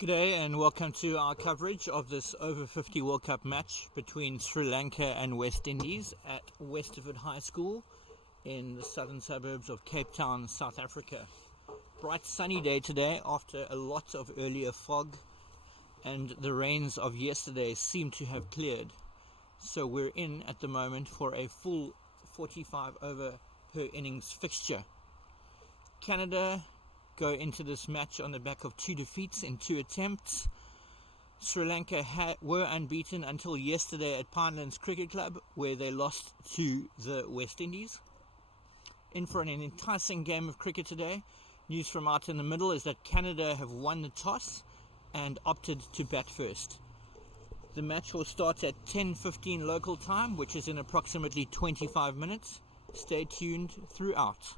G'day and welcome to our coverage of this over-50 World Cup match between Sri Lanka and West Indies at Westerford High School in the southern suburbs of Cape Town, South Africa. Bright sunny day today after a lot of earlier fog, and the rains of yesterday seem to have cleared. So we're in at the moment for a full 45 over per innings fixture. Canada go into this match on the back of 2 defeats in 2 attempts. Sri Lanka were unbeaten until yesterday at Pinelands Cricket Club, where they lost to the West Indies. In for an enticing game of cricket today. News from out in the middle is that Canada have won the toss and opted to bat first. The match will start at 10:15 local time, which is in approximately 25 minutes. Stay tuned throughout.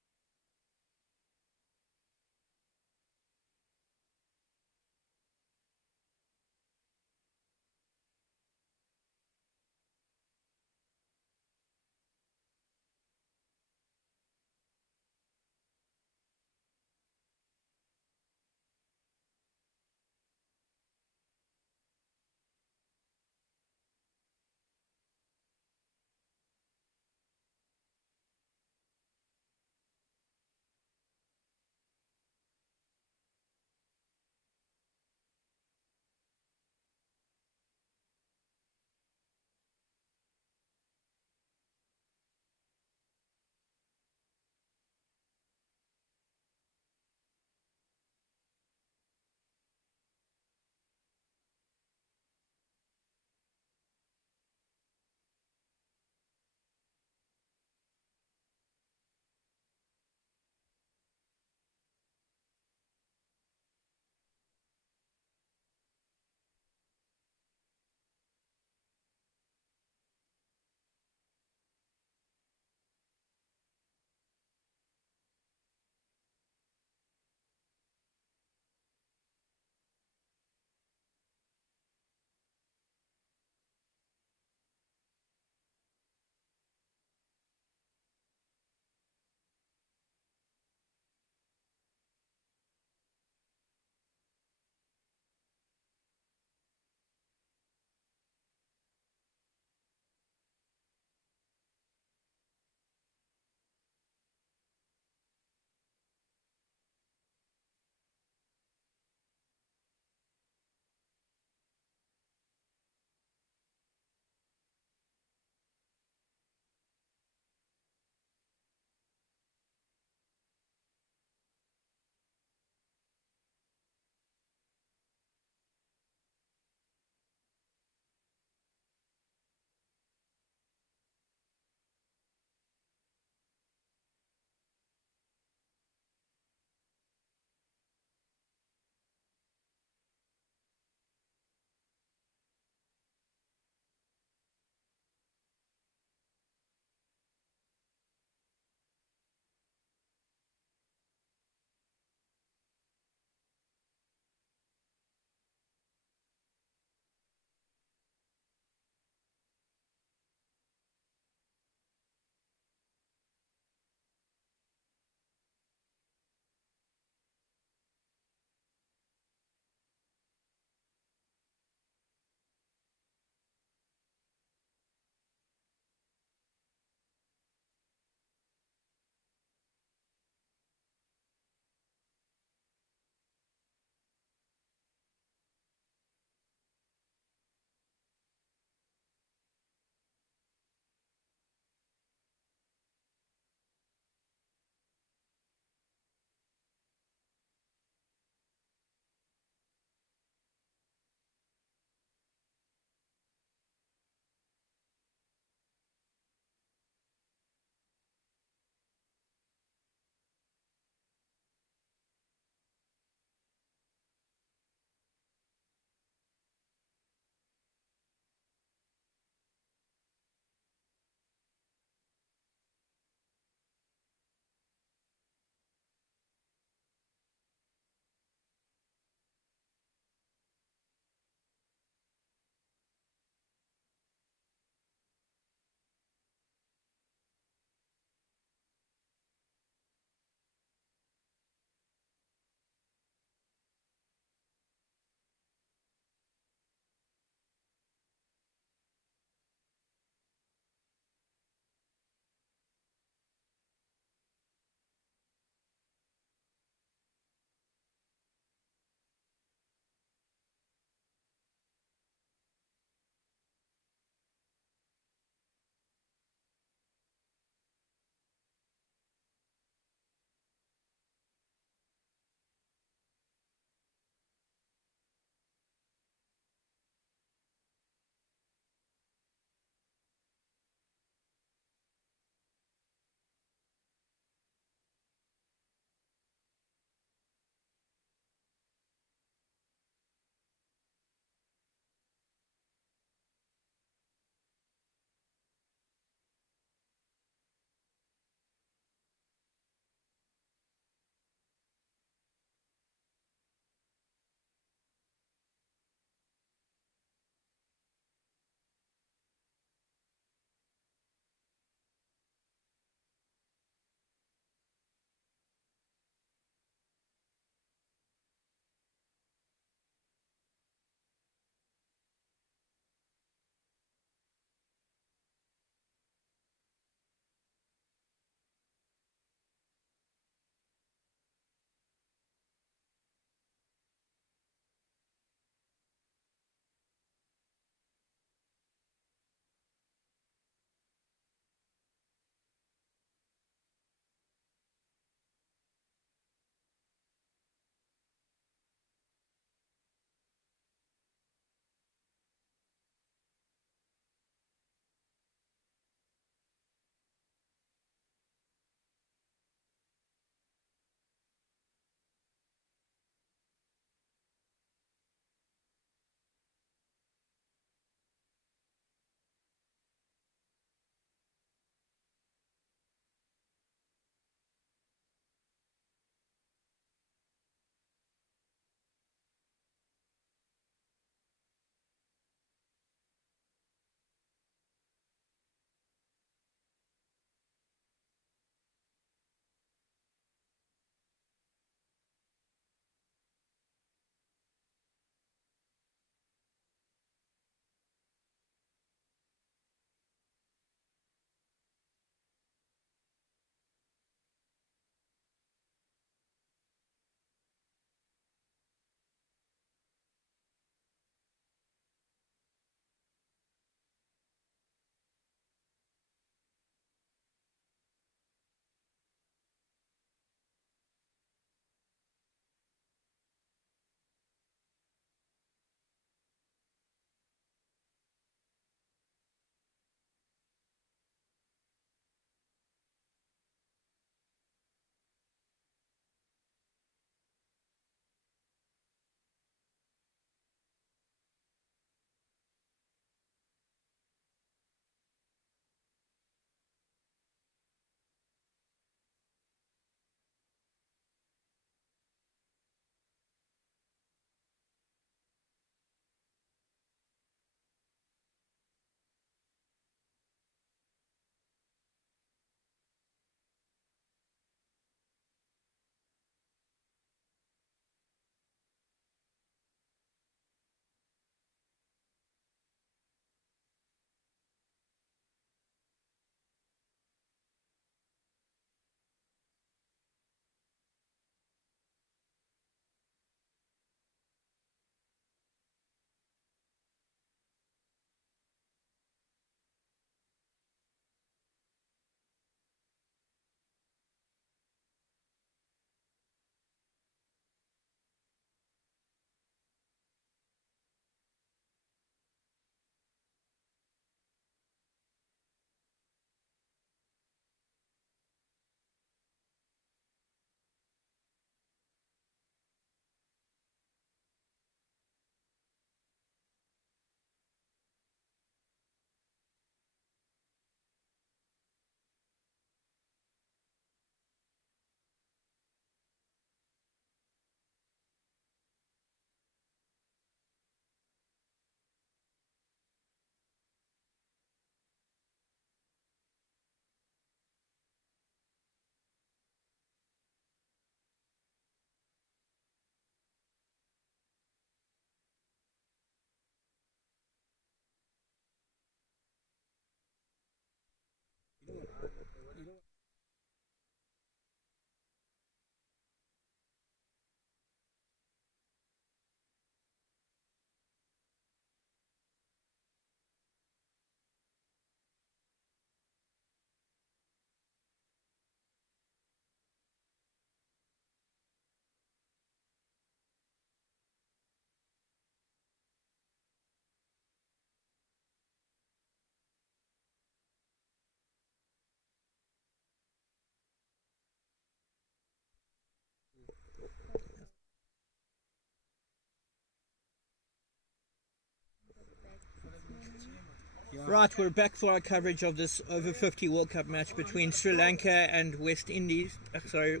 Right, we're back for our coverage of this over 50 World Cup match between Sri Lanka and Sri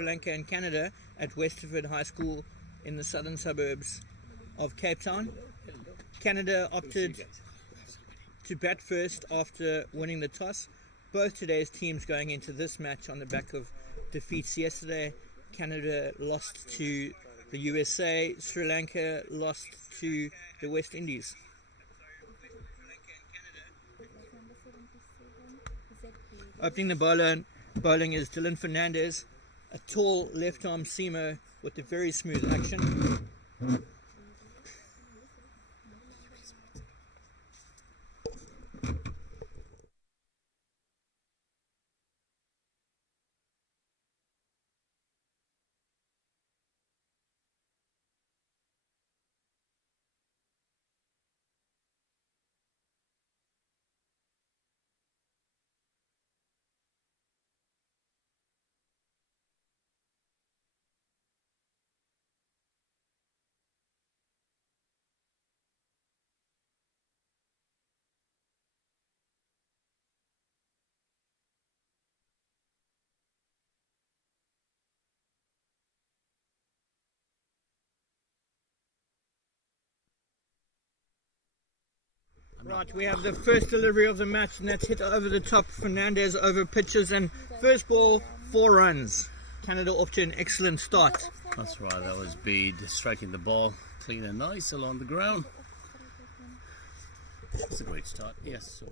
Lanka and Canada at Westerford High School in the southern suburbs of Cape Town. Canada opted to bat first after winning the toss. Both today's teams going into this match on the back of defeats yesterday. Canada lost to the USA, Sri Lanka lost to the West Indies. Opening the bowling is Dylan Fernandez, a tall left-arm seamer with a very smooth action. Right, we have the first delivery of the match, and that's hit over the top. Fernandez over pitches, and first ball, 4 runs. Canada off to an excellent start. That's right, that was Bede striking the ball clean and nice along the ground. It's a great start, yes. So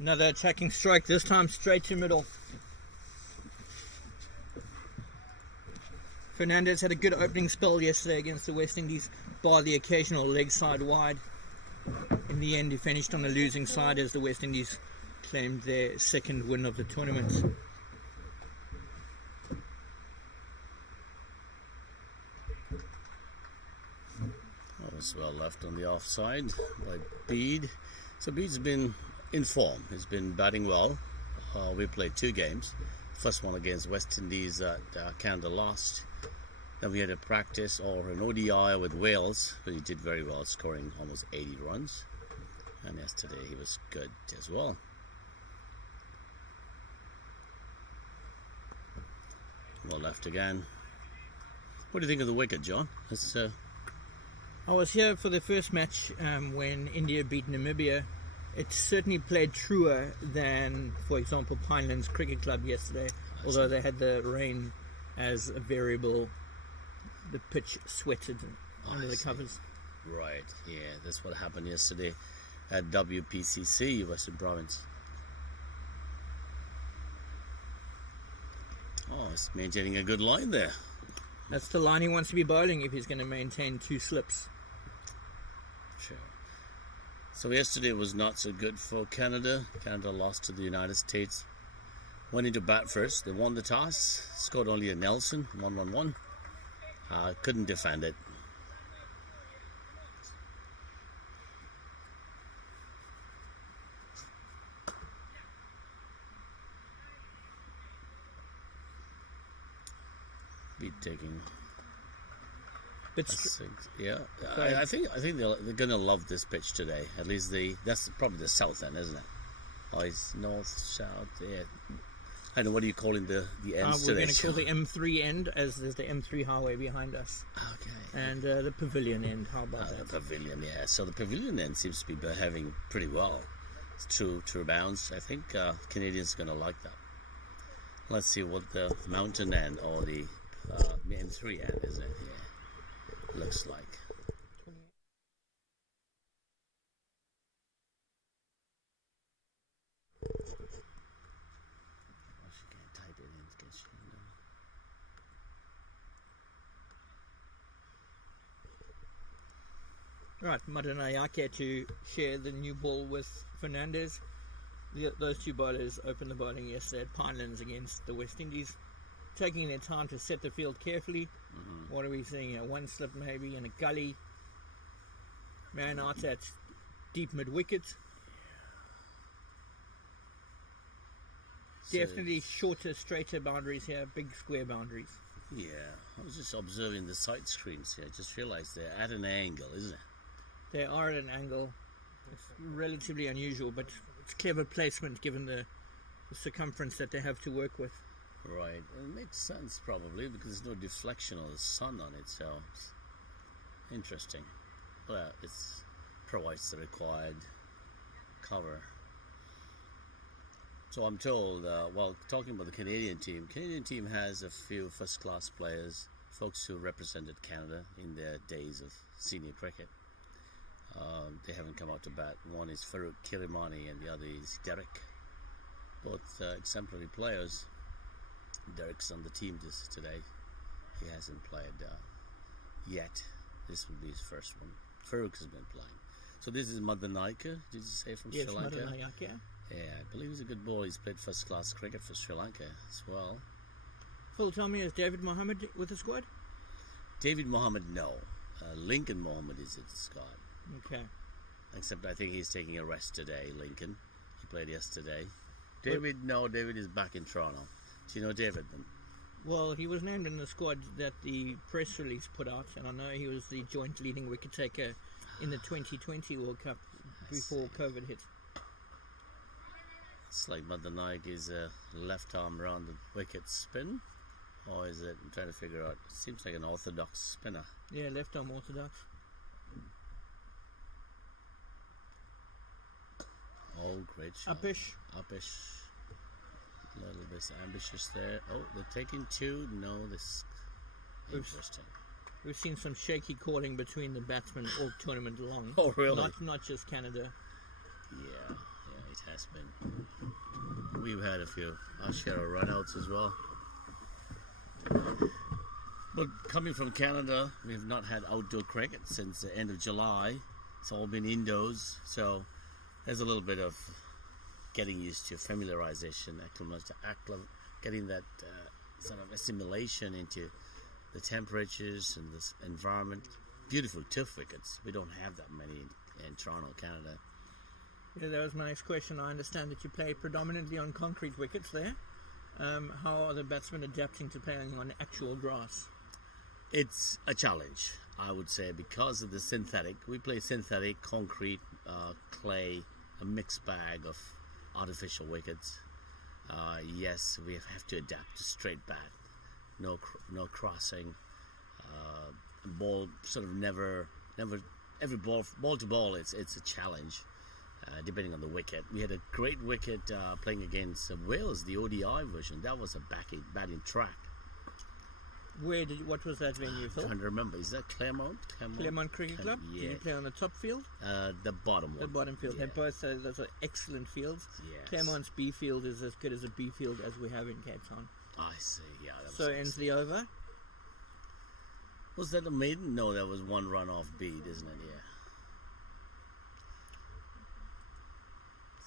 Another attacking strike, this time straight to middle. Fernandez had a good opening spell yesterday against the West Indies, bar the occasional leg side wide. In the end, he finished on the losing side as the West Indies claimed their second win of the tournament. that was well left on the offside by Bede. So Bede's been in form. He's been batting well. We played 2 games. First one against West Indies that Canada lost. Then we had a practice or an ODI with Wales, but he did very well, scoring almost 80 runs. And yesterday he was good as well. Well left again. What do you think of the wicket, John? I was here for the first match when India beat Namibia. It certainly played truer than, for example, Pinelands Cricket Club yesterday, although they had the rain as a variable. The pitch sweated under the covers. Right, yeah, that's what happened yesterday at WPCC, Western Province. Oh, he's maintaining a good line there. That's the line he wants to be bowling if he's going to maintain 2 slips. Sure. So yesterday was not so good for Canada. Canada lost to the United States. Went into bat first. They won the toss. Scored only a Nelson, 1-1-1. Couldn't defend it. Be taking. Yeah, I think they're gonna love this pitch today. At least that's probably the south end, isn't it? Oh, it's north, south. Yeah. I don't know, what are you calling the ends we're today? We're going to call the M3 end, as there's the M3 highway behind us. Okay. And the pavilion end. How about that? The pavilion, yeah. So the pavilion end seems to be behaving pretty well. It's true bounds. I think Canadians are going to like that. Let's see what the mountain end or the M3 end, isn't it? Yeah. Looks like. Right, Madanayake to share the new ball with Fernandez. Those 2 bowlers opened the bowling yesterday at Pinelands against the West Indies, taking their time to set the field carefully. What are we seeing here? 1 slip maybe in a gully. Man out at deep mid wicket. So, Definitely shorter, straighter boundaries here, big square boundaries. yeah, I was just observing the side screens here. I just realized they're at an angle, isn't it? They are at an angle. It's relatively unusual, but it's clever placement given the circumference that they have to work with. Right. It makes sense probably because there's no deflection of the sun on it, so it's interesting. Well, it provides the required cover. So I'm told, while talking about the Canadian team has a few first-class players, folks who represented Canada in their days of senior cricket. They haven't come out to bat. One is Farooq Kirimani and the other is Derek. Both exemplary players. Derek's on the team today. He hasn't played yet. This will be his first one. Farooq has been playing. So this is Madanayake, did you say, from Sri Lanka? Yes, Madanayake. Yeah, I believe he's a good bowler. He's played first-class cricket for Sri Lanka as well. Phil, tell me, is David Mohammed with the squad? David Mohammed, no. Lincoln Mohammed is at the squad. Okay. Except I think he's taking a rest today, Lincoln. He played yesterday. David is back in Toronto. Do you know David then? Well, he was named in the squad that the press release put out, and I know he was the joint leading wicket taker in the 2020 World Cup before COVID hit. It's like Madanayake is a left arm round the wicket spin, or is it? I'm trying to figure out. It seems like an orthodox spinner. Yeah, left arm orthodox. Oh, great shot. Uppish. A little bit ambitious there. Oh, they're taking two. No, this interesting. We've seen some shaky calling between the batsmen all tournament long. Oh, really? Not just Canada. Yeah, it has been. We've had a few our share of runouts as well. But coming from Canada, we've not had outdoor cricket since the end of July. It's all been indoors, so there's a little bit of getting used to familiarization, getting that sort of assimilation into the temperatures and this environment. Beautiful turf wickets. We don't have that many in Toronto, Canada. Yeah, that was my next question. I understand that you play predominantly on concrete wickets there. How are the batsmen adapting to playing on actual grass? It's a challenge, I would say, because of the synthetic. We play synthetic, concrete, clay, a mixed bag of artificial wickets. Yes, we have to adapt to straight bat, no crossing, ball sort of never every ball to ball. It's a challenge, depending on the wicket. We had a great wicket playing against Wales, the ODI version. That was a batting track. What was that venue, Phil? I can't remember. Is that Claremont? Claremont Cricket Club? Yeah. Did you play on the top field? The bottom one. The bottom field. Yeah. They both those are excellent fields. Yes. Claremont's B field is as good as a B field as we have in Cape Town. I see, yeah. So ends the over? Was that a maiden? No, that was one run off beat, isn't it? Yeah.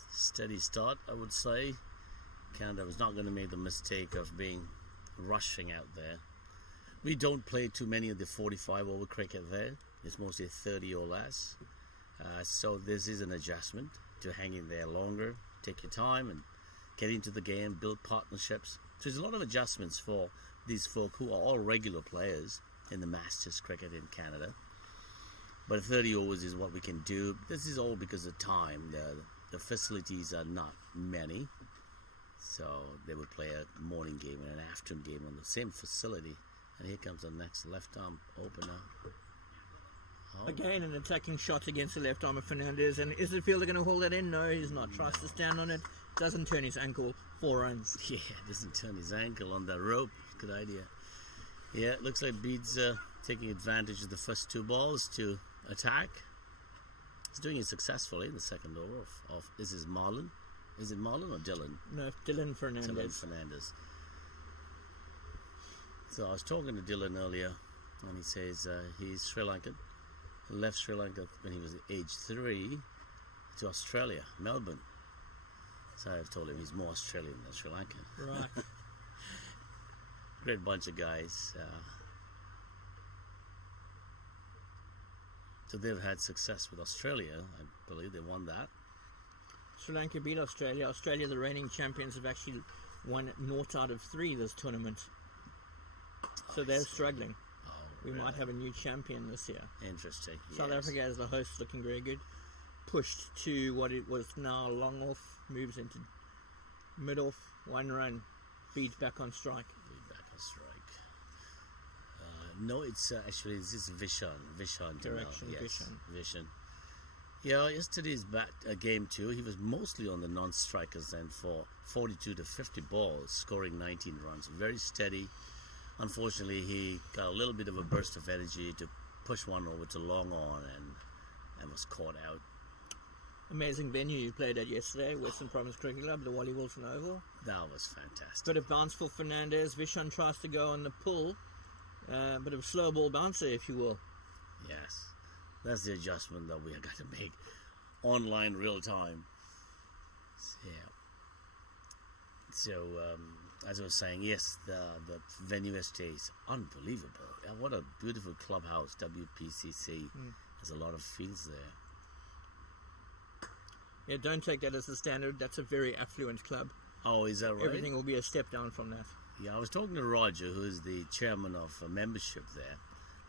Steady start, I would say. Canada was not going to make the mistake of rushing out there. We don't play too many of the 45 over cricket there. It's mostly 30 or less. So this is an adjustment to hang in there longer, take your time and get into the game, build partnerships. So there's a lot of adjustments for these folk who are all regular players in the Masters cricket in Canada. But 30 overs is what we can do. This is all because of time. The facilities are not many. So they would play a morning game and an afternoon game on the same facility. And here comes the next left arm opener. Oh. Again, an attacking shot against the left arm of Fernandez. And is the fielder going to hold that in? No, he's not. Tries to stand on it. Doesn't turn his ankle. 4 runs. Yeah, doesn't turn his ankle on that rope. Good idea. Yeah, it looks like Bede's taking advantage of the first 2 balls to attack. He's doing it successfully in the second over of this is Marlon. Is it Marlon or Dylan? No, Dylan Fernandez. Dylan Fernandez. So I was talking to Dylan earlier, and he says he's Sri Lankan. He left Sri Lanka when he was age 3 to Australia, Melbourne. So I've told him he's more Australian than Sri Lankan. Right. Great bunch of guys. So they've had success with Australia. I believe they won that. Sri Lanka beat Australia. Australia, the reigning champions, have actually won 0 out of 3 this tournament. So they're struggling. Oh, We really? might have a new champion this year. Interesting. South yes. Africa as the host looking very good. Pushed to what it was now long off, moves into mid off, 1 run, feed back on strike. Back on strike. No, it's actually it's Vishan. Direction, yes, Vishan. Yeah, yesterday's game too. He was mostly on the non-strikers and for 42 to 50 balls, scoring 19 runs. Very steady. Unfortunately, he got a little bit of a burst of energy to push one over to long on and was caught out. Amazing venue you played at yesterday, Western Province Cricket Club, the Wally Wilson Oval. That was fantastic. Bit of bounce for Fernandez. Vishan tries to go on the pull. Bit of a slow ball bouncer, if you will. Yes, that's the adjustment that we have got to make online real time. Yeah. So, as I was saying, yes, the venue estate is unbelievable. What a beautiful clubhouse, WPCC. There's a lot of fields there. Yeah, don't take that as the standard. That's a very affluent club. Oh, is that right? Everything will be a step down from that. Yeah, I was talking to Roger, who is the chairman of membership there.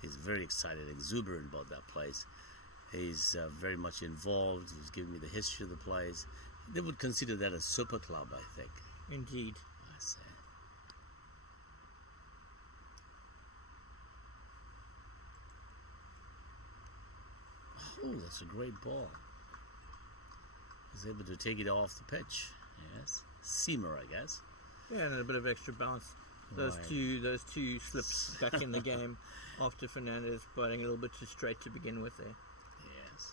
He's very excited, exuberant about that place. He's very much involved. He's giving me the history of the place. They would consider that a super club, I think. Indeed. I say. Oh, that's a great ball. He's able to take it off the pitch. Yes. Seamer, I guess. Yeah, and a bit of extra bounce. Those two slips back in the game after Fernandez biting a little bit too straight to begin with there. Yes.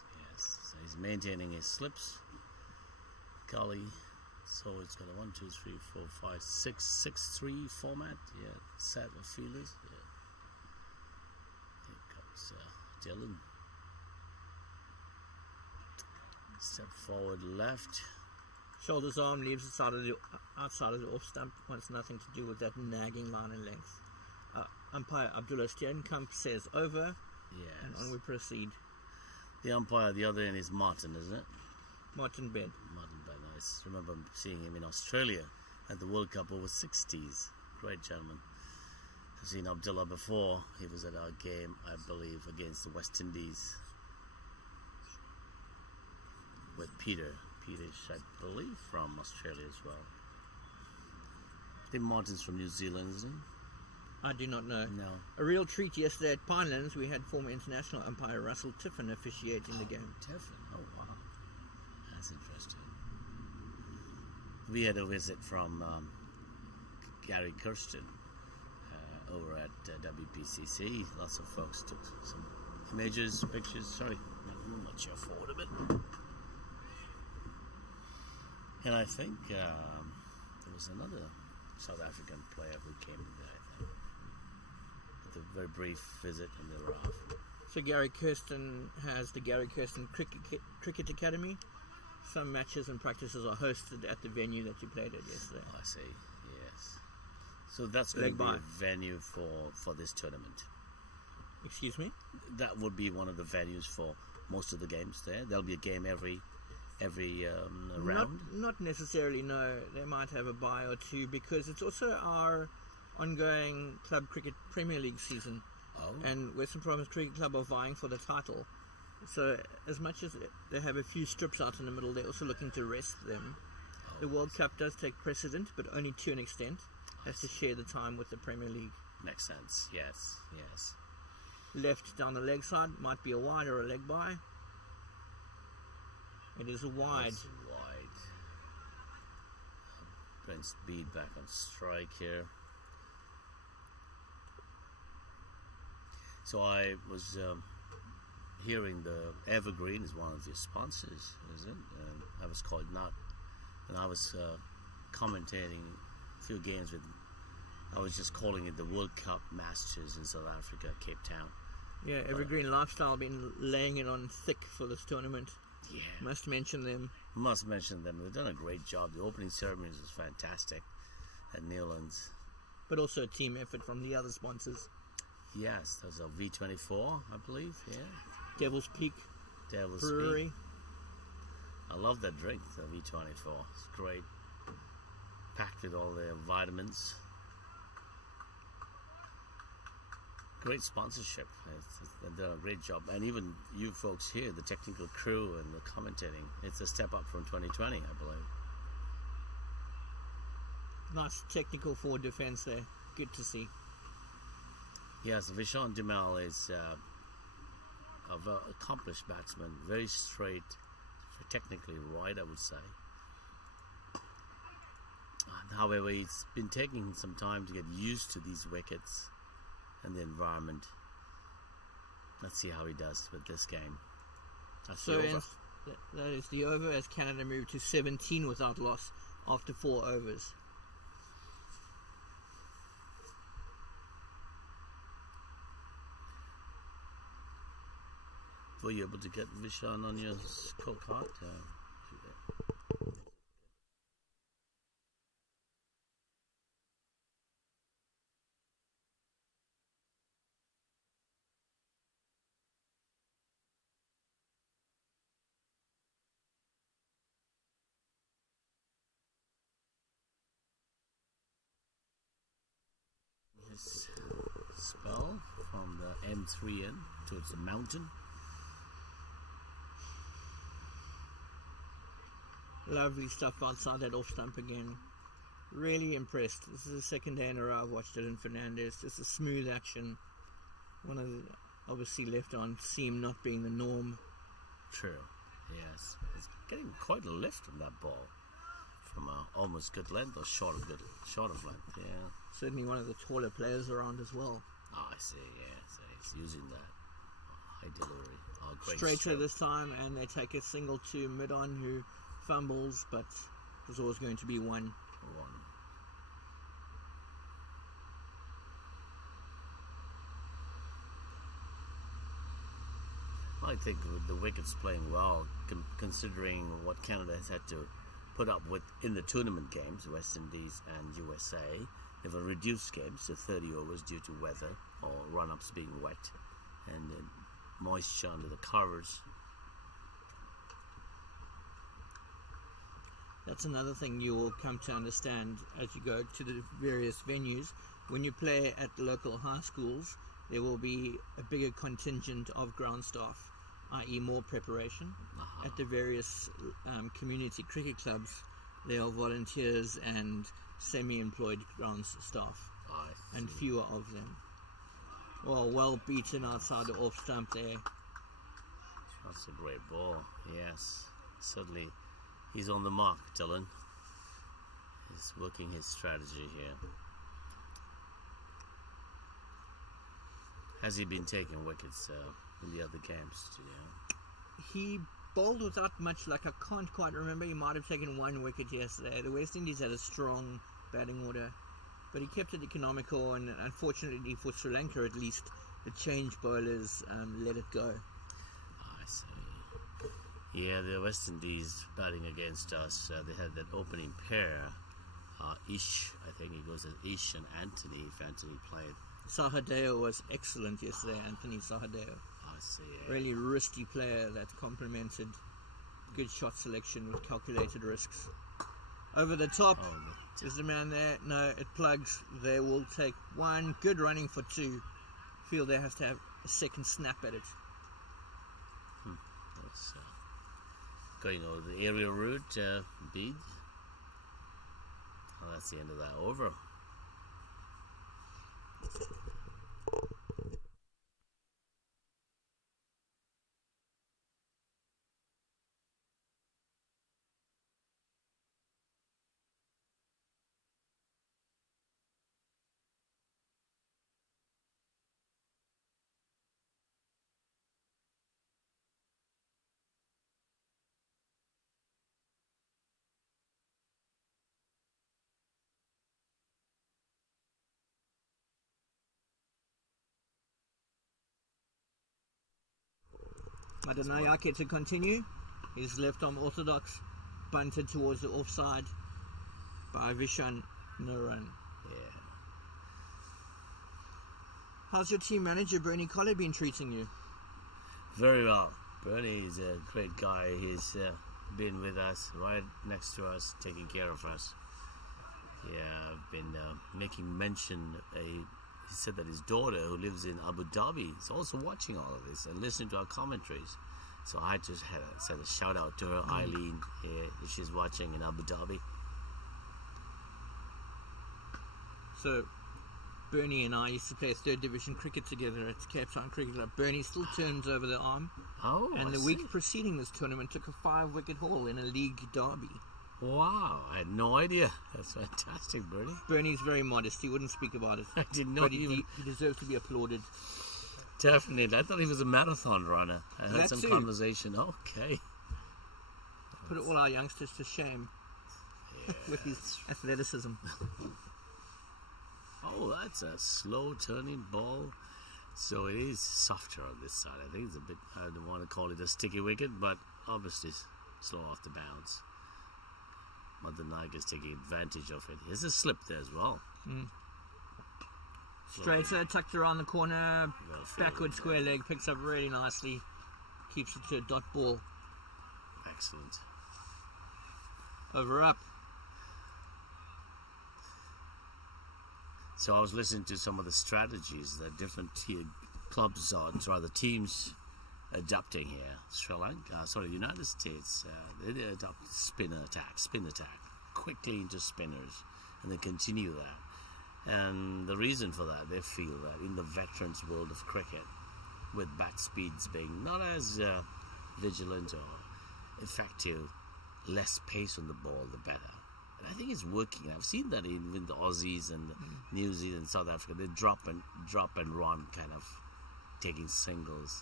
So he's maintaining his slips. Golly. So it's got a 1, 2, 3, 4, 5, 6, 6-3 format. Yeah, set of fielders. Yeah. Here comes Dylan. Step forward left. Shoulders arm, leaves it outside of the off stump. Wants nothing to do with that nagging line and length. Umpire Abdullah Steenkamp says over. Yes. And on we proceed. The umpire at the other end is Martin, isn't it? Martin Bed. Martin Bed. I remember seeing him in Australia at the World Cup over 60s. Great gentleman. I've seen Abdullah before. He was at our game, I believe, against the West Indies with Peter. Peter's, I believe, from Australia as well. I think Martin's from New Zealand, isn't he? I do not know. No. A real treat yesterday at Pinelands. We had former international umpire Russell Tiffin officiating the game. Tiffin? Oh, wow. That's interesting. We had a visit from Gary Kirsten over at WPCC. Lots of folks took some images, pictures. Sorry, I'm not sure forward a bit. And I think there was another South African player who came there, I think. With a very brief visit and they were off. So Gary Kirsten has the Gary Kirsten Cricket Academy. Some matches and practices are hosted at the venue that you played at yesterday. Oh, I see, yes. So that's going to be a venue for this tournament. Excuse me? That would be one of the venues for most of the games there. There'll be a game every round? Not necessarily, no. They might have a bye or two because it's also our ongoing club cricket Premier League season. Oh. And Western Province Cricket Club are vying for the title. So as much as they have a few strips out in the middle, they're also looking to rest them. The World Cup does take precedent, but only to an extent. Has to share the time with the Premier League. Makes sense, yes. Left down the leg side, might be a wide or a leg bye. It is a wide. It's wide. Brent Speed back on strike here. So I was hearing the Evergreen is one of your sponsors, is it? And I was called not, and I was commentating a few games with. I was just calling it the World Cup Masters in South Africa, Cape Town. Yeah, Evergreen Lifestyle been laying it on thick for this tournament. Yeah. Must mention them. Must mention them. They've done a great job. The opening ceremonies was fantastic at Newlands. But also a team effort from the other sponsors. Yes, there's a V24, I believe. Yeah. Devil's Peak Devil's Brewery. Peak. I love that drink, the V24. It's great. Packed with all the vitamins. Great sponsorship. They've done a great job. And even you folks here, the technical crew and the commentating, it's a step up from 2020, I believe. Nice technical forward defence there. Good to see. Yes, Vishal Dumal is a very accomplished batsman. Very straight, technically right, I would say. However, it's been taking some time to get used to these wickets and the environment. Let's see how he does with this game. That's So the over. that is the over as Canada moved to 17 without loss after 4 overs. Were you able to get Vishan on your scorecard? His spell from the M3 in towards the mountain. Lovely stuff outside that off stump again. Really impressed. This is the second day in a row I've watched Dylan Fernandez. Just a smooth action. One of the obviously left on seam not being the norm. True. Yes. It's getting quite a lift from that ball. From almost good length or short of length. Yeah. Certainly one of the taller players around as well. Oh, I see. Yeah. So he's using that high delivery. Oh, great Straighter stroke. this time, and they take a single to mid-on who fumbles, but there's always going to be one. I think with the wickets playing well, considering what Canada has had to put up with in the tournament games, West Indies and USA, they've reduced games to 30 overs due to weather or run-ups being wet and moisture under the covers. That's another thing you will come to understand as you go to the various venues. When you play at the local high schools, there will be a bigger contingent of ground staff, i.e. more preparation. At the various community cricket clubs, there are volunteers and semi-employed ground staff, and fewer of them. Well beaten outside the off stump there. That's a great ball. Yes, certainly he's on the mark, Dylan. He's working his strategy here. Has he been taking wickets in the other games? He bowled without much luck. I can't quite remember. He might have taken 1 wicket yesterday. The West Indies had a strong batting order, but he kept it economical, and unfortunately for Sri Lanka at least, the change bowlers let it go. I see. Yeah, the West Indies batting against us, they had that opening pair. Ish, I think it was Ish and Anthony, if Anthony played. Sahadeo was excellent yesterday, Anthony Sahadeo. I see. Really wristy player that complemented good shot selection with calculated risks. Over the top. Is the man there? No, it plugs. They will take 1. Good running for 2. Feel they have to have a second snap at it. That's going over the aerial route, Bede. Oh, that's the end of that over. Madanayake to continue. His left arm orthodox, bunted towards the offside by Vishan. No run. Yeah. How's your team manager Bernie Collar been treating you? Very well. Bernie is a great guy. He's been with us, right next to us, taking care of us. Yeah, I've been making mention. He said that his daughter, who lives in Abu Dhabi, is also watching all of this and listening to our commentaries. So I just had to send a shout out to her, Eileen, she's watching in Abu Dhabi. So Bernie and I used to play third division cricket together at Cape Town Cricket Club. Bernie still turns over the arm. Oh, and the week preceding this tournament took a 5-wicket haul in a league derby. Wow, I had no idea. That's fantastic, Bernie. Bernie's very modest. He wouldn't speak about it. I didn't know but he deserves to be applauded. Definitely. I thought he was a marathon runner. I heard That some too. conversation. Okay. Put all our youngsters to shame with his athleticism. Oh, that's a slow turning ball. So it is softer on this side. I think it's a bit, I don't want to call it a sticky wicket, but obviously slow off the bounce. Mother Naga's taking advantage of it. There's a slip there as well. Straighter, tucked around the corner, Well backward fielded, square leg, picks up really nicely, keeps it to a dot ball. Excellent. Over up. So I was listening to some of the strategies that different clubs or rather teams adopting here. Sri Lanka, United States, they adopt spin attack, quickly into spinners, and they continue that. And the reason for that, they feel that in the veterans' world of cricket, with bat speeds being not as vigilant or effective, less pace on the ball, the better. And I think it's working. I've seen that in with the Aussies and New Zealand, South Africa. They drop and run, kind of taking singles.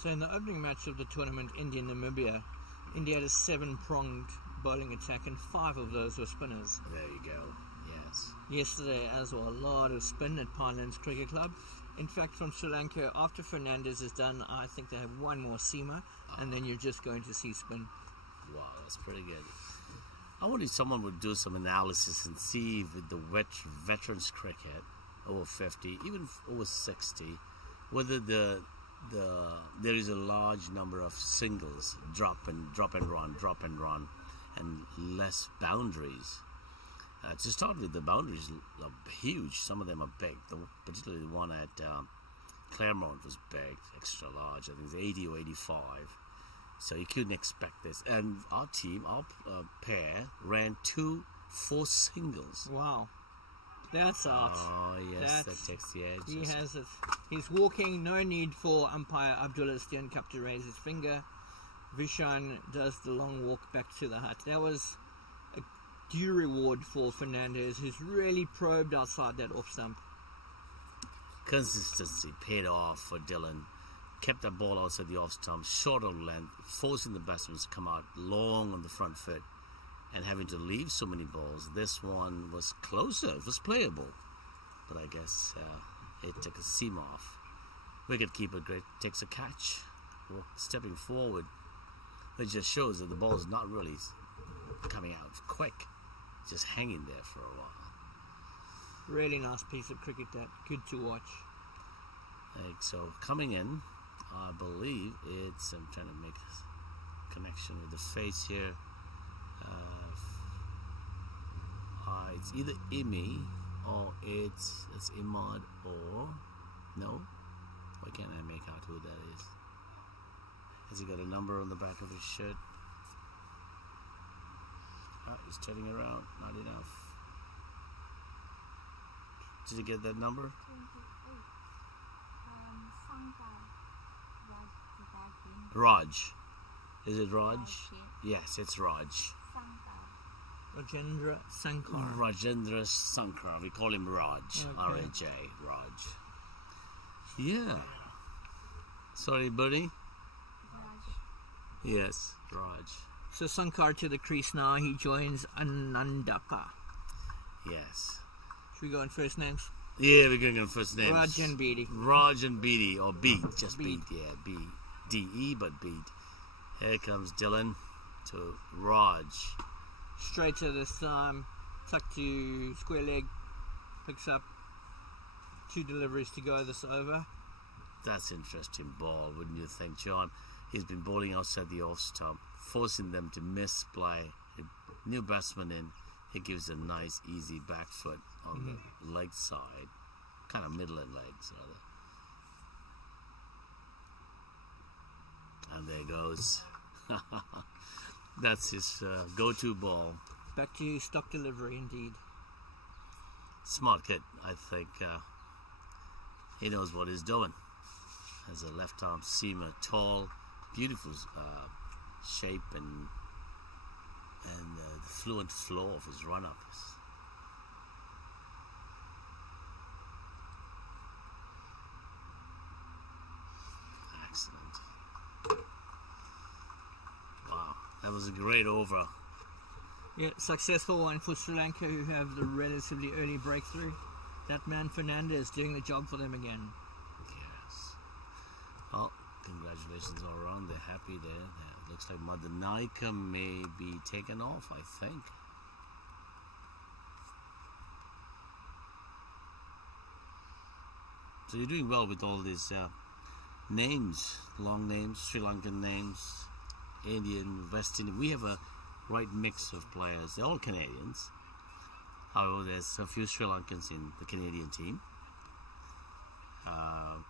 So in the opening match of the tournament, India-Namibia, India had a 7-pronged bowling attack, and 5 of those were spinners. There you go. Yes. Yesterday as well, a lot of spin at Pinelands Cricket Club. In fact, from Sri Lanka, after Fernandez is done, I think they have one more seamer, and then you're just going to see spin. Wow, that's pretty good. I wonder if someone would do some analysis and see with the veterans cricket, over 50, even over 60, whether there is a large number of singles, drop and run, and less boundaries. To start with, the boundaries are huge. Some of them are big. Particularly the one at Claremont was big, extra large. I think it's 80 or 85. So you couldn't expect this. And our team, our pair, ran 2 forced singles. Wow. That's art. Oh, yes, that takes the edge. He has it. He's walking. No need for umpire Abdullah Steenkamp to raise his finger. Vishan does the long walk back to the hut. That was a due reward for Fernandez, who's really probed outside that off stump. Consistency paid off for Dylan. Kept the ball outside the off stump, short on length, forcing the batsmen to come out long on the front foot and having to leave so many balls. This one was closer. It was playable. But I guess it took a seam off. Wicketkeeper takes a catch, stepping forward. It just shows that the ball is not really coming out quick. It's just hanging there for a while. Really nice piece of cricket, that. Good to watch. So coming in, I believe it's, I'm trying to make a connection with the face here. It's either Imi or it's Imad or no. Why can't I make out who that is? Has he got a number on the back of his shirt? He's turning around. Not enough. Did you get that number? 28. Raj. Is it Raj? Yes, it's Raj. Rajendra Sankar. Rajendra Sankar. We call him Raj. Okay. R-A-J. Raj. Yeah. Sorry, buddy. Yes, Raj. So Sankar to the crease now. He joins Anandaka. Yes. Should we go in first names? Yeah, we're going on first names. Raj and Beatty. Raj and Beatty, or Beat, just Beat. Beat, yeah, B-D-E, but Beat. Here comes Dylan to Raj. Straighter this time. Tuck to square leg. Picks up 2 deliveries to go this over. That's interesting ball, wouldn't you think, John? He's been bowling outside the off stump, forcing them to misplay. New batsman in, he gives a nice, easy back foot on the leg side, kind of middle and legs, rather. And there goes. That's his go-to ball. Back to you, stock delivery indeed. Smart kid, I think. He knows what he's doing. Has a left arm seamer, tall, beautiful shape and the fluent flow of his run-up. Excellent. Wow, that was a great over. Yeah, successful one for Sri Lanka, who have the relatively early breakthrough. That man Fernandez doing the job for them again. Yes. Well, congratulations all around. They're happy there. It looks like Mother Naika may be taken off, I think. So you're doing well with all these names, long names, Sri Lankan names, Indian, West Indian. We have a right mix of players. They're all Canadians. However, there's a few Sri Lankans in the Canadian team.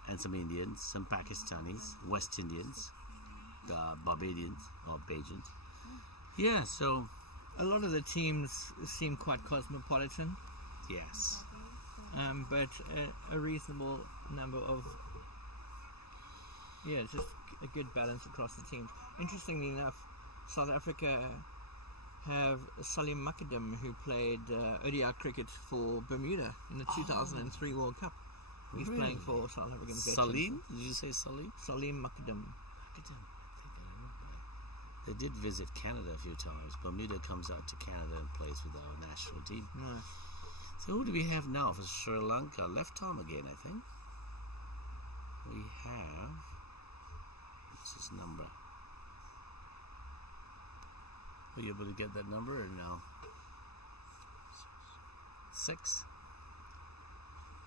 And some Indians, some Pakistanis, West Indians, Barbadians or Bajans. Yeah, so a lot of the teams seem quite cosmopolitan. Yes. But a reasonable number of, just a good balance across the teams. Interestingly enough, South Africa have Salim Makadam, who played ODI cricket for Bermuda in the 2003 World Cup. He's playing for South African veterans. Salim? Did you say Salim? Salim Makadam. They did visit Canada a few times. Bermuda comes out to Canada and plays with our national team. Nice. So who do we have now for Sri Lanka? Left arm again, I think. We have... What's his number? Were you able to get that number or no? 6?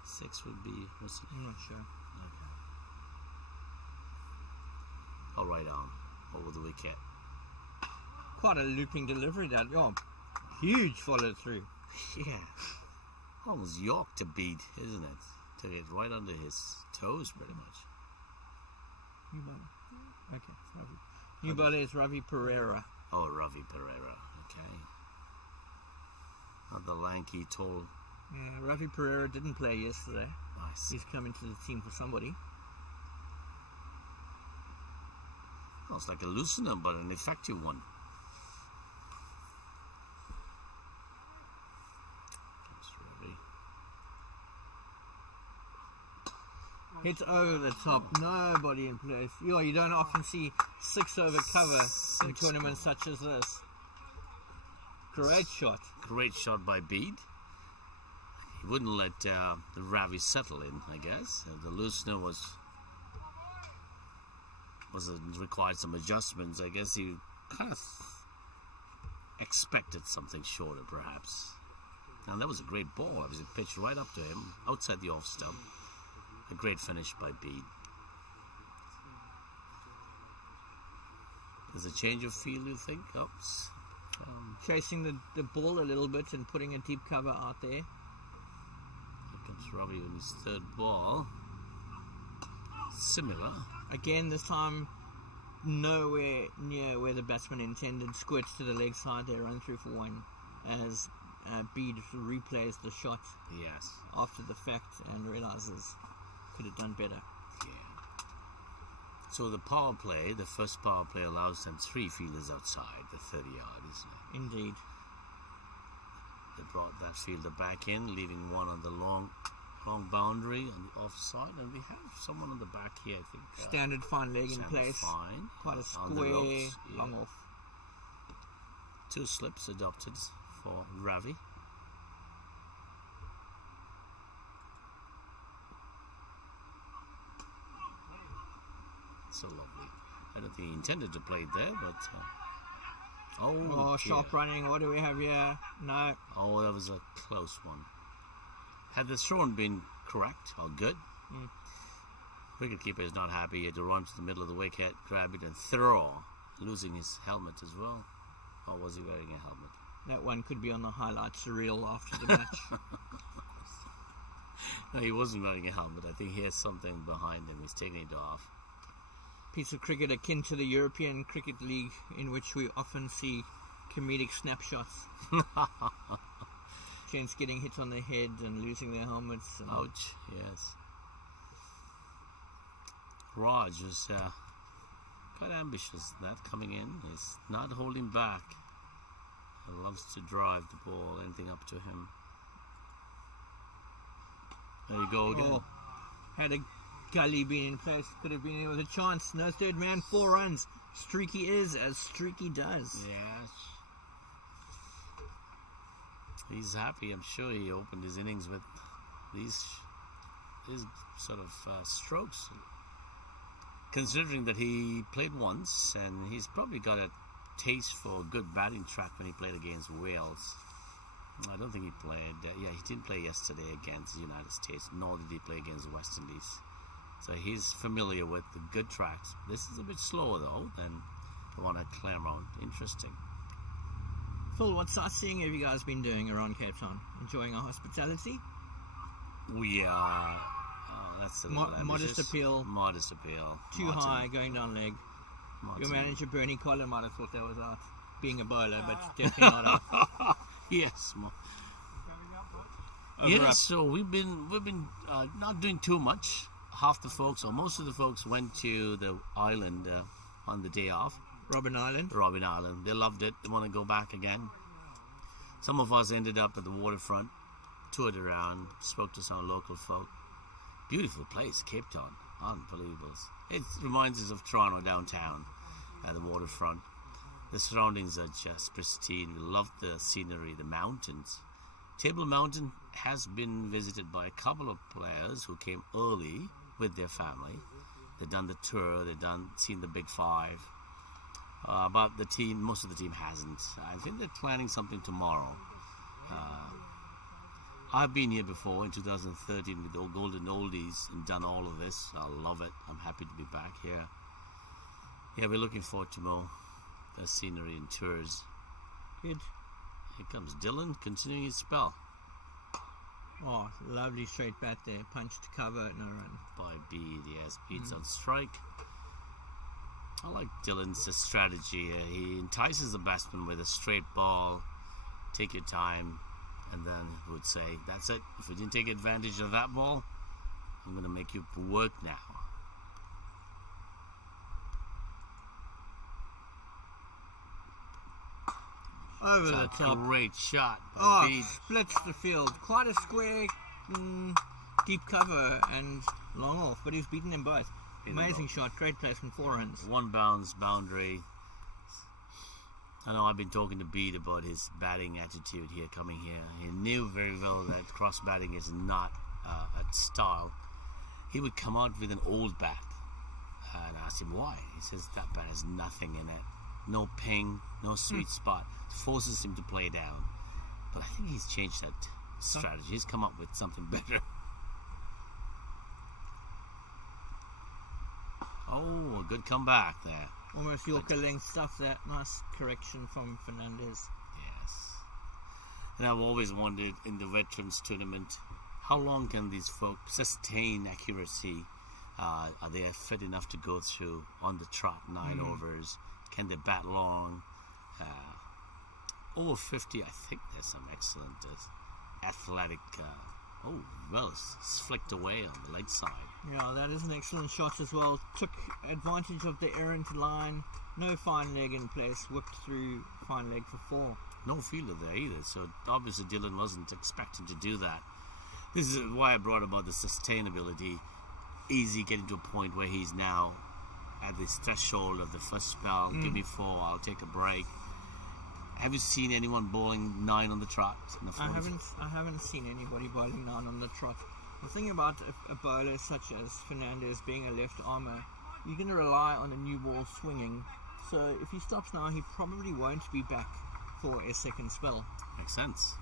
6 would be... What's it? I'm not sure. Okay. All right, arm. Over the wicket. Quite a looping delivery, that. Oh, huge follow through. Yeah. Almost York to beat, isn't it? Took it right under his toes, pretty much. New bowler. Okay, Ravi. New bowler is Ravi Pereira. Oh, Ravi Pereira. Okay. Not the lanky, tall. Yeah, Ravi Pereira didn't play yesterday. Nice. He's coming to the team for somebody. Well, it's like a loosener, but an effective one. Hits over the top, nobody in place. You don't often see 6 over cover in tournaments such as this. Great shot. Great shot by Bede. He wouldn't let the Ravi settle in, I guess. The loosener required some adjustments. I guess he kind of expected something shorter, perhaps. And that was a great ball. It was pitched right up to him, outside the off stump. A great finish by Bede. There's a change of feel, you think? Oops. Chasing the ball a little bit and putting a deep cover out there. Here comes Ravi with his third ball. Similar. Again, this time nowhere near where the batsman intended. Squirts to the leg side there, run through for one. As Bede replays the shot Yes. after the fact and realizes could have done better. Yeah. So the power play, the first power play allows them 3 fielders outside the 30-yard, isn't it? Indeed. They brought that fielder back in, leaving one on the long boundary on the offside, and we have someone on the back here, I think. Standard fine leg in place. Fine. Quite a On the square, ropes, yeah. long off. 2 slips adopted for Ravi. So lovely. I don't think he intended to play it there, but... sharp running. What do we have here? No. Oh, that was a close one. Had the thrown been correct or good, Wicketkeeper is not happy. He had to run to the middle of the wicket, grab it and throw, losing his helmet as well. Or was he wearing a helmet? That one could be on the highlights reel after the match. No, he wasn't wearing a helmet. I think he has something behind him. He's taking it off. Piece of cricket akin to the European Cricket League, in which we often see comedic snapshots. Gents getting hit on the head and losing their helmets. And ouch, yes. Raj was quite ambitious, that coming in. He's not holding back. He loves to drive the ball, anything up to him. There you go again. Oh, had a gully been in place, could have been in with a chance. No third man, 4 runs. Streaky is as streaky does. Yes. He's happy. I'm sure he opened his innings with these sort of strokes. Considering that he played once and he's probably got a taste for a good batting track when he played against Wales. I don't think he played. He didn't play yesterday against the United States, nor did he play against the West Indies. So he's familiar with the good tracks. This is a bit slower though than the one at Claremont. Interesting. Phil, what sightseeing have you guys been doing around Cape Town? Enjoying our hospitality? We are. That's a little modest appeal. Modest appeal. Too high, going down leg. Martin. Your manager Bernie Collar might have thought that was out, being a bowler, but definitely not out. Yes. Over Yes. up. So we've been not doing too much. Half the folks, or most of the folks, went to the island on the day off. Robben Island. They loved it. They want to go back again. Some of us ended up at the waterfront, toured around, spoke to some local folk. Beautiful place, Cape Town. Unbelievable. It reminds us of Toronto downtown at the waterfront. The surroundings are just pristine. We love the scenery, the mountains. Table Mountain has been visited by a couple of players who came early with their family. They've done the tour, seen the Big Five. But most of the team hasn't. I think they're planning something tomorrow. I've been here before in 2013 with the Golden Oldies and done all of this. I love it. I'm happy to be back here. Yeah, we're looking forward to more the scenery and tours. Good. Here comes Dylan continuing his spell. Oh, lovely straight bat there. Punch to cover, no run. By Bede, yes. Bede's on strike. I like Dylan's strategy. He entices the batsman with a straight ball. Take your time. And then he would say, that's it. If you didn't take advantage of that ball, I'm going to make you work now. Over That's the a top. great shot by Bede. Splits the field. Quite a square, deep cover and long off, but he's beaten them both. Amazing shot. Great placement. 4 runs. One bounce boundary. I know I've been talking to Bede about his batting attitude here, coming here. He knew very well that cross batting is not a style. He would come out with an old bat. And I asked him why. He says that bat has nothing in it. No ping, no sweet spot. It forces him to play down. But I think he's changed that strategy. He's come up with something better. Oh, a good comeback there. Almost Yorker length stuff. That nice correction from Fernandez. Yes. And I've always wondered in the Veterans Tournament, how long can these folks sustain accuracy? Are they fit enough to go through on the trot 9 overs? Can they bat long? Over 50, I think there's some excellent athletic. It's flicked away on the leg side. Yeah, that is an excellent shot as well. Took advantage of the errant line. No fine leg in place. Whipped through fine leg for 4. No fielder there either, so obviously Dylan wasn't expecting to do that. This is why I brought about the sustainability. Easy getting to a point where he's now at this threshold of the first spell. Give me 4, I'll take a break. Have you seen anyone bowling 9 on the trot? I haven't seen anybody bowling 9 on the trot. The thing about a bowler such as Fernandez being a left armer, you're going to rely on a new ball swinging. So if he stops now, he probably won't be back for a second spell. Makes sense.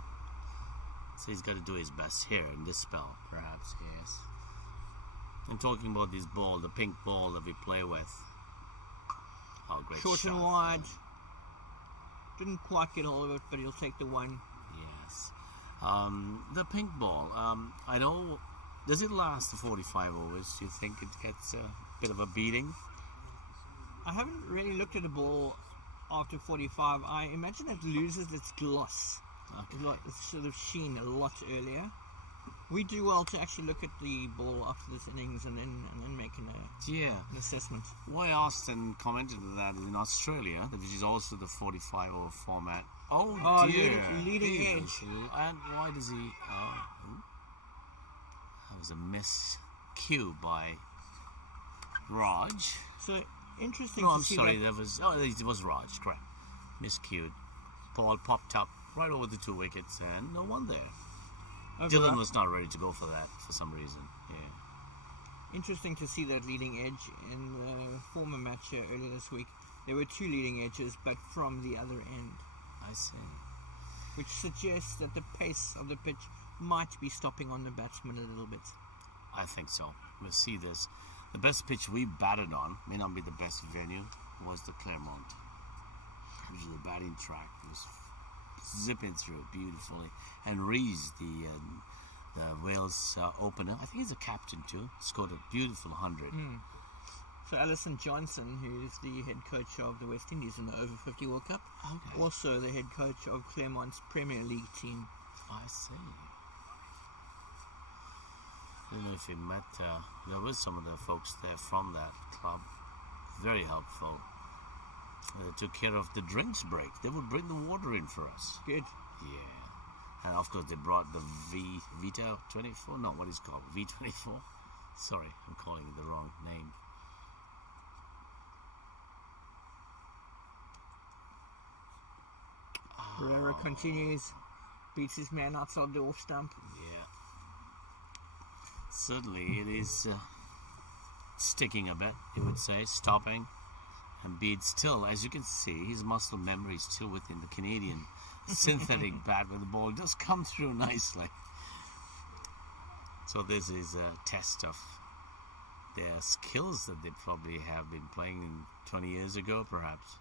So he's got to do his best here in this spell, perhaps. Yes. I'm talking about this ball, the pink ball that we play with. Oh, great Short shot. and wide. Didn't quite get hold of it, but he'll take the one. Yes. The pink ball, I know, does it last the 45 overs? Do you think it gets a bit of a beating? I haven't really looked at the ball after 45. I imagine it loses its gloss. Okay. It's sort of sheen a lot earlier. We do well to actually look at the ball after this innings and then make an assessment. Why I asked and commented on that is in Australia, which is also the 45 over format. Oh dear. Leading edge. And why does he... that was a miscue by Raj. So interesting No, to I'm see sorry, that. it was Raj, correct. Miscued. Ball popped up right over the 2 wickets and no one there. Dylan was not ready to go for that for some reason. Yeah. Interesting to see that leading edge in the former match earlier this week. There were 2 leading edges, but from the other end. I see. Which suggests that the pace of the pitch might be stopping on the batsman a little bit. I think so. We'll see this. The best pitch we batted on, may not be the best venue, was the Claremont, which is the batting track. It was zipping through beautifully. And Rees, the Wales opener, I think he's a captain too, scored a beautiful 100. So Alison Johnson, who is the head coach of the West Indies in the Over-50 World Cup, also the head coach of Claremont's Premier League team. I see. I don't know if you met, there was some of the folks there from that club. Very helpful. They took care of the drinks break. They would bring the water in for us. Good. Yeah. And of course they brought the Vita 24. No, what is it called? V24? Sorry, I'm calling it the wrong name. Pereira continues. Beats his man outside the off stump. Yeah. Certainly it is sticking a bit, you would say, stopping. And Bede still, as you can see, his muscle memory is still within the Canadian synthetic bat where the ball does come through nicely. So this is a test of their skills that they probably have been playing 20 years ago, perhaps.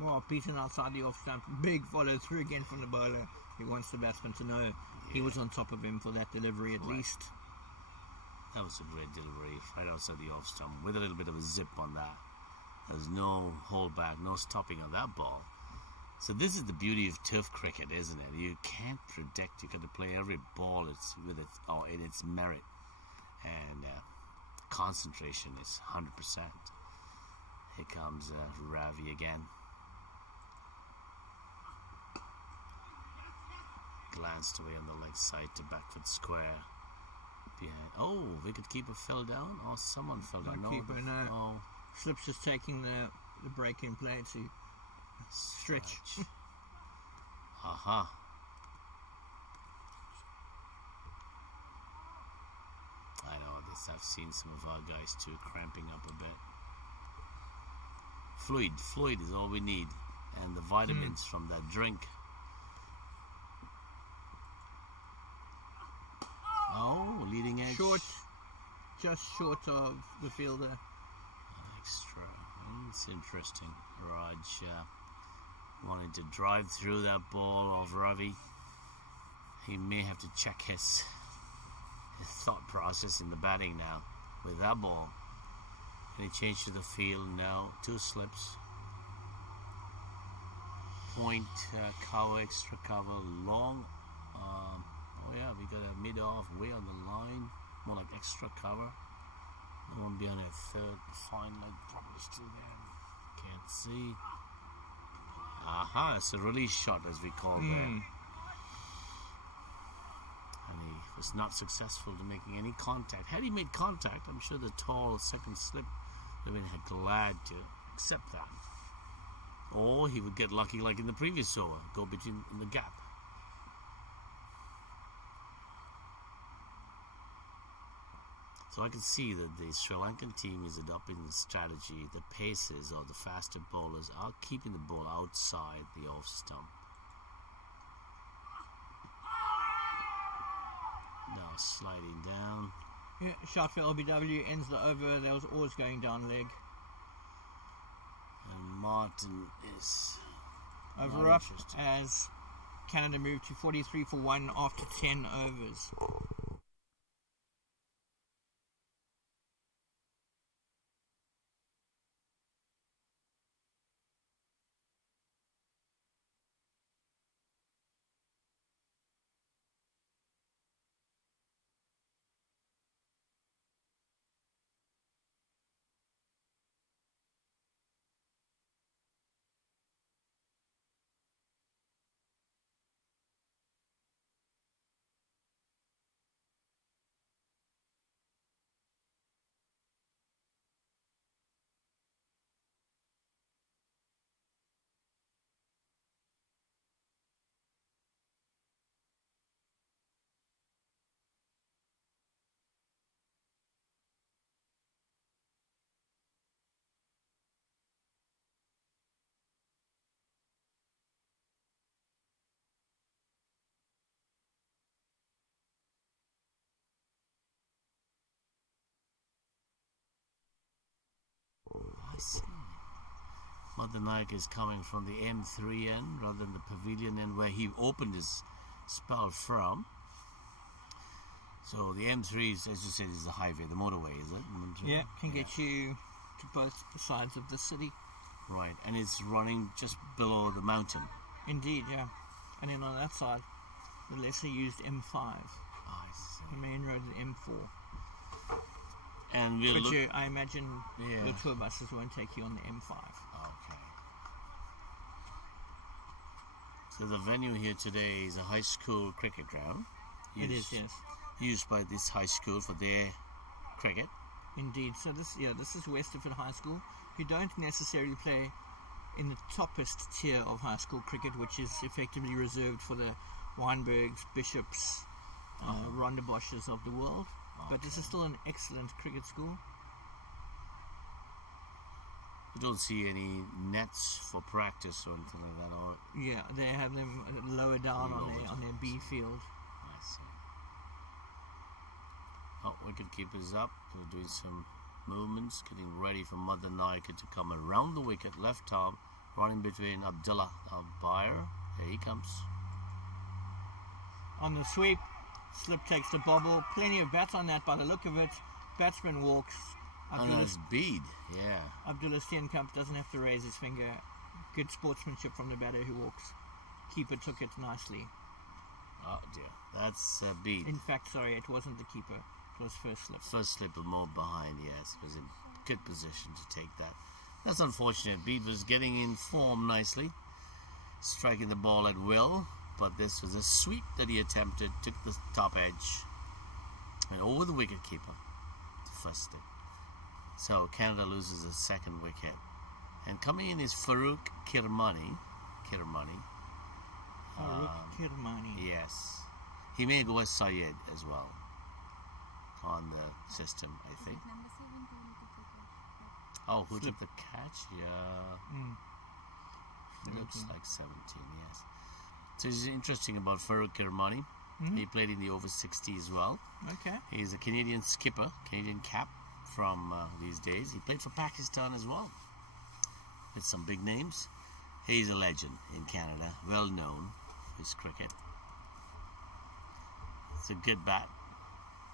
Well, beaten outside the off stump. Big follow through again from the bowler. He wants the batsman to know he was on top of him for that delivery at least. That was a great delivery right outside the off stump with a little bit of a zip on that. There's no hold back, no stopping on that ball. So this is the beauty of turf cricket, isn't it? You can't predict. You got to play every ball in its merit, and concentration is 100%. Here comes Ravi again. Glanced away on the leg side to backfoot square. Behind. Oh, wicketkeeper fell down, or someone fell down. Keeper, no. Oh. Slip's just taking the break in play to stretch. Aha. I know this. I've seen some of our guys too cramping up a bit. Fluid is all we need, and the vitamins from that drink. Oh, leading edge. Just short of the fielder. Extra. It's interesting. Raj wanted to drive through that ball of Ravi. He may have to check his thought process in the batting now with that ball. Any change to the field? No. 2 slips. Point cover, extra cover, long. Oh yeah, we got a mid-off way on the line. More like extra cover. The one behind a third. Fine leg probably still there. Can't see. Aha, it's a release shot as we call that. And he was not successful to making any contact. Had he made contact, I'm sure the tall second slip would have been glad to accept that. Or he would get lucky like in the previous over, go between in the gap. So I can see that the Sri Lankan team is adopting the strategy. The paces or the faster bowlers are keeping the ball outside the off stump. Now sliding down. Yeah, shot for LBW, ends the over. That was always going down leg. And Martin is Over up as Canada moved to 43 for 1 after 10 overs. I see. Mother Nike is coming from the M3 end rather than the pavilion end where he opened his spell from. So the M3 is, as you said, is the highway, the motorway, is it? Yeah, can get you to both sides of the city. Right, and it's running just below the mountain. Indeed, yeah. And then on that side, the lesser used M5. I see. The main road is M4. And we'll But look... I imagine Yeah. the tour buses won't take you on the M5. Okay. So the venue here today is a high school cricket ground. It is, yes. Used by this high school for their cricket. Indeed. So this is Westerford High School, who don't necessarily play in the toppest tier of high school cricket, which is effectively reserved for the Weinbergs, Bishops, Rondebosches of the world. But this is still an excellent cricket school. You don't see any nets for practice or anything like that, or... Yeah, they have them lower down on their B field. I see. Oh, wicketkeeper's up. We're doing some movements, getting ready for Mother Nike to come around the wicket, left arm, running between Abdullah Al-Bayer. Here he comes. On the sweep, slip takes the bobble. Plenty of bats on that by the look of it. Batsman walks. And that's Bede, yeah. Abdullah Steenkamp doesn't have to raise his finger. Good sportsmanship from the batter who walks. Keeper took it nicely. Oh dear, that's Bede. In fact, sorry, it wasn't the keeper. It was first slip. First slip, but more behind, yes. Was in good position to take that. That's unfortunate. Bede was getting in form nicely, striking the ball at will, but this was a sweep that he attempted, took the top edge, and over the wicket keeper. The first slip. So Canada loses a second wicket. And coming in is Farooq Kirmani. Farooq Kirmani. Yes. He may go as Syed as well on the system, I think. Oh, who took the catch? Yeah. Looks like 17, yes. So it's interesting about Farooq Kirmani. He played in the over-60 as well. Okay. He's a Canadian skipper, Canadian cap from these days. He played for Pakistan as well, with some big names. He's a legend in Canada, well known for his cricket. It's a good bat,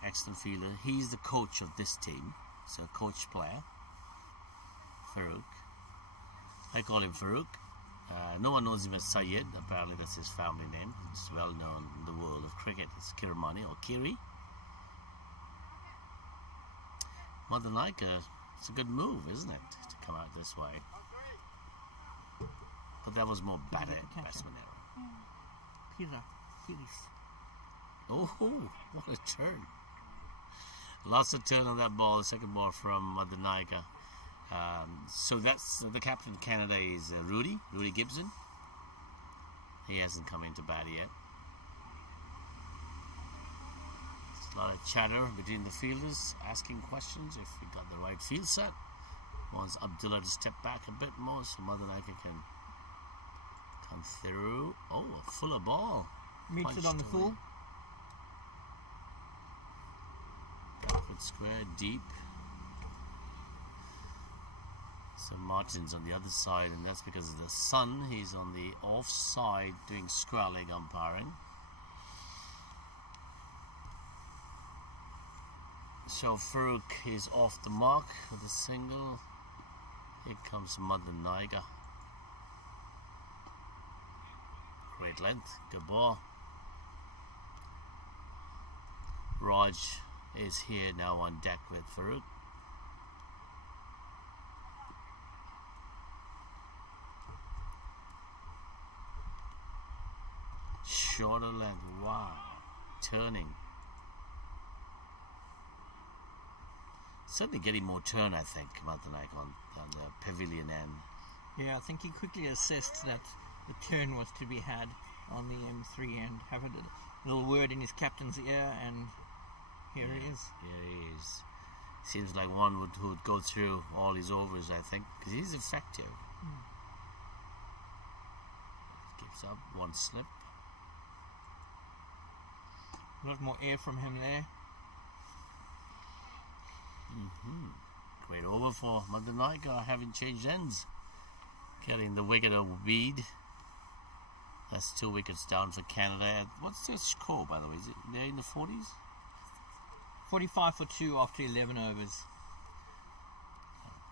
excellent fielder. He's the coach of this team, so a coach player, Farooq. I call him Farooq. No one knows him as Syed. Apparently that's his family name. It's well known in the world of cricket. It's Kirmani or Kiri. Mother Nike, it's a good move, isn't it, to come out this way? But that was more batsman error. Kiris. Oh, what a turn. Lots of turn on that ball, the second ball from Mother Nike. So that's the captain of Canada is Rudy Gibson. He hasn't come into bat yet. A lot of chatter between the fielders, asking questions if we got the right field set. Wants Abdullah to step back a bit more so Mother Nike can come through. Oh, a fuller ball. Meets it on the full. Captain Short square, deep. So Martin's on the other side, and that's because of the sun. He's on the offside doing scrolling umpiring. So Farouk is off the mark with a single. Here comes Madan Naiga. Great length, good ball. Raj is here now on deck with Farouk. Shorter length, wow, turning. Certainly getting more turn, I think, Matanak on the pavilion end. Yeah, I think he quickly assessed that the turn was to be had on the M3 and have a little word in his captain's ear, and here he is. Here he is. Seems like one who would go through all his overs, I think, because he's effective. Gives up one slip. A lot more air from him there. Great over for Madanaika, having changed ends. Getting the wicket over Bede. That's 2 wickets down for Canada. What's their score, by the way? Is it they're in the 40s? 45 for 2 after 11 overs.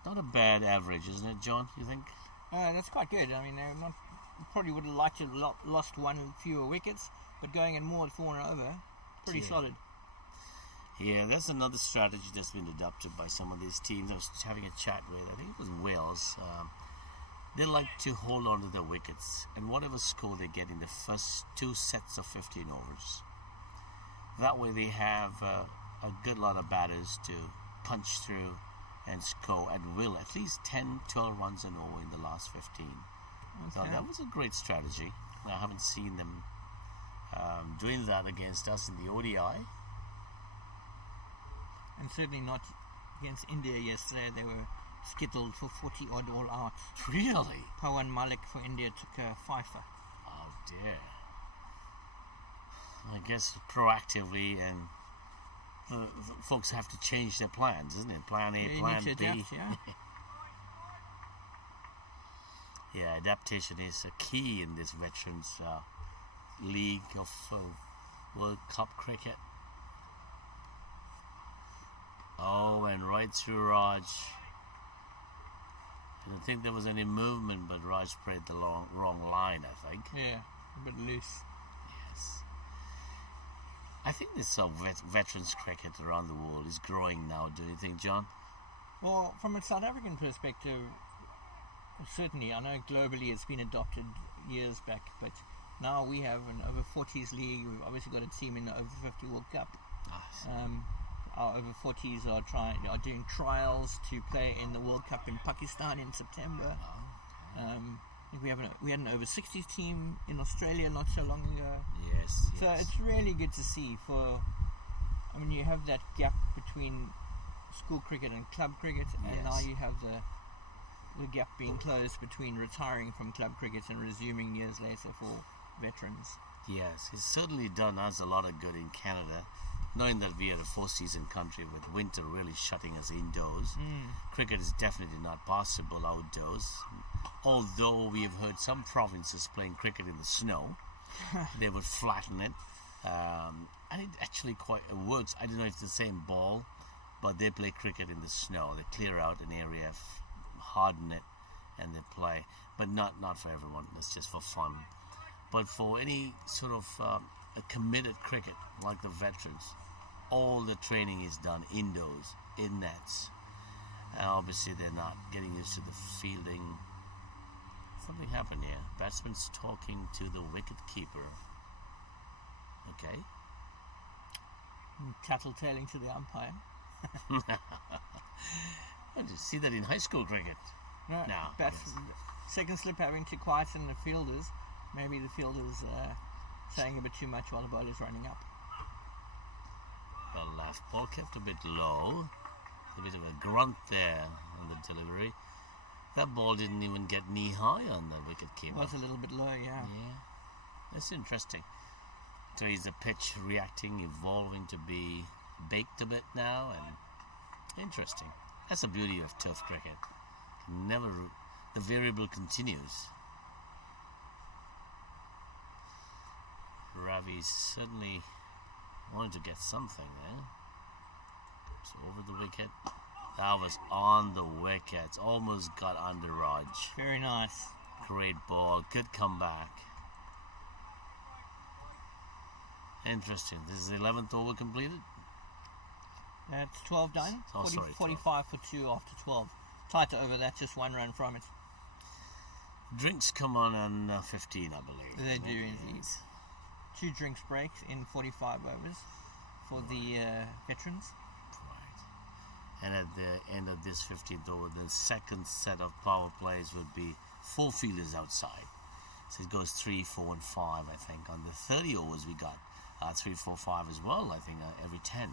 Not a bad average, isn't it, John? You think? That's quite good. I mean, they're not, probably would have liked to have lost one fewer wickets, but going in more at 4 and over, pretty solid. Yeah, that's another strategy that's been adopted by some of these teams. I was having a chat with, I think it was Wales. They like to hold on to their wickets, and whatever score they get in the first 2 sets of 15 overs. That way they have a good lot of batters to punch through and score at will, at least 10, 12 runs and over in the last 15. So that was a great strategy. I haven't seen them doing that against us in the ODI. And certainly not against India yesterday. They were skittled for 40 odd all out. Really? Pawan Malik for India took a fifer. Oh dear. I guess proactively, and the folks have to change their plans, isn't it? Plan A, plan B. Adapt, yeah. Yeah, adaptation is a key in this Veterans League of World Cup cricket. Oh, and right through Raj. I don't think there was any movement, but Raj played the wrong line, I think. Yeah, a bit loose. Yes. I think this veterans cricket around the world is growing now, do you think, John? Well, from a South African perspective, certainly. I know globally it's been adopted years back, but now we have an over-40s league. We've obviously got a team in the over-50 World Cup. Nice. Our over-40s are doing trials to play in the World Cup in Pakistan in September. I think we had an over-60s team in Australia not so long ago. Yes. So it's really good to see. I mean, you have that gap between school cricket and club cricket, and now you have the gap being closed between retiring from club cricket and resuming years later for veterans. Yes, it's certainly done us a lot of good in Canada, knowing that we are a 4-season country with winter really shutting us indoors. Cricket is definitely not possible outdoors, although we have heard some provinces playing cricket in the snow. They would flatten it, and it actually quite works. I don't know if it's the same ball, but they play cricket in the snow. They clear out an area, harden it, and they play, but not for everyone. It's just for fun. But for any sort of a committed cricket like the veterans, all the training is done indoors, in nets. And obviously they're not getting used to the fielding. Something happened here. Batsman's talking to the wicket keeper. Okay. Tattletaling to the umpire. Did you see that in high school cricket? No. Second slip having to quieten the fielders. Maybe the fielders saying a bit too much while the bowler's running up. The left ball kept a bit low. A bit of a grunt there on the delivery. That ball didn't even get knee high on the wicket keeper. It was a little bit low, yeah. Yeah, that's interesting. So is the pitch reacting, evolving to be baked a bit now, and interesting. That's the beauty of turf cricket. Never, the variable continues. Ravi certainly wanted to get something there. So over the wicket. That was on the wicket. Almost got under Raj. Very nice. Great ball. Good comeback. Interesting. This is the 11th over completed. That's 12 done. Oh, 45 for 2 after 12. Tight over that, just 1 run from it. Drinks come on 15, I believe. They do indeed. 2 drinks breaks in 45 overs for the veterans. And at the end of this 15th over, the second set of power plays would be 4 fielders outside. So it goes 3, 4, and 5, I think. On the 30 overs, we got 3, 4, 5 as well, I think, every 10.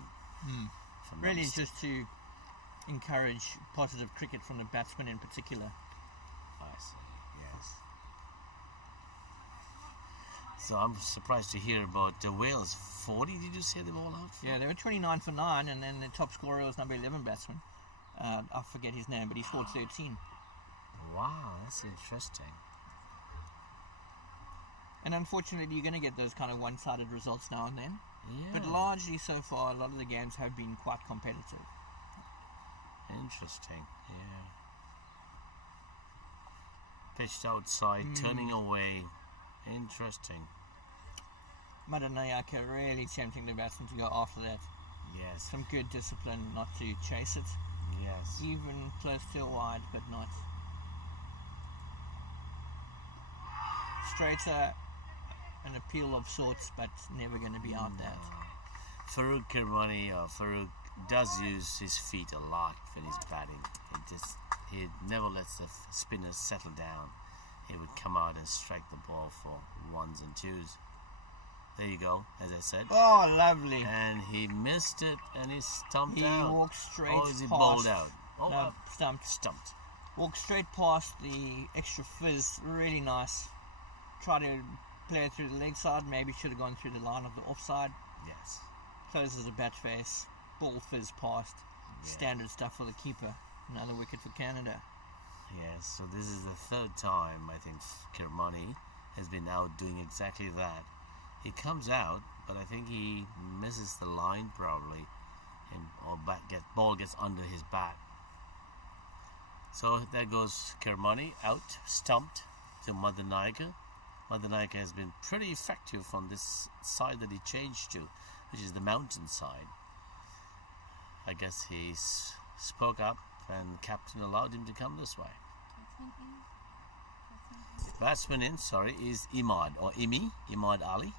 Really just to encourage positive cricket from the batsmen in particular. I see, yes. So I'm surprised to hear about Wales. 40, did you say they were all out? Yeah, they were 29 for 9, and then the top scorer was number 11 batsman. I forget his name, but he scored 13. Wow, that's interesting. And unfortunately, you're going to get those kind of one-sided results now and then. Yeah. But largely, so far, a lot of the games have been quite competitive. Interesting, yeah. Pitched outside, turning away. Interesting. Madanayaka really tempting the batsman to go after that. Yes. Some good discipline not to chase it. Yes. Even close to a wide, but not. Straighter, an appeal of sorts, but never going to be out that. Farooq Kirmani, Farooq does use his feet a lot when he's batting. He never lets the spinners settle down. He would come out and strike the ball for 1s and 2s. There you go, as I said. Oh, lovely. And he missed it and he stumped He out. walked straight Or is he past. bowled out? Oh, No, stumped. Stumped. Walked straight past the extra fizz. Really nice. Try to play it through the leg side. Maybe should have gone through the line of the offside. Yes. Closes the bat face. Ball fizz past. Yeah. Standard stuff for the keeper. Another wicket for Canada. Yes, so this is the 3rd time I think Kirmani has been out doing exactly that. He comes out, but I think he misses the line probably, and ball gets under his bat. So there goes Kirmani out, stumped to Madanayaka. Madanayaka has been pretty effective on this side that he changed to, which is the mountain side. I guess he spoke up and captain allowed him to come this way. Batsman in, is Imad or Imad Ali.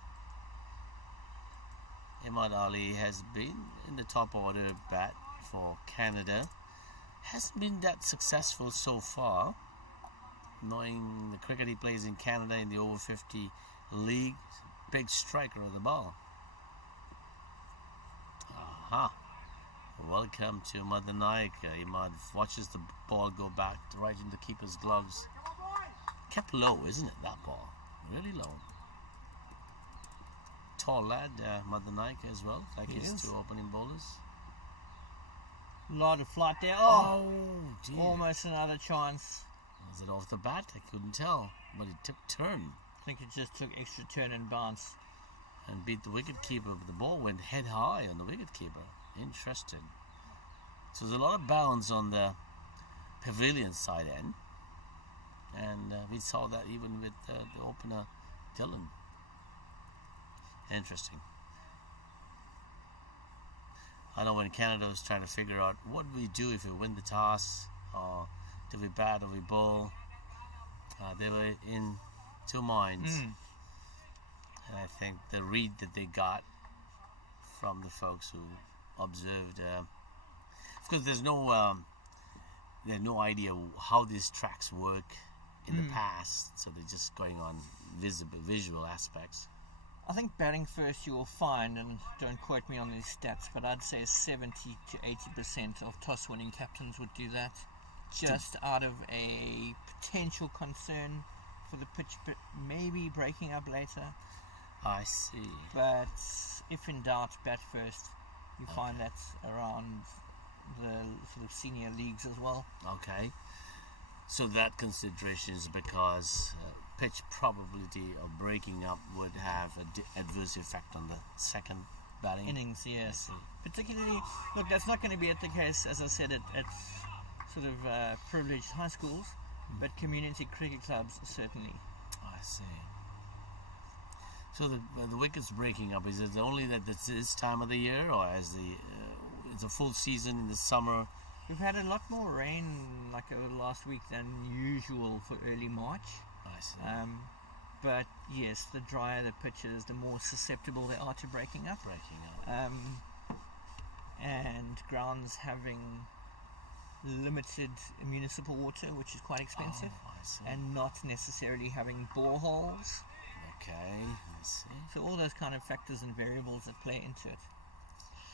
Imad Ali has been in the top order bat for Canada. Hasn't been that successful so far. Knowing the cricket he plays in Canada in the over-50 league, big striker of the ball. Aha. Welcome to Madanayaka. Imad watches the ball go back right into the keeper's gloves. Kept low, isn't it, that ball? Really low. Tall lad, Madanayaka as well, like his 2 opening bowlers. A lot of flight there. Oh, dear. Almost another chance. Was it off the bat? I couldn't tell, but it took turn. I think it just took extra turn and bounce. And beat the wicketkeeper, but the ball went head high on the wicketkeeper. Interesting. So there's a lot of bounds on the pavilion side end. And we saw that even with the opener, Dylan. Interesting. I know when Canada was trying to figure out what we do if we win the toss, or do we bat or we bowl, they were in 2 minds. And I think the read that they got from the folks who observed, of course there's no idea how these tracks work in the past, so they're just going on visual aspects. I think batting first you will find, and don't quote me on these stats, but I'd say 70 to 80% of toss-winning captains would do that, just out of a potential concern for the pitch, but maybe breaking up later. I see. But if in doubt, bat first. You find that around the sort of senior leagues as well. Okay. So that consideration is because pitch probability of breaking up would have an adverse effect on the second batting Innings, yes. Particularly, look, that's not going to be the case, as I said, at sort of privileged high schools, but community cricket clubs certainly. I see. So the wickets breaking up, is it only that it's this time of the year, or as it's a full season in the summer? We've had a lot more rain like over the last week than usual for early March. I see. But yes, the drier the pitches, the more susceptible they are to breaking up. And grounds having limited municipal water, which is quite expensive, I see. and not necessarily having boreholes. Okay, I see. So all those kind of factors and variables that play into it.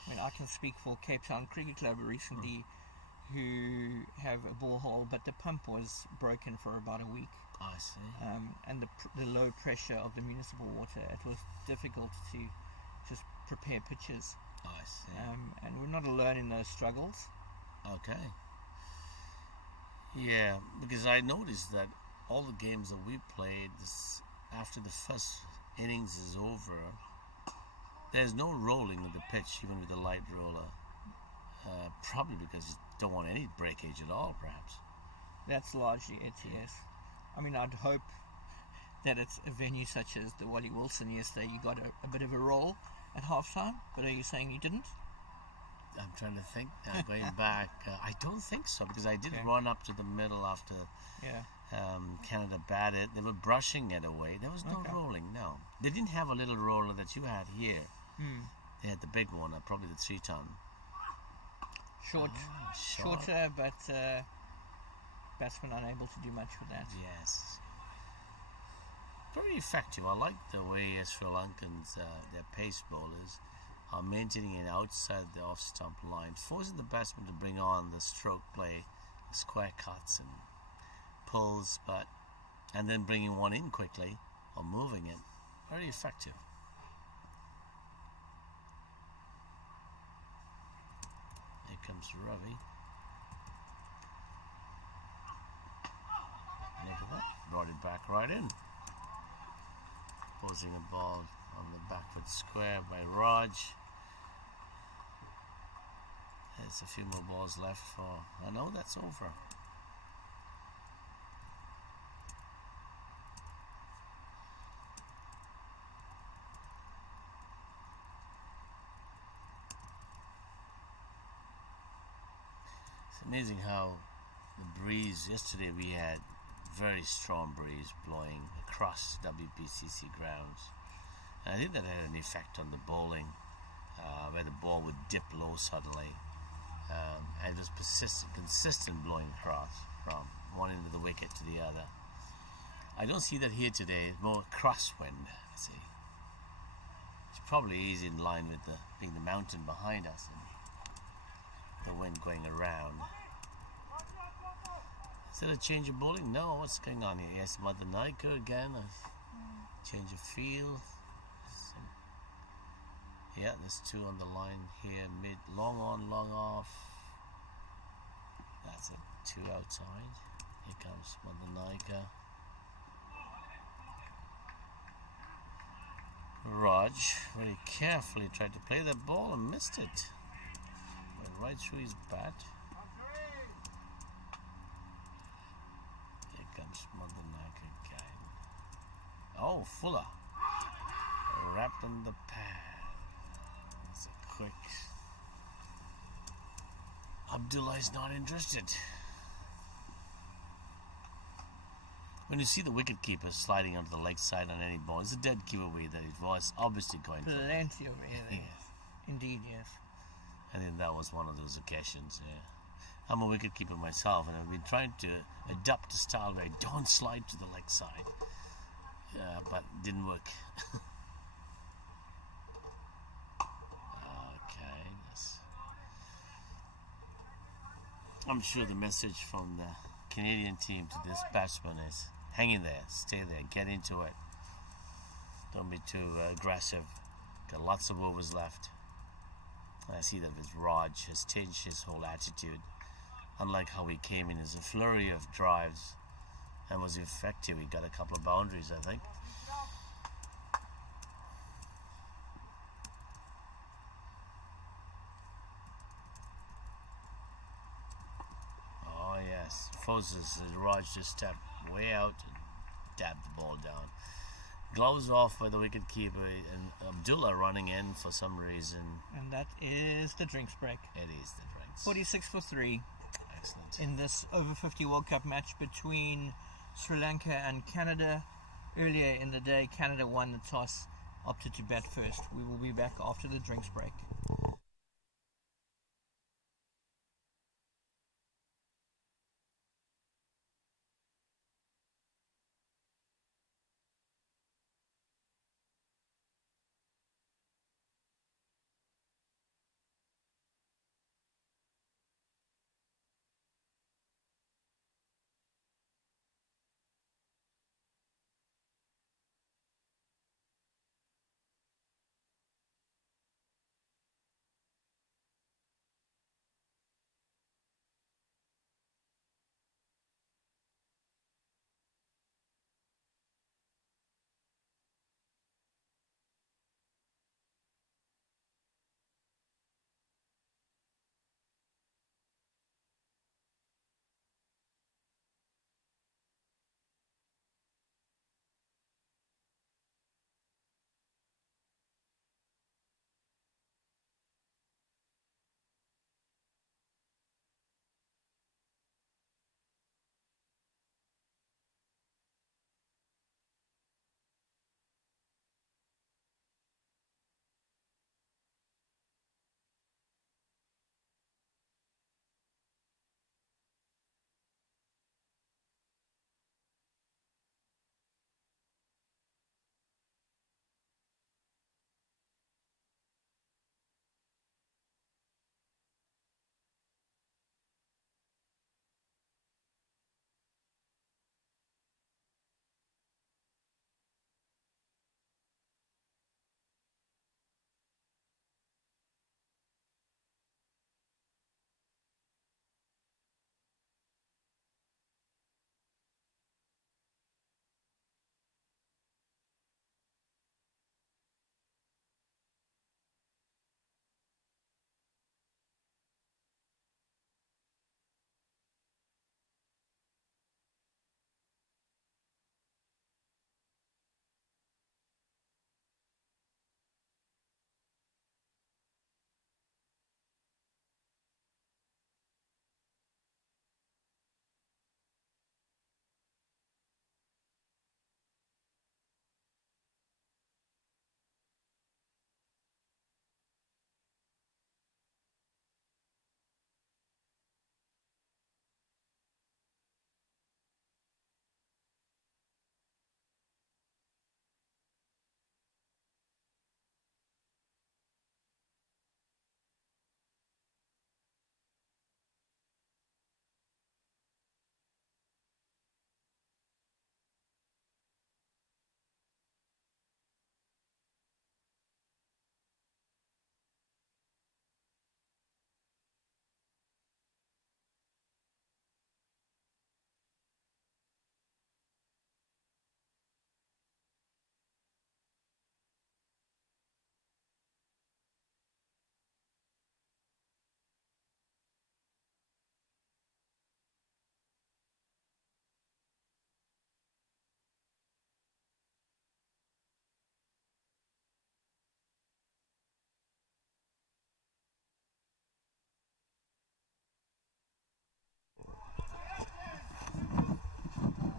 I mean, I can speak for Cape Town Cricket Club recently, who have a borehole, but the pump was broken for about a week. I see. And the low pressure of the municipal water, it was difficult to just prepare pitches. I see. And we're not alone in those struggles. Okay. Yeah, because I noticed that all the games that we played, after the first innings is over, there's no rolling of the pitch, even with a light roller. Probably because you don't want any breakage at all, perhaps. That's largely it, yes. I mean, I'd hope that it's a venue such as the Wally Wilson yesterday, you got a bit of a roll at halftime, but are you saying you didn't? I'm trying to think now, going back. I don't think so, because I did run up to the middle after Canada batted. They were brushing it away. There was no rolling, no. They didn't have a little roller that you had here. They had the big one, probably the 3-ton. Shorter, but batsmen unable to do much with that. Yes. Very effective. I like the way Sri Lankans, their pace bowlers, are maintaining it outside the off-stump line, forcing the batsman to bring on the stroke play, the square cuts and pulls, and then bringing one in quickly or moving it. Very effective. Here comes Ravi. Look at that. Brought it back right in. Posing a ball on the backward square by Raj. There's a few more balls left for... I know that's over. It's amazing how the breeze, yesterday we had very strong breeze blowing across WPCC grounds. And I think that had an effect on the bowling, where the ball would dip low suddenly. And it was consistent blowing across from one end of the wicket to the other. I don't see that here today. It's more crosswind, I see. It's probably easy in line with being the mountain behind us and the wind going around. Is that a change of bowling? No, what's going on here? Yes, Mother Nika again. A change of field. Yeah, there's two on the line here. Mid, long on, long off. That's a 2 outside. Here comes Mother Nika. Raj very carefully tried to play that ball and missed it. Went right through his bat. Here comes Mother Nika again. Oh, Fuller. Wrapped on the pad. That's a quick. Abdullah is not interested. When you see the wicketkeeper sliding onto the leg side on any ball, it's a dead giveaway that it was obviously going for plenty of air. Yes. Indeed, yes. I think that was one of those occasions, yeah. I'm a wicketkeeper myself, and I've been trying to adapt the style where I don't slide to the leg side. But it didn't work. Okay, yes. I'm sure the message from the Canadian team to this batsman is hang in there, stay there, get into it. Don't be too aggressive. Got lots of overs left. I see that with Raj has changed his whole attitude. Unlike how he came in as a flurry of drives and was effective, he got a couple of boundaries, I think. Oh yes, forces Raj just stepped way out and dabbed the ball down. Gloves off by the wicketkeeper, and Abdullah running in for some reason. And that is the drinks break. It is the drinks. 46 for 3. Excellent. In this over-50 World Cup match between Sri Lanka and Canada. Earlier in the day, Canada won the toss, opted to bat first. We will be back after the drinks break.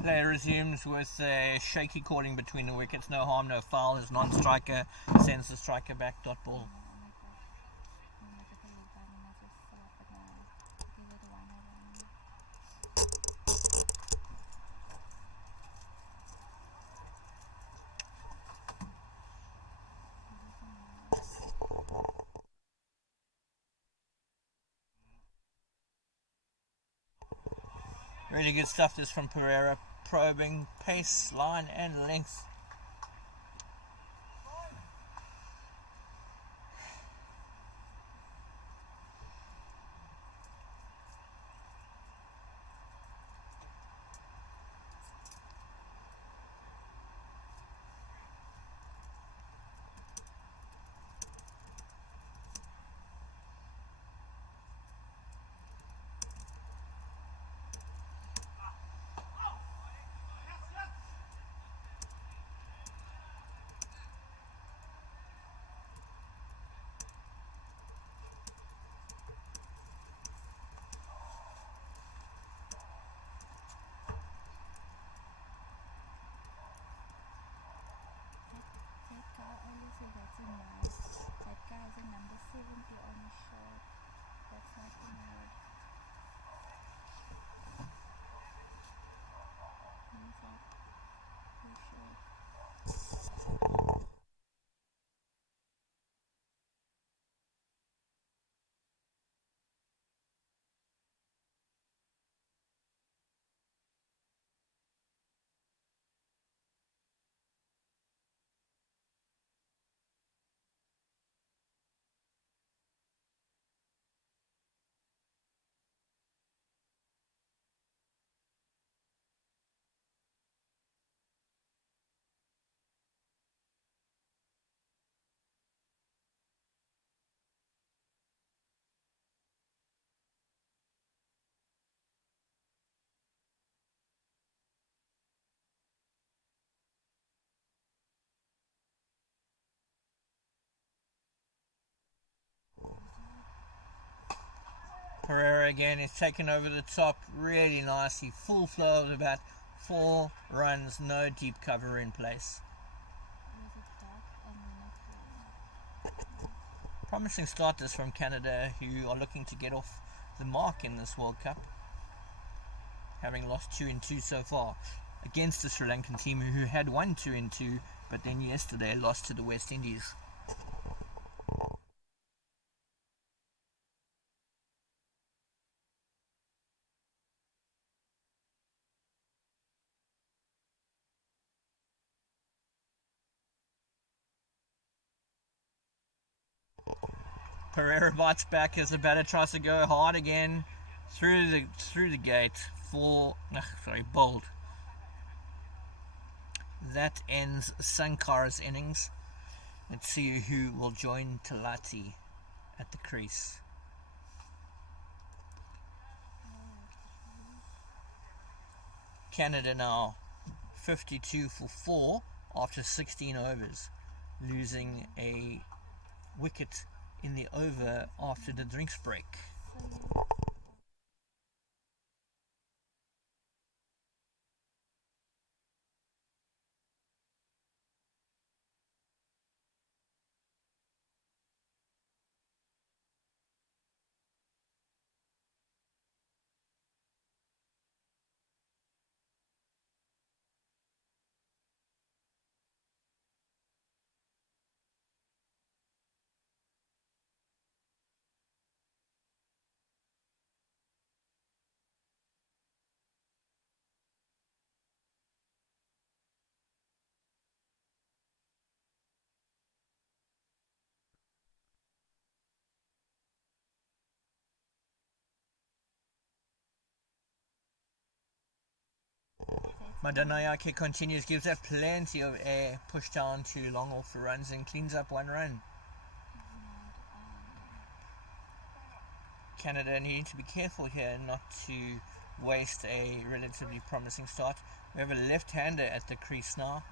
Play resumes with a shaky calling between the wickets. No harm, no foul. His non-striker sends the striker back. Dot ball. Really good stuff this from Pereira. Probing, pace, line and length. Pereira again is taken over the top really nicely. Full flow of about 4 runs, no deep cover in place. Promising starters from Canada who are looking to get off the mark in this World Cup, having lost 2-2 so far against the Sri Lankan team who had won 2-2 but then yesterday lost to the West Indies. Pereira bites back as the batter tries to go hard again through the gate for bowled. That ends Sankar's innings. Let's see who will join Talati at the crease. Canada now 52 for 4 after 16 overs, losing a wicket in the over after the drinks break. Madanayake continues, gives that plenty of air, push down to long off for runs and cleans up 1 run. Canada needing to be careful here not to waste a relatively promising start. We have a left-hander at the crease now.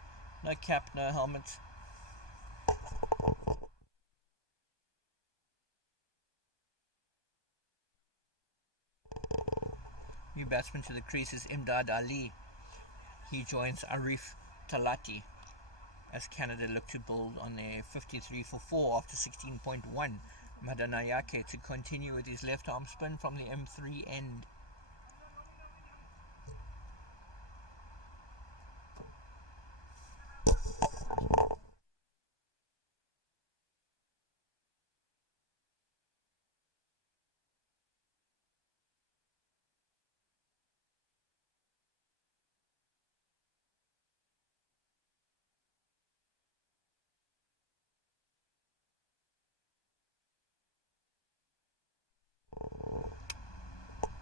No cap, no helmet. New batsman to the crease is Imdad Ali. He joins Arif Talati as Canada look to build on a 53 for 4 after 16.1. Madanayake to continue with his left arm spin from the M3 end.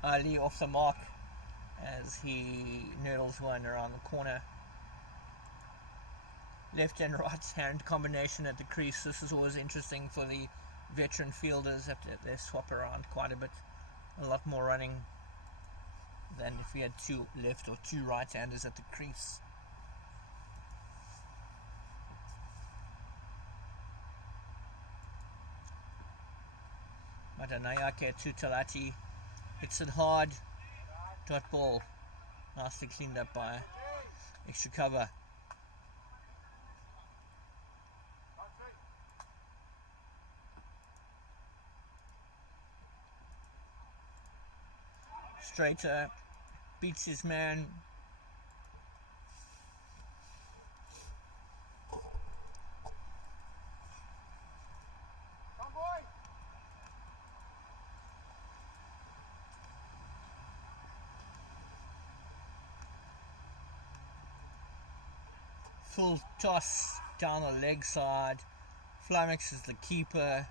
Ali off the mark as he noodles one around the corner. Left and right hand combination at the crease. This is always interesting for the veteran fielders that they swap around quite a bit. A lot more running than if we had 2 left or 2 right handers at the crease. Madanayake to Talati. Hits it hard. Dot ball. Nicely cleaned up by extra cover. Straighter beats his man. Full toss down the leg side. Flummox is the keeper.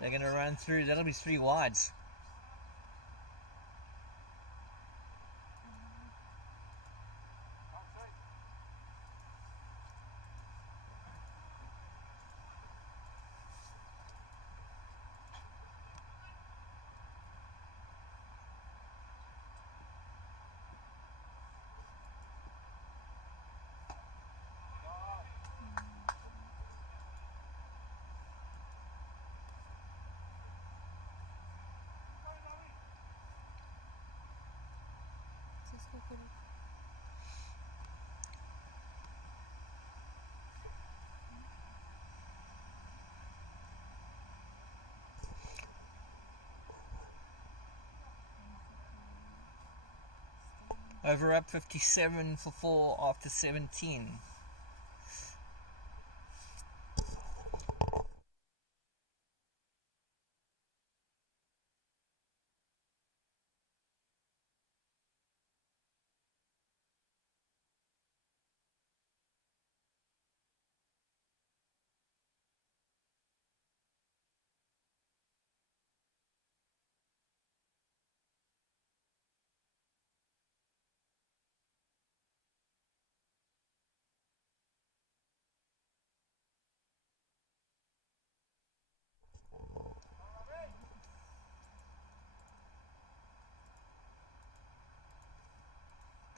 They're going to run through. That'll be 3 wides. Over up 57 for 4 after 17.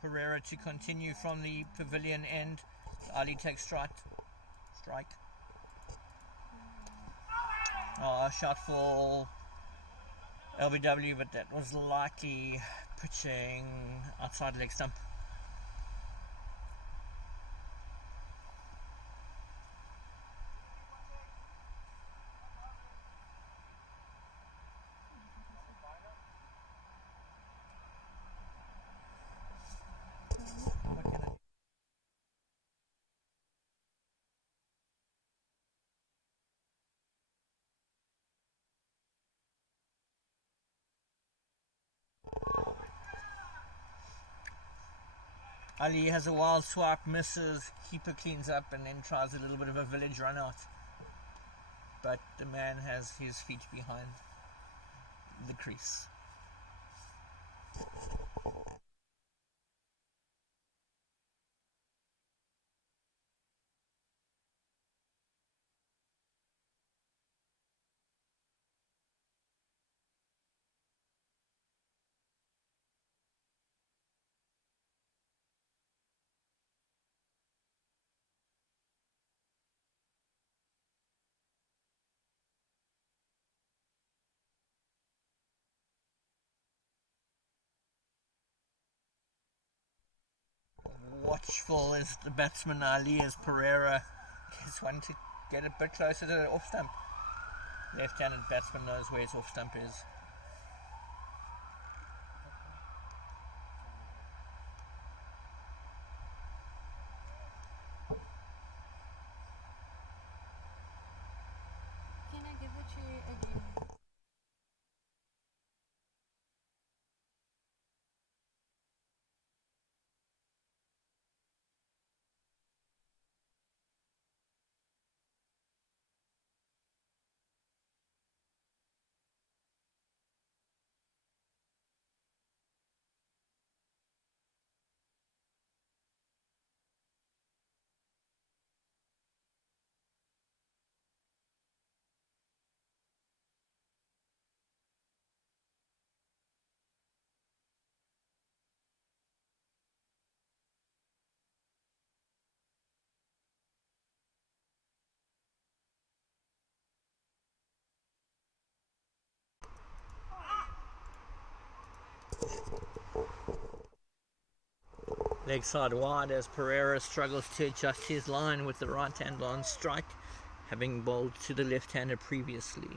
Pereira to continue from the pavilion end. Ali takes strike. Shot for LBW, but that was likely pitching outside leg stump. Ali has a wild swipe, misses, keeper cleans up and then tries a little bit of a village run out. But the man has his feet behind the crease. Watchful is the batsman Ali as Pereira gets one to get a bit closer to the off stump. Left-handed batsman knows where his off stump is. Can I give it to you again? Leg side wide as Pereira struggles to adjust his line with the right hand on strike, having bowled to the left-hander previously.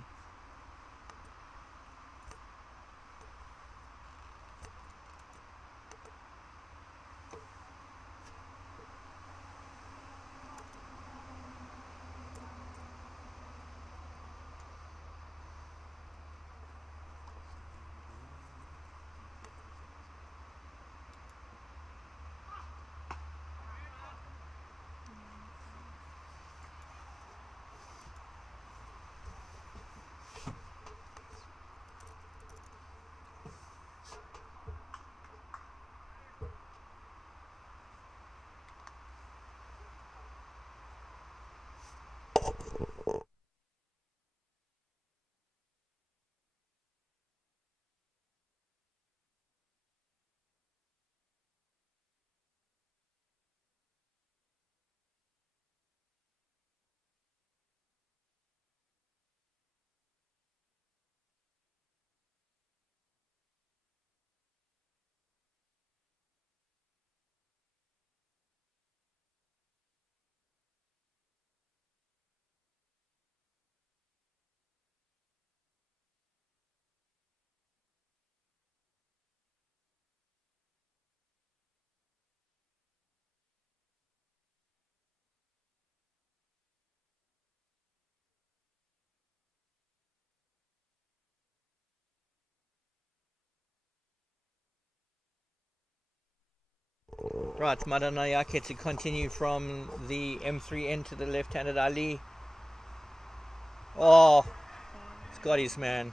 Right, Madanayake to continue from the M3 end to the left-handed Ali. Oh, Scotty's man.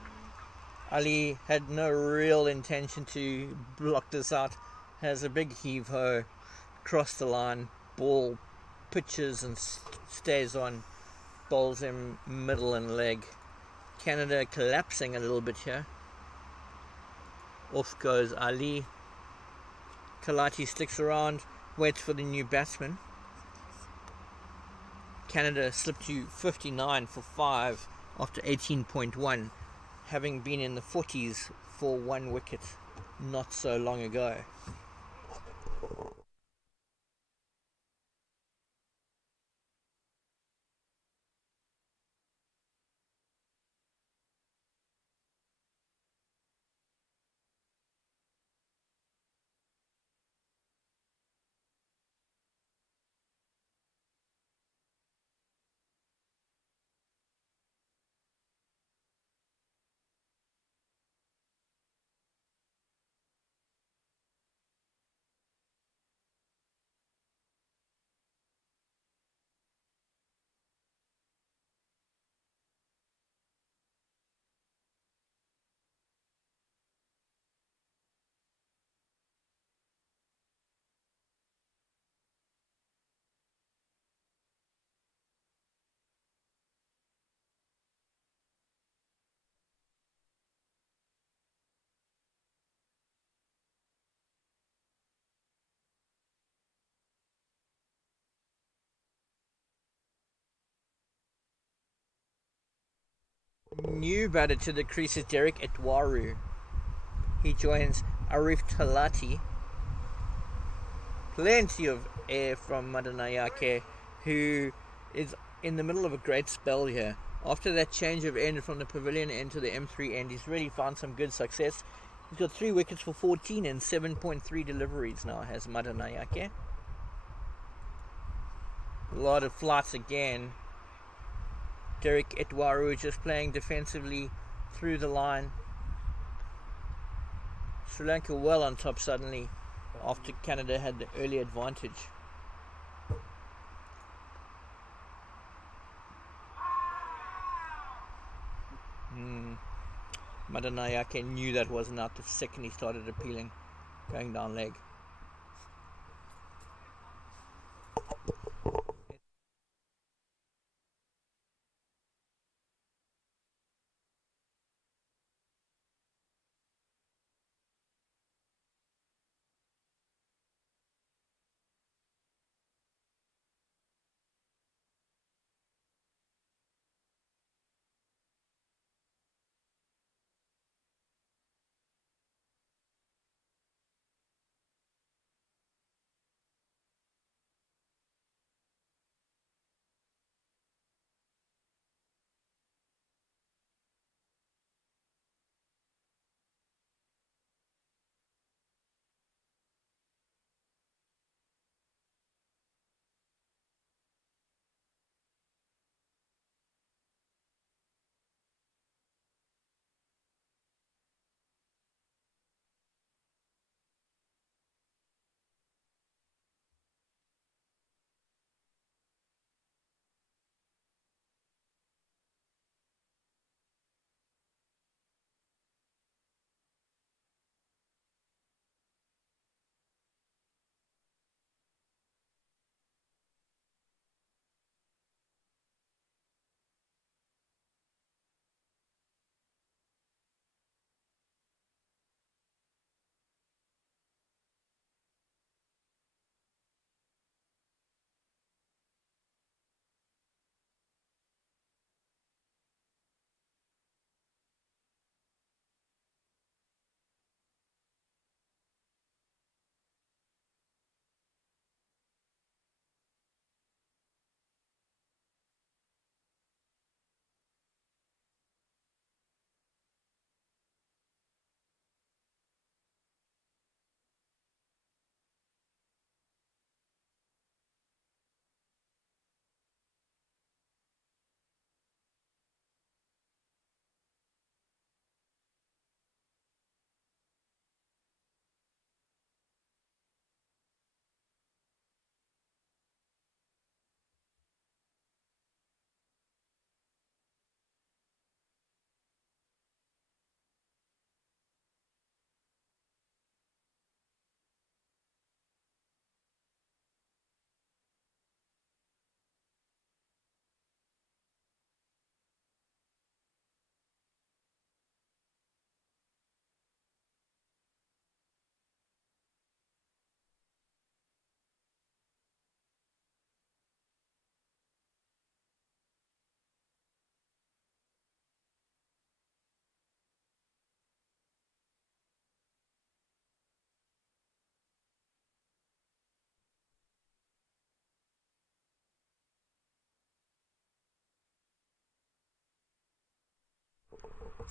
Ali had no real intention to block this out. Has a big heave-ho, cross the line, ball pitches and stays on, bowls him middle and leg. Canada collapsing a little bit here. Off goes Ali. Kalati sticks around, waits for the new batsman. Canada slipped to 59 for 5 after 18.1, having been in the 40s for 1 wicket not so long ago. New batter to the crease is Derek Etwaru. He joins Arif Talati. Plenty of air from Madanayake, who is in the middle of a great spell here. After that change of end from the pavilion end to the M3 end, he's really found some good success. He's got 3 wickets for 14 and 7.3 deliveries now, has Madanayake. A lot of flights again. Derek Etwaru just playing defensively through the line. Sri Lanka well on top suddenly after Canada had the early advantage. Madanayake knew that wasn't out the second he started appealing, going down leg.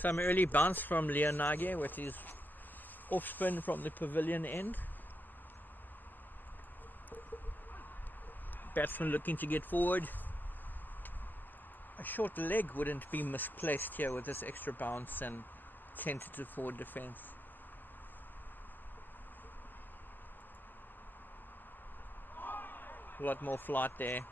Some early bounce from Leonage with his off spin from the pavilion end. Batsman looking to get forward. A short leg wouldn't be misplaced here with this extra bounce and tentative forward defence. A lot more flight there.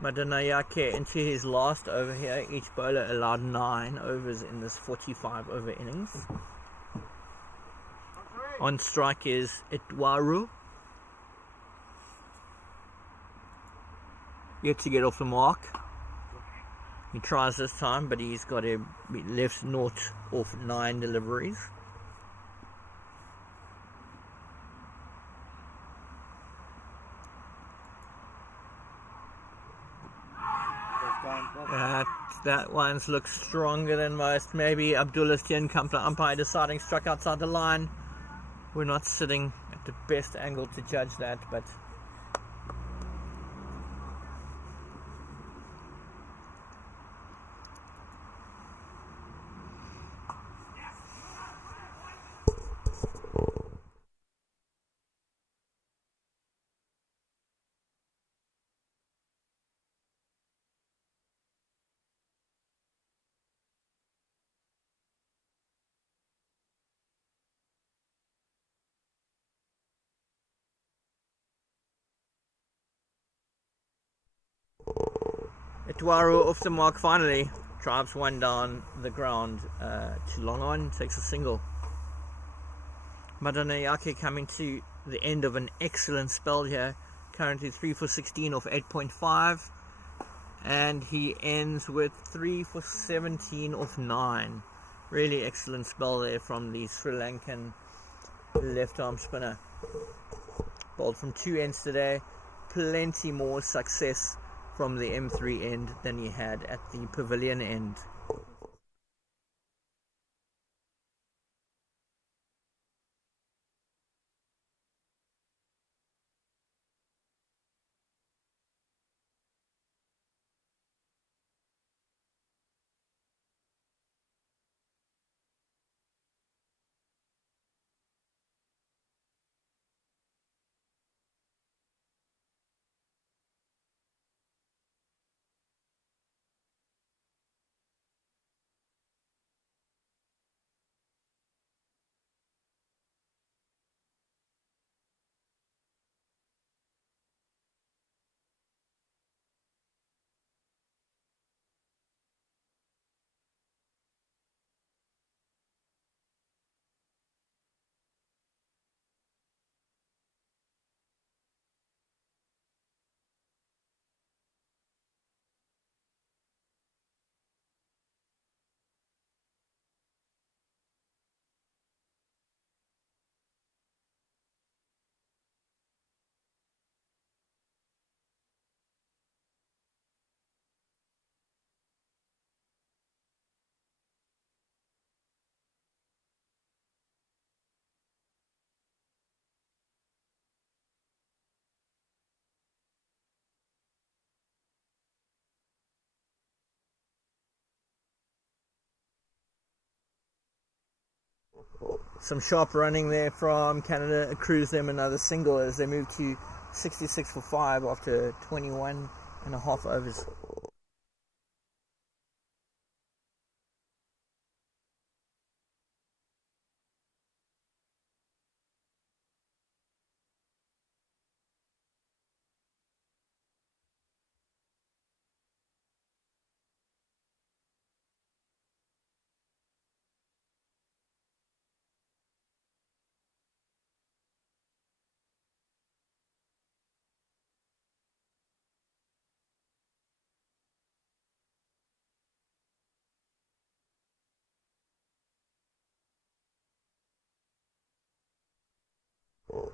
Madanayake into his last over here. Each bowler allowed 9 overs in this 45 over innings. On strike is Itwaru. Yet to get off the mark. He tries this time, but he's got a left naught off 9 deliveries. That one looks stronger than most. Maybe Abdullah Stien Kampla umpire deciding struck outside the line. We're not sitting at the best angle to judge that, but Itwaru off the mark finally. Drives one down the ground to long on, takes a single. Madanayake coming to the end of an excellent spell here. Currently 3 for 16 off 8.5. And he ends with 3 for 17 off 9. Really excellent spell there from the Sri Lankan left arm spinner. Bowled from 2 ends today. Plenty more success from the M3 end than he had at the pavilion end. Some sharp running there from Canada accrues them another single as they move to 66 for 5 after 21 and a half overs.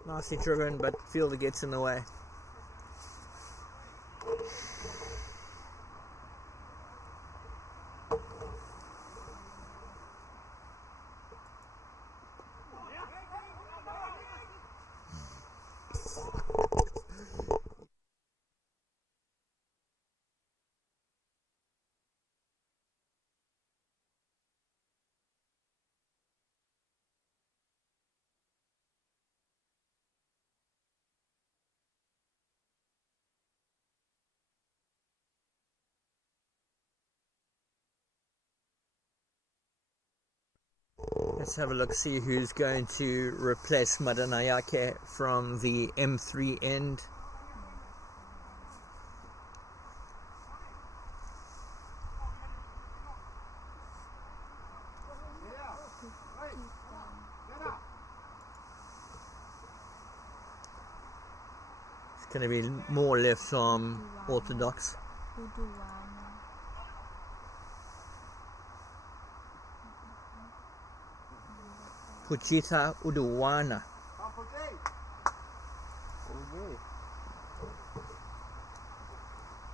Nicely driven, but fielder gets in the way. Let's have a look, see who's going to replace Madanayake from the M3 end. It's going to be more left arm orthodox. Puchita Uduwana.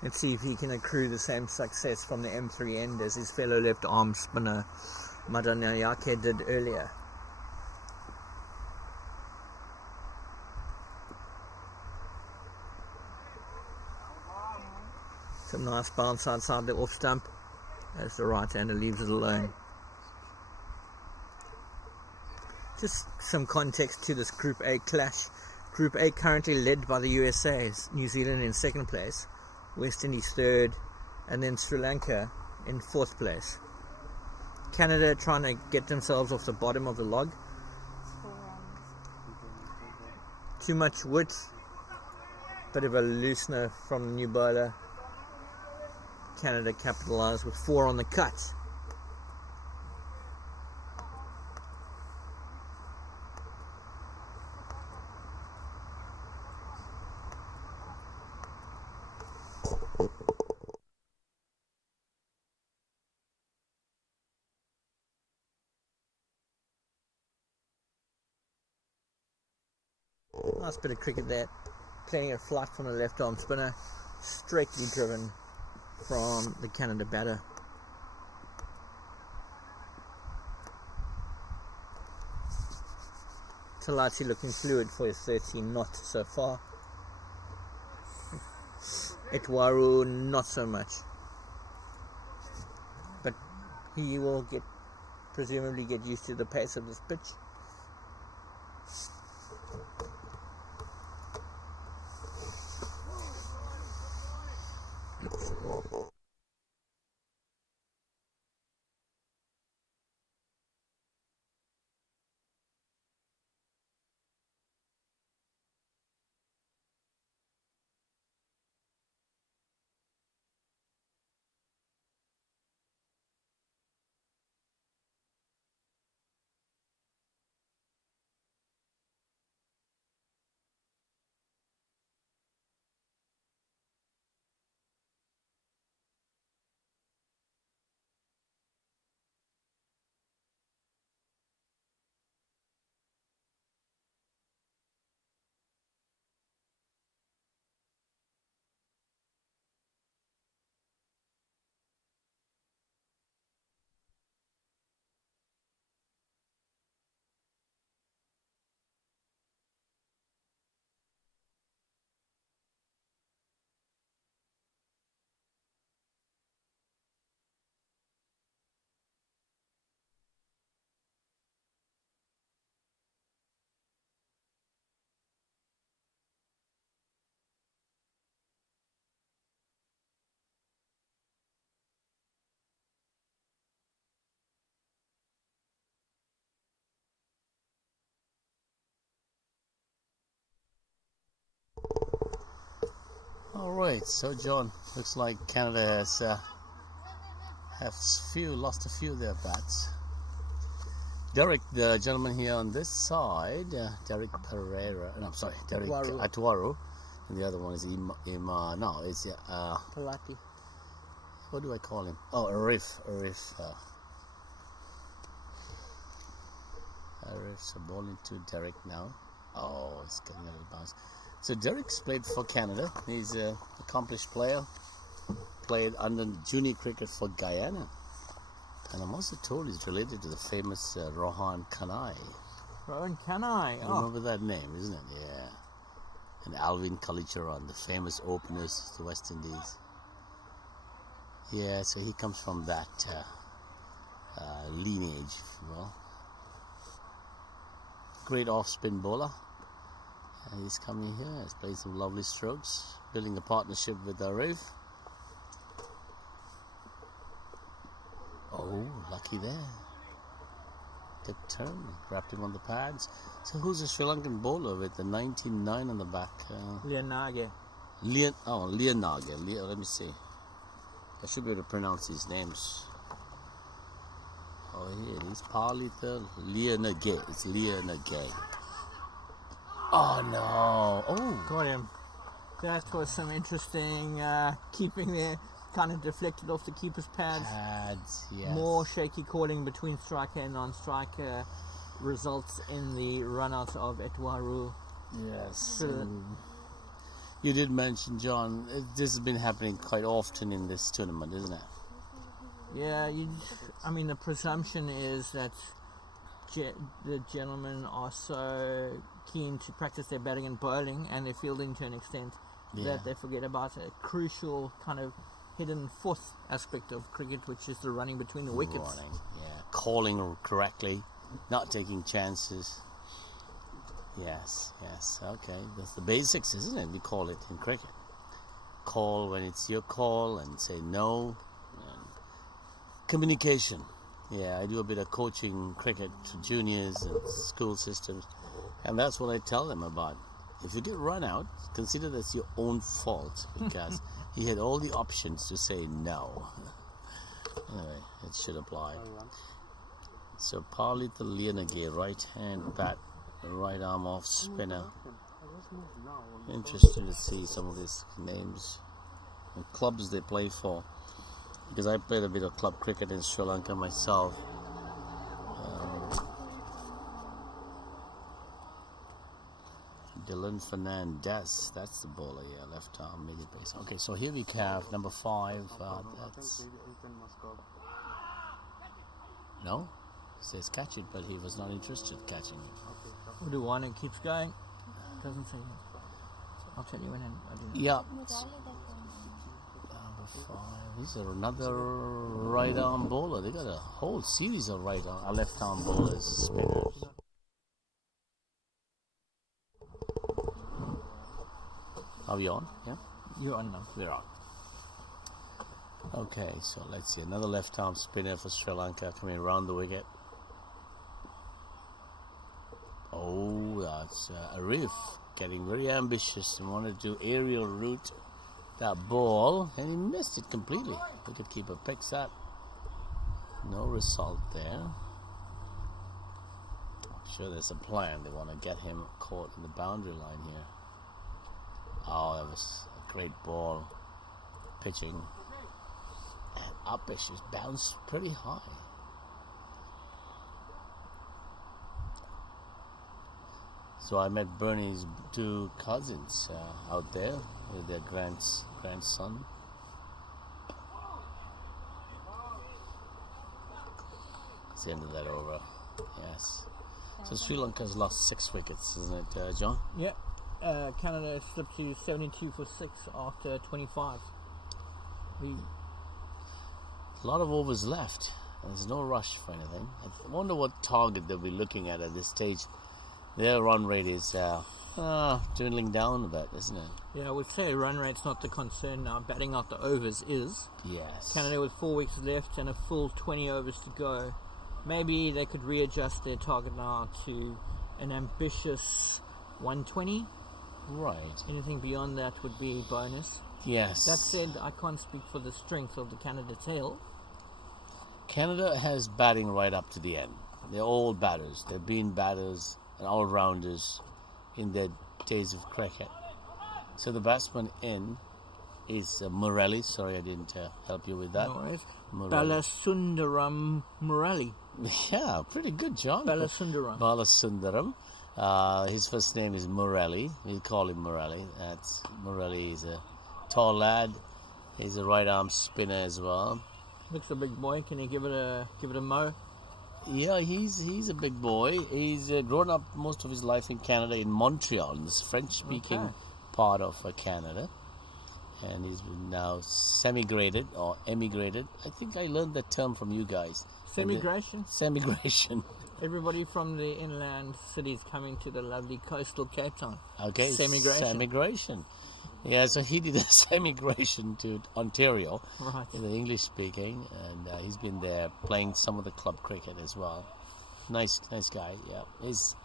Let's see if he can accrue the same success from the M3 end as his fellow left arm spinner Madanayake did earlier. Some nice bounce outside the off stump as the right-hander leaves it alone. Just some context to this Group A clash. Group A currently led by the USA, New Zealand in second place, West Indies third, and then Sri Lanka in fourth place. Canada trying to get themselves off the bottom of the log. Too much width, bit of a loosener from the new bowler. Canada capitalised with 4 on the cut. Nice bit of cricket there. Plenty of flight from the left arm spinner. Straightly driven from the Canada batter. Talati looking fluid for his 13 knot so far. Etwaru not so much. But he will presumably get used to the pace of this pitch. All right, so John, looks like Canada has lost a few of their bats. Derek, the gentleman here on this side, Derek Pereira, no, I'm sorry, Derek Atuaru, and the other one is Palati. What do I call him? Oh, Arif. Arif's a ball into Derek now. Oh, it's getting a little bounce. So Derek's played for Canada. He's an accomplished player. Played under junior cricket for Guyana. And I'm also told he's related to the famous Rohan Kanai. Rohan Kanai. I remember that name, isn't it? Yeah. And Alvin Kalicharan, the famous openers to West Indies. Yeah, so he comes from that lineage, if you will. Great off-spin bowler. And he's coming here. He's playing some lovely strokes. Building a partnership with Arif. Oh, lucky there. Good turn. Grabbed him on the pads. So who's the Sri Lankan bowler with the 99 on the back? Leonage. Leonage. Let me see. I should be able to pronounce these names. Oh, here it is. Palita Leonage. It's Leonage. Oh, no. Oh. Got him. That was some interesting keeping there. Kind of deflected off the keeper's pads. Yes. More shaky calling between striker and non-striker results in the run-out of Etwaru. Yes. You did mention, John, this has been happening quite often in this tournament, isn't it? Yeah, the presumption is that the gentlemen are so keen to practice their batting and bowling and their fielding to an extent that they forget about a crucial kind of hidden fourth aspect of cricket, which is the running between the wickets. Calling correctly, not taking chances. Yes, okay. That's the basics, isn't it? We call it in cricket. Call when it's your call and say no. And communication. Yeah, I do a bit of coaching cricket to juniors and school systems, and that's what I tell them about. If you get run out, consider that's your own fault, because he had all the options to say no. Anyway, it should apply. So Palita Leonage, right hand bat, right arm off spinner. Interesting to see some of these names and clubs they play for, because I played a bit of club cricket in Sri Lanka myself. Dylan Fernandez, that's the bowler, left arm, medium pace. Okay, so here we have number 5. That's no, says catch it, but he was not interested in catching it. We'll do one and keeps going. Doesn't say it. I'll tell you when I do. Yeah. Number 5. This is another right arm bowler. They got a whole series of left arm bowlers, spinners. Are we on? Yeah? You're on now. We're on. Okay, so let's see. Another left arm spinner for Sri Lanka coming around the wicket. Oh, that's Arif getting very ambitious and wanted to aerial route that ball, and he missed it completely. Wicketkeeper picks up. No result there. I'm sure there's a plan. They want to get him caught in the boundary line here. Oh, that was a great ball. Pitching. And up it just bounced pretty high. So I met Bernie's 2 cousins out there with their grandson. It's the end of that over. Yes. So Sri Lanka's lost 6 wickets, isn't it, John? Yeah. Canada slipped to 72 for 6 after 25. A lot of overs left. There's no rush for anything. I wonder what target they'll be looking at this stage. Their run rate is dwindling down a bit, isn't it? Yeah, I would say run rate's not the concern now. Batting out the overs is. Yes. Canada with 4 weeks left and a full 20 overs to go. Maybe they could readjust their target now to an ambitious 120. Right. Anything beyond that would be bonus. Yes. That said, I can't speak for the strength of the Canada tail. Canada has batting right up to the end. They're all batters. They've been batters and all-rounders in their days of cricket. So the batsman in is Morelli. Sorry, I didn't help you with that. No worries. Morelli. Balasundaram Morelli. Yeah, pretty good, John. Balasundaram. Balasundaram. His first name is Morelli. We call him Morelli. Morelli is a tall lad. He's a right arm spinner as well. Looks a big boy. Can you give it a mo? Yeah, he's a big boy. He's grown up most of his life in Canada, in Montreal, in this French-speaking part of Canada. And he's been now semi-graded or emigrated. I think I learned that term from you guys. Semigration? Semigration. Everybody from the inland cities coming to the lovely coastal Cape Town. Okay, Semigration. Semigration. Yeah, so he did a semigration to Ontario, Right. in the English speaking, and he's been there playing some of the club cricket as well. Nice guy. Yeah,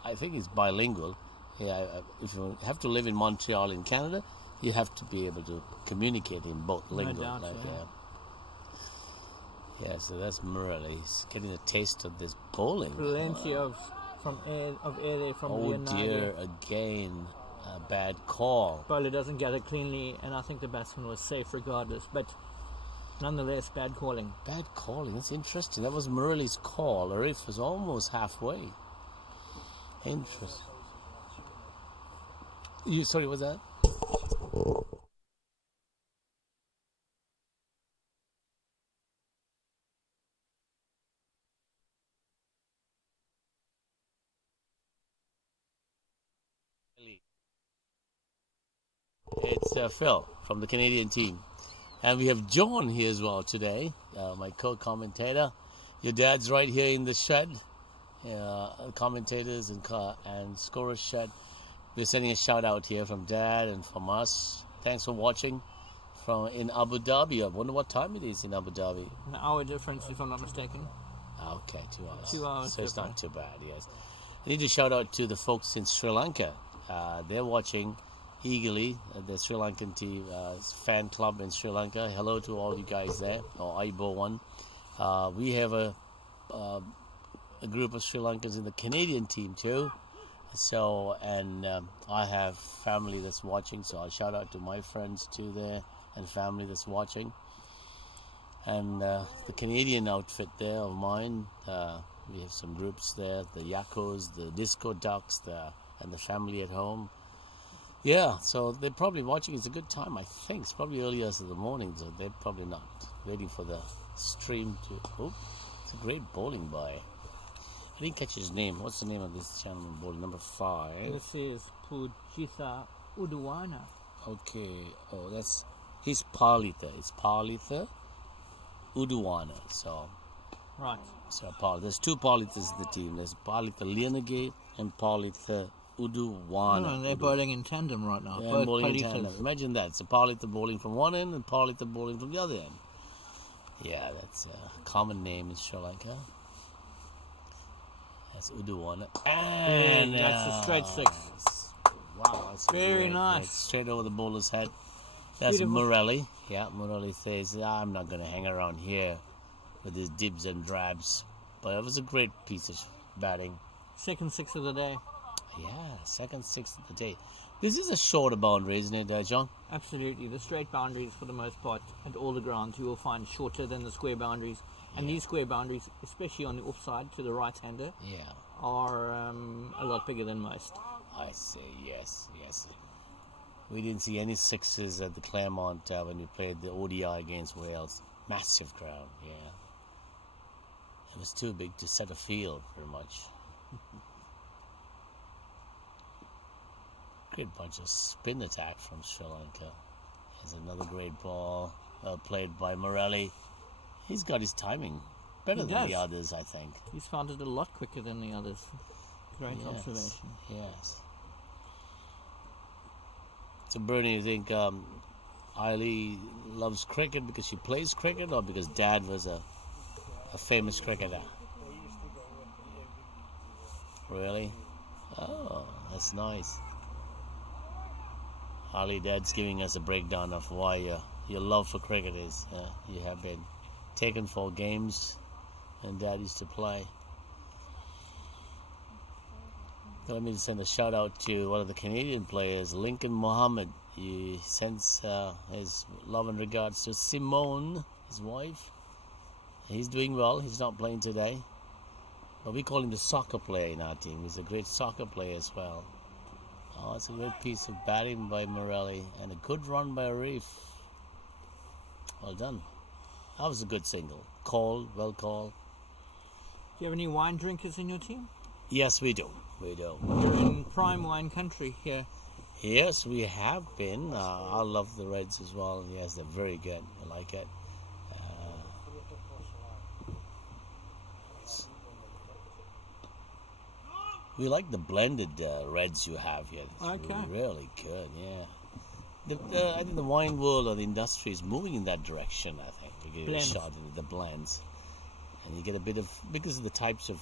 I think he's bilingual. Yeah, if you have to live in Montreal in Canada, you have to be able to communicate in both lingo. doubt, Yeah, so that's Morelli. He's getting a taste of this bowling. Plenty of air there from Oh Leonardo. dear, again, a bad call. Bowler doesn't gather cleanly, and I think the batsman was safe regardless. But nonetheless, bad calling. Bad calling, that's interesting. That was Morelli's call. Arif was almost halfway. Interesting. Sorry, what's that? It's Phil from the Canadian team. And we have John here as well today, my co-commentator. Your dad's right here in the shed, commentators and scorers shed. We're sending a shout out here from Dad and from us. Thanks for watching in Abu Dhabi. I wonder what time it is in Abu Dhabi. An hour difference, if I'm not mistaken. Okay, 2 hours. 2 hours. So it's not too bad, yes. I need to shout out to the folks in Sri Lanka. They're watching eagerly, the Sri Lankan team fan club in Sri Lanka. Hello to all you guys there, or Aibo one. We have a group of Sri Lankans in the Canadian team too. So, and I have family that's watching, so I'll shout out to my friends too there and family that's watching. And the Canadian outfit there of mine, we have some groups there, the Yakos, the Disco Ducks, and the family at home. Yeah, so they're probably watching. It's a good time, I think. It's probably early hours of the morning, so they're probably not waiting for the stream to... Oh, it's a great bowling by... I didn't catch his name. What's the name of this gentleman bowling? Number 5. This is Pujitha Uduwana. Okay. Oh, that's... He's Palitha. It's Palitha Uduwana. So... Right. So there's 2 Palithas in the team. There's Palitha Lianage and Palitha Uduwana. No, they're bowling in tandem right now. Yeah, Both bowling in Palitas. tandem. Imagine that. It's a Palitha bowling from one end and Palitha bowling from the other end. Yeah, that's a common name in Sri Lanka. That's Uduwana. And that's a straight 6. Wow, that's Very great, nice. great. Straight over the bowler's head. That's Beautiful. Morelli. Yeah, Morelli says, I'm not going to hang around here with these dibs and drabs. But it was a great piece of batting. Second 6 of the day. Yeah, second 6 of the day. This is a shorter boundary, isn't it, John? Absolutely. The straight boundaries, for the most part, at all the grounds, you will find shorter than the square boundaries. And these square boundaries, especially on the offside to the right-hander, are a lot bigger than most. I see, yes. We didn't see any 6s at the Claremont when we played the ODI against Wales. Massive crowd, yeah. It was too big to set a field, pretty much. Great bunch of spin attack from Sri Lanka. Here's another great ball played by Morelli. He's got his timing better than the others, I think. He's found it a lot quicker than the others. Great observation. Yes. So, Bernie, you think Eiley loves cricket because she plays cricket or because Dad was a famous cricketer? Really? Oh, that's nice. Ali, Dad's giving us a breakdown of why your love for cricket is. You have been taken for games and Dad used to play. Let me send a shout out to one of the Canadian players, Lincoln Mohammed. He sends his love and regards to Simone, his wife. He's doing well. He's not playing today. But we call him the soccer player in our team. He's a great soccer player as well. Oh, it's a great piece of batting by Morelli and a good run by Arif. Well done. That was a good single. Well called. Do you have any wine drinkers in your team? Yes, we do. You're in prime wine country here. Yes, we have been. I love the Reds as well. Yes, they're very good. I like it. We like the blended Reds you have here. It's Okay. really good, yeah. I think the wine world or the industry is moving in that direction, I think. We get a Blends. shot into the blends. And you get a bit of, because of the types of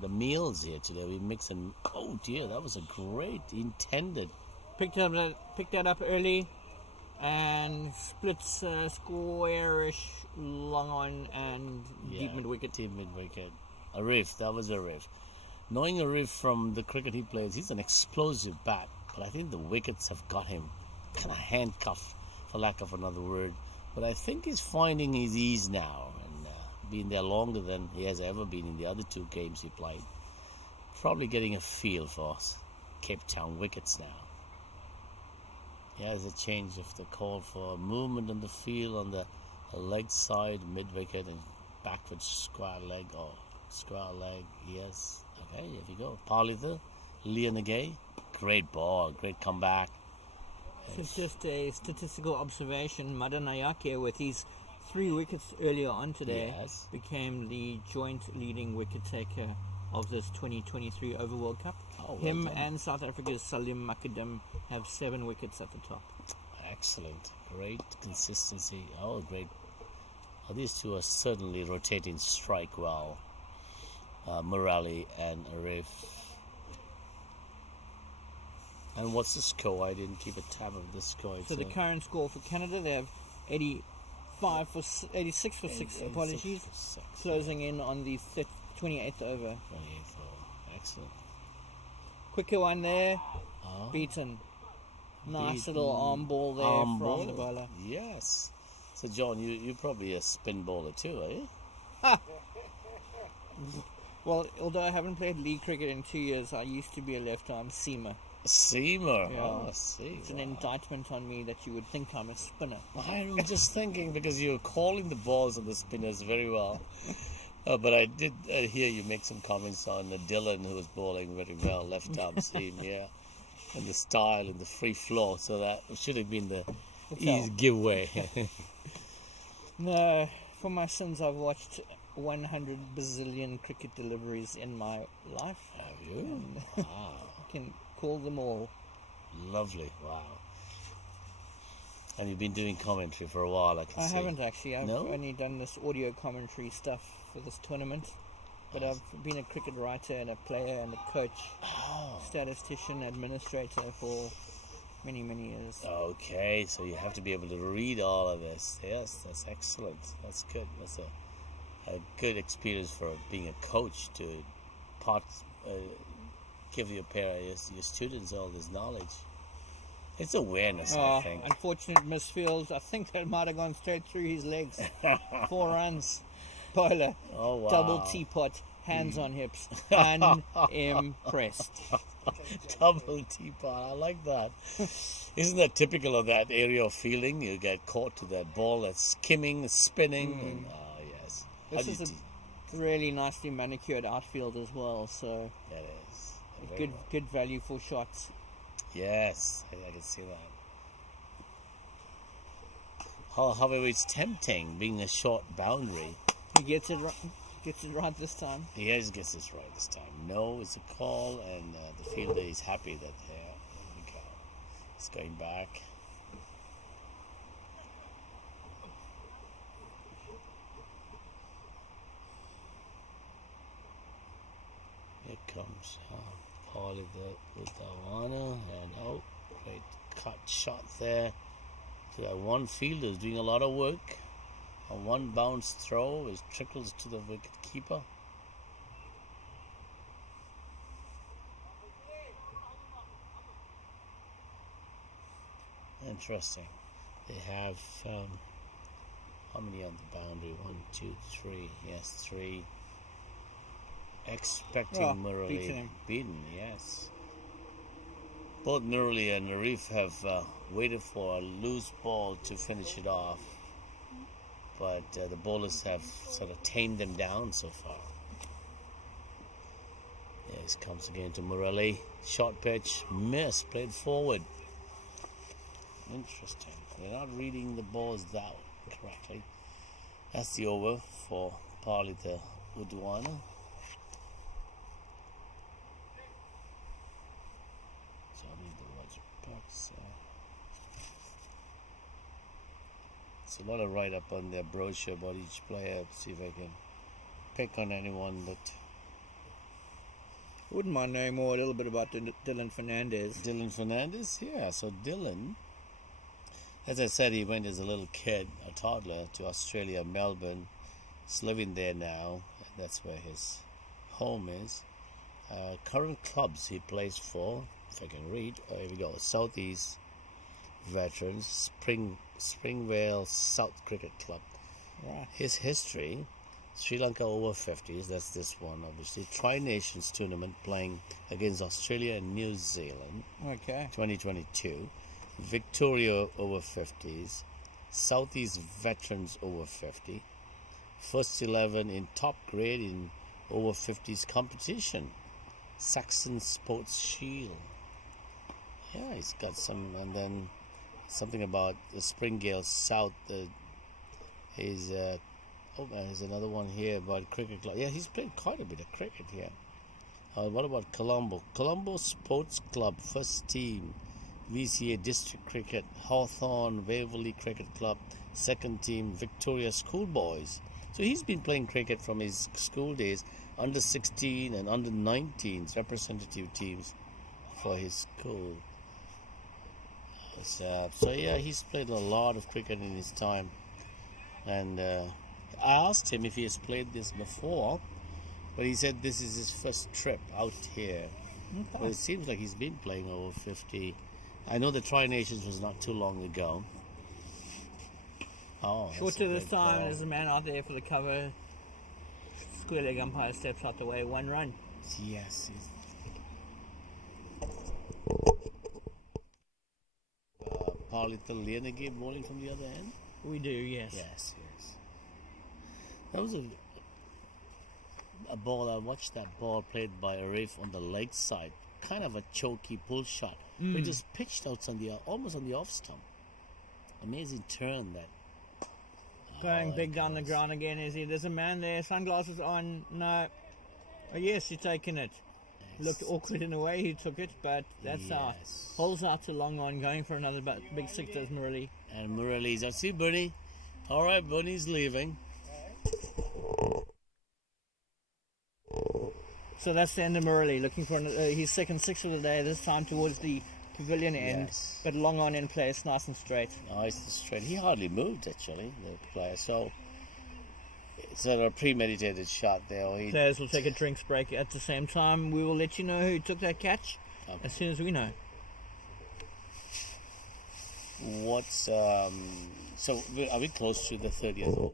the meals here today, we mix and, oh dear, that was a great intended. Picked that up early, and splits squarish, long on, and deep mid wicket. Deep mid wicket. Arif, that was Arif. Knowing Arif from the cricket he plays, he's an explosive bat, but I think the wickets have got him kind of handcuffed, for lack of another word. But I think he's finding his ease now, and being there longer than he has ever been in the other two games he played. Probably getting a feel for Cape Town wickets now. Yeah, there's a change of the call for movement on the field on the leg side, mid-wicket, and backward square leg, yes. Okay, here we go. Parlitha, Leonagay, great ball, great comeback. It's just a statistical observation. Madan Ayake, with his 3 wickets earlier on today, Yes. became the joint leading wicket taker of this 2023 Over World Cup. Oh, well Him done. and South Africa's Salim Makadam have 7 wickets at the top. Excellent. Great consistency. Oh, great. Oh, these two are certainly rotating strike well. Morelli and Arif. And what's the score? I didn't keep a tab of the score. So the current score for Canada, they have 86 for 6, apologies, closing in on the 28th over. 28th over. Excellent. Quicker one there, Oh, beaten. Nice beaten. little arm ball there Arm from the ball. bowler. Yes. So, John, you're probably a spin bowler too, are you? Well, although I haven't played league cricket in 2 years, I used to be a left-arm seamer. A seamer. Yeah. Oh, I see. It's an Wow. indictment on me that you would think I'm a spinner. I'm just thinking because you're calling the balls of the spinners very well. But I did hear you make some comments on Dylan, who was bowling very well, left arm seam, yeah. And the style and the free flow, so that should have been the easy giveaway. No, for my sins, I've watched 100 bazillion cricket deliveries in my life. Have you? Wow. I can call them all. Lovely. Wow. And you've been doing commentary for a while, I can I see. haven't actually. I've No? only done this audio commentary stuff for this tournament. But I've been a cricket writer and a player and a coach, Oh. statistician, administrator for many, many years. Okay, so you have to be able to read all of this. Yes, that's excellent. That's good. That's a good experience for being a coach to give your students all this knowledge. It's awareness, I think. Unfortunate misfield. I think that might have gone straight through his legs. 4 runs. Bowler. Oh, wow. Double teapot. Hands on hips. Unimpressed. Double teapot. I like that. Isn't that typical of that area of fielding? You get caught to that ball that's skimming, spinning. And, yes. This is a really nicely manicured outfield as well, so That is. good value for shots. Yes, I can see that. However, it's tempting being a short boundary. He gets it right this time. He gets this right this time. No, it's a call, and the fielder is happy that there we go. He's going back. Here comes Paulie with the Awana, and Great cut shot there. So that one fielder is doing a lot of work. A one bounce throw is trickles to the wicket keeper. Interesting. They have how many on the boundary? 1, 2, 3. Yes, 3. Expecting Murali beaten. Yes. Both Murali and Arif have waited for a loose ball to finish it off, but the bowlers have sort of tamed them down so far. Yes, comes again to Murali. Short pitch, miss, played forward. Interesting. They're not reading the balls that correctly. That's the over for Parlita Udwana. So I need the words practice. It's a lot of write up on their brochure about each player. See if I can pick on anyone that. Wouldn't mind knowing more a little bit about Dylan Fernandez. Dylan Fernandez? Yeah, so Dylan, as I said, he went as a little kid, a toddler, to Australia, Melbourne. He's living there now. That's where his home is. Current clubs he plays for, if I can read. Oh, here we go. Southeast Veterans, Springvale South Cricket Club. Right. His history: Sri Lanka Over-50s, that's this one obviously. Tri-Nations tournament playing against Australia and New Zealand. Okay. 2022. Victoria Over-50s. Southeast Veterans Over-50. First 11 in top grade in Over-50s competition. Saxon Sports Shield. Yeah, he's got some, and then something about the Springvale South. He's there's another one here about cricket club. Yeah, he's played quite a bit of cricket here. What about Colombo? Colombo Sports Club, first team, VCA District Cricket, Hawthorn Waverley Cricket Club, second team, Victoria Schoolboys. So he's been playing cricket from his school days, under 16 and under 19s, representative teams for his school. So yeah, he's played a lot of cricket in his time. And I asked him if he has played this before, but he said this is his first trip out here. Okay. But it seems like he's been playing over 50. I know the Tri-Nations was not too long ago. Oh, short to this time, and there's a man out there for the cover. Square leg umpire steps out the way, 1 run. Yes. Parlita Lienege bowling from the other end? We do, yes. Yes. That was a ball. I watched that ball played by Arif on the leg side. Kind of a choky pull shot. But it just pitched out almost on the off stump. Amazing turn that. Going big down the ground again, is he? There's a man there, sunglasses on. No. Oh, yes, he's taken it. Looked awkward in a way he took it, but that's out. Holes out to long on, going for another big six, does Murali. And Murali's out. See Bernie? All right, Bernie's leaving. So that's the end of Murali, looking for his second six of the day, this time towards the pavilion end, but long on in place, nice and straight. Nice and straight. He hardly moved, actually, the player. So it's a premeditated shot there. Players will take a drinks break at the same time. We will let you know who took that catch as soon as we know. What's so are we close to the 30th?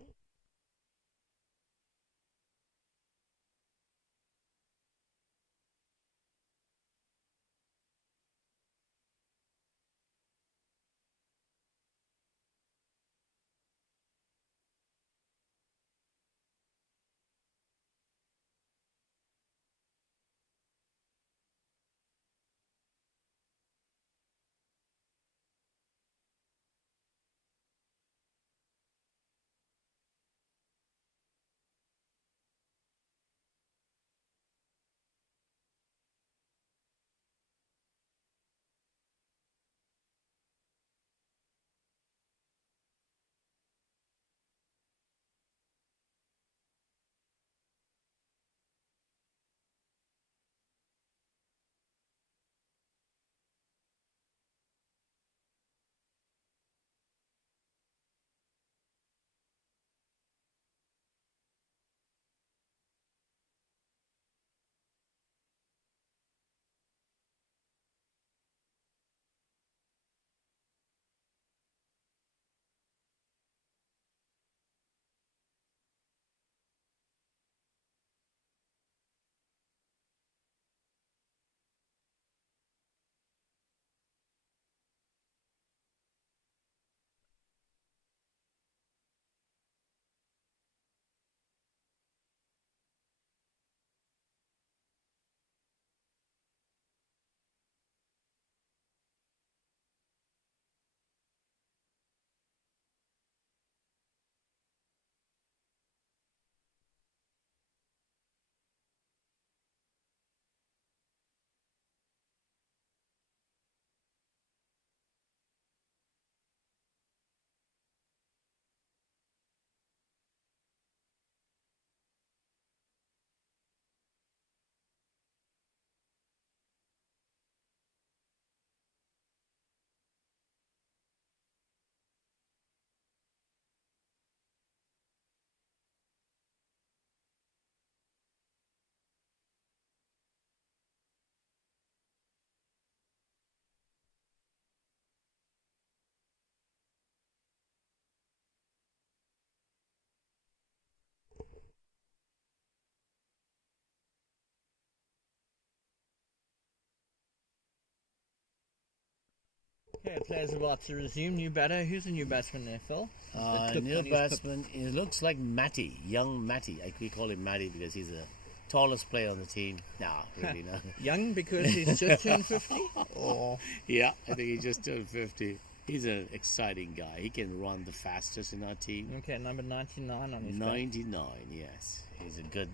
Okay, players about to resume. New batter. Who's the new batsman there, Phil? The clip New on his batsman, it looks like Matty, young Matty. We call him Matty because he's the tallest player on the team. No, really not. Young because he's just turned 50? Or Yeah, I think he just turned 50. He's an exciting guy. He can run the fastest in our team. okay, number 99 on his back. 99, yes. He's a good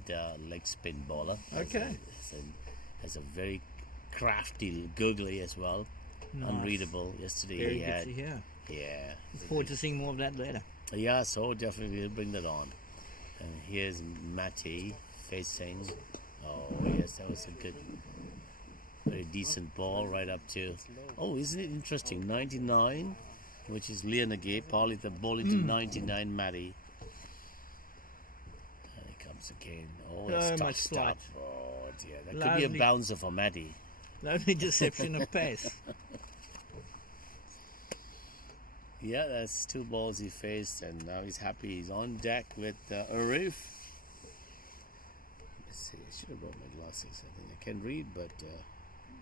leg spin bowler. Okay. Has a very crafty googly as well. Nice. Unreadable. Yesterday Very he good had. to hear. Yeah. Look forward to seeing more of that later. Yeah, so definitely we'll bring that on. And here's Matty facing. Oh, yes, that was a good, very decent ball right up to. Oh, isn't it interesting? 99, which is Leonage, probably the ball into 99, Matty. And he comes again. Oh, So that's much tough flight. stuff. Oh, dear. That could Lovely. be a bouncer for Matty. Lovely deception of pace. Yeah, that's 2 balls he faced, and now he's happy. He's on deck with Arif. Let's see, I should have brought my glasses. I think I can read, but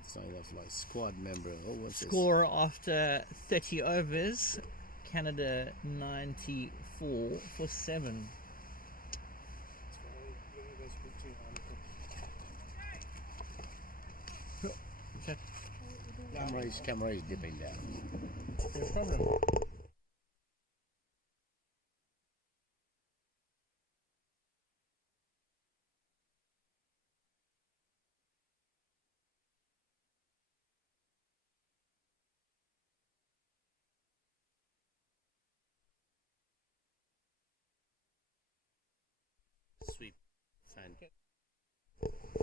it's not enough like squad member. Oh, what's Score after 30 overs. Canada 94 for 7. this? Camera is dipping down. No problem. Sweep.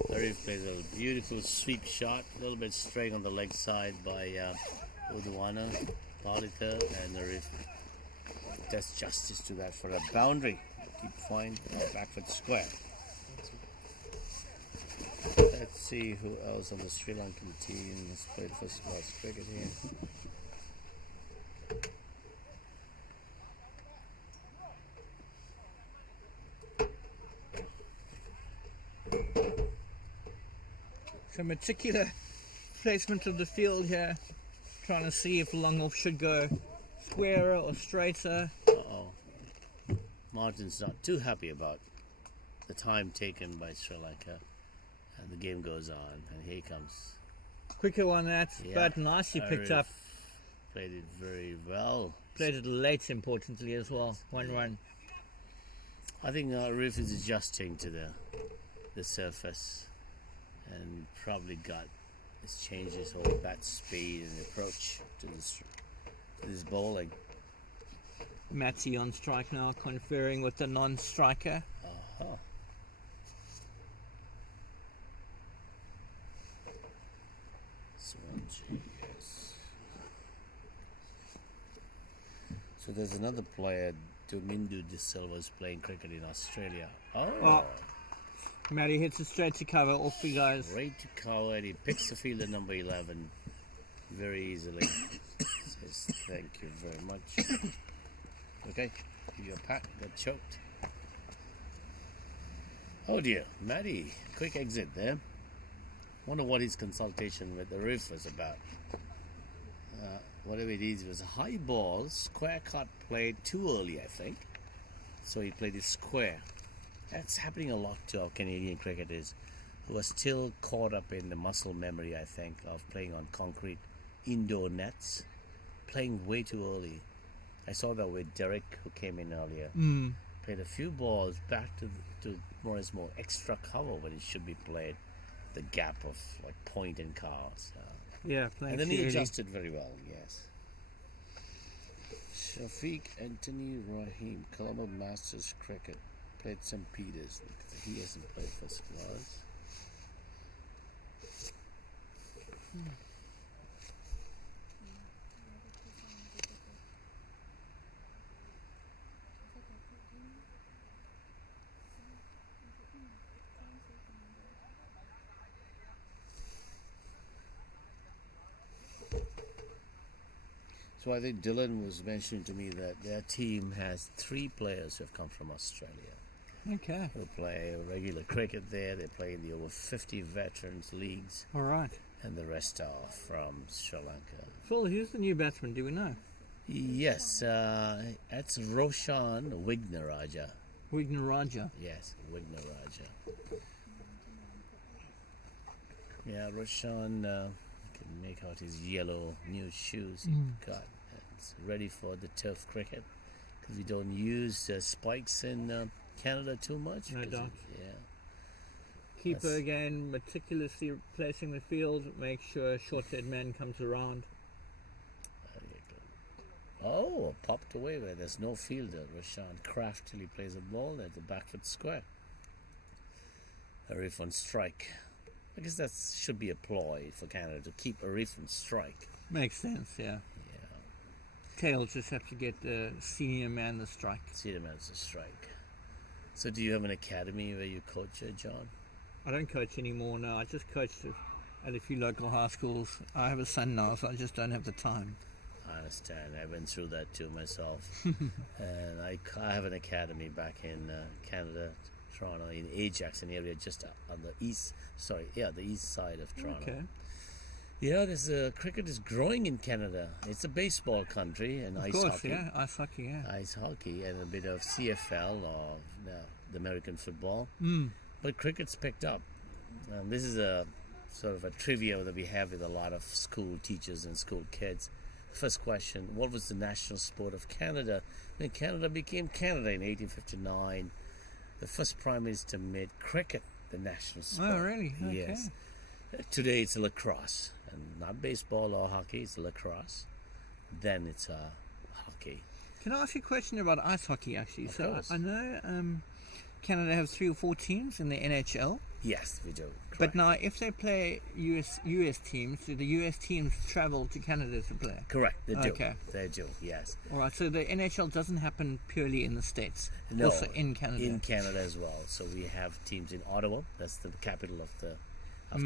Arif plays a beautiful sweep shot, a little bit straight on the leg side by Udwana, Palika, and Arif does justice to that for a boundary. Keep fine, back foot square. Let's see who else on the Sri Lankan team has played first class cricket here. So meticulous placement of the field here. Trying to see if long off should go squarer or straighter. Uh-oh. Martin's not too happy about the time taken by Sri Lanka. And the game goes on, and here he comes. Quicker one that, Yeah, but nicely picked Arif up. Played it very well. Played it late, importantly as well. 1 run. I think Arif is adjusting to the surface and probably got his changed his whole bat speed and approach to this bowling. Matty on strike now, conferring with the non-striker. Uh-huh. Swansea, yes. So there's another player, Domindu De Silva, is playing cricket in Australia. Oh, Matty hits it straight to cover. Off he goes. great to cover, and he picks the field at number 11 very easily. Says thank you very much. Okay, give you a pat, got choked. Oh dear, Matty, quick exit there. Wonder what his consultation with the roof was about. Whatever it is, it was a high ball, square cut played too early, I think. So he played it square. That's happening a lot to our Canadian cricketers who are still caught up in the muscle memory, I think, of playing on concrete indoor nets, playing way too early. I saw that with Derek, who came in earlier. Played a few balls back to more and more extra cover when it should be played, the gap of like point and cars. Yeah, playing And then he too early. adjusted very well, yes. Shafiq Anthony Rahim, Colombo Masters Cricket, played St. Peter's. He hasn't played first class. So I think Dylan was mentioning to me that their team has 3 players who have come from Australia. Okay. They play regular cricket there. They play in the over 50 veterans leagues. All right. and the rest are from Sri Lanka. Phil, who's the new batsman? Do we know? Yes, that's Roshan Wignaraja. Wignaraja. Yes, Wignaraja. Yeah, Roshan can make out his yellow new shoes he got. It's ready for the turf cricket because we don't use spikes in Canada too much. No doubt. Yeah. Keeper That's- again, meticulously placing the field, make sure a short-haired man comes around. Oh, popped away where there's no fielder. Roshan craftily plays a ball at the back foot square. A reef on strike. I guess that should be a ploy for Canada to keep a reef on strike. Makes sense, yeah. Tails just have to get the senior man the strike. See them as a strike. So do you have an academy where you coach, John? I don't coach anymore, no. I just coach at a few local high schools. I have a son now, so I just don't have the time. I understand. I went through that too myself. And I have an academy back in Canada, Toronto, in Ajax, an area just on the east side of Toronto. Okay. Yeah, cricket is growing in Canada. It's a baseball country and Of ice course, hockey. yeah. Ice hockey, yeah. Ice hockey and a bit of CFL or the American football. But cricket's picked up. This is a sort of a trivia that we have with a lot of school teachers and school kids. First question, what was the national sport of Canada? When Canada became Canada in 1859, the first Prime Minister made cricket the national sport. Oh, really? Okay. Yes. Today it's lacrosse, and not baseball or hockey, it's lacrosse. Then it's hockey. Can I ask you a question about ice hockey, actually? Of So course. I know Canada have 3 or 4 teams in the NHL. Yes, we do. But now, if they play US teams, do the US teams travel to Canada to play? Correct, they do. Okay. They do, yes. All right, so the NHL doesn't happen purely in the States, No, also in Canada. In Canada as well. So we have teams in Ottawa, that's the capital of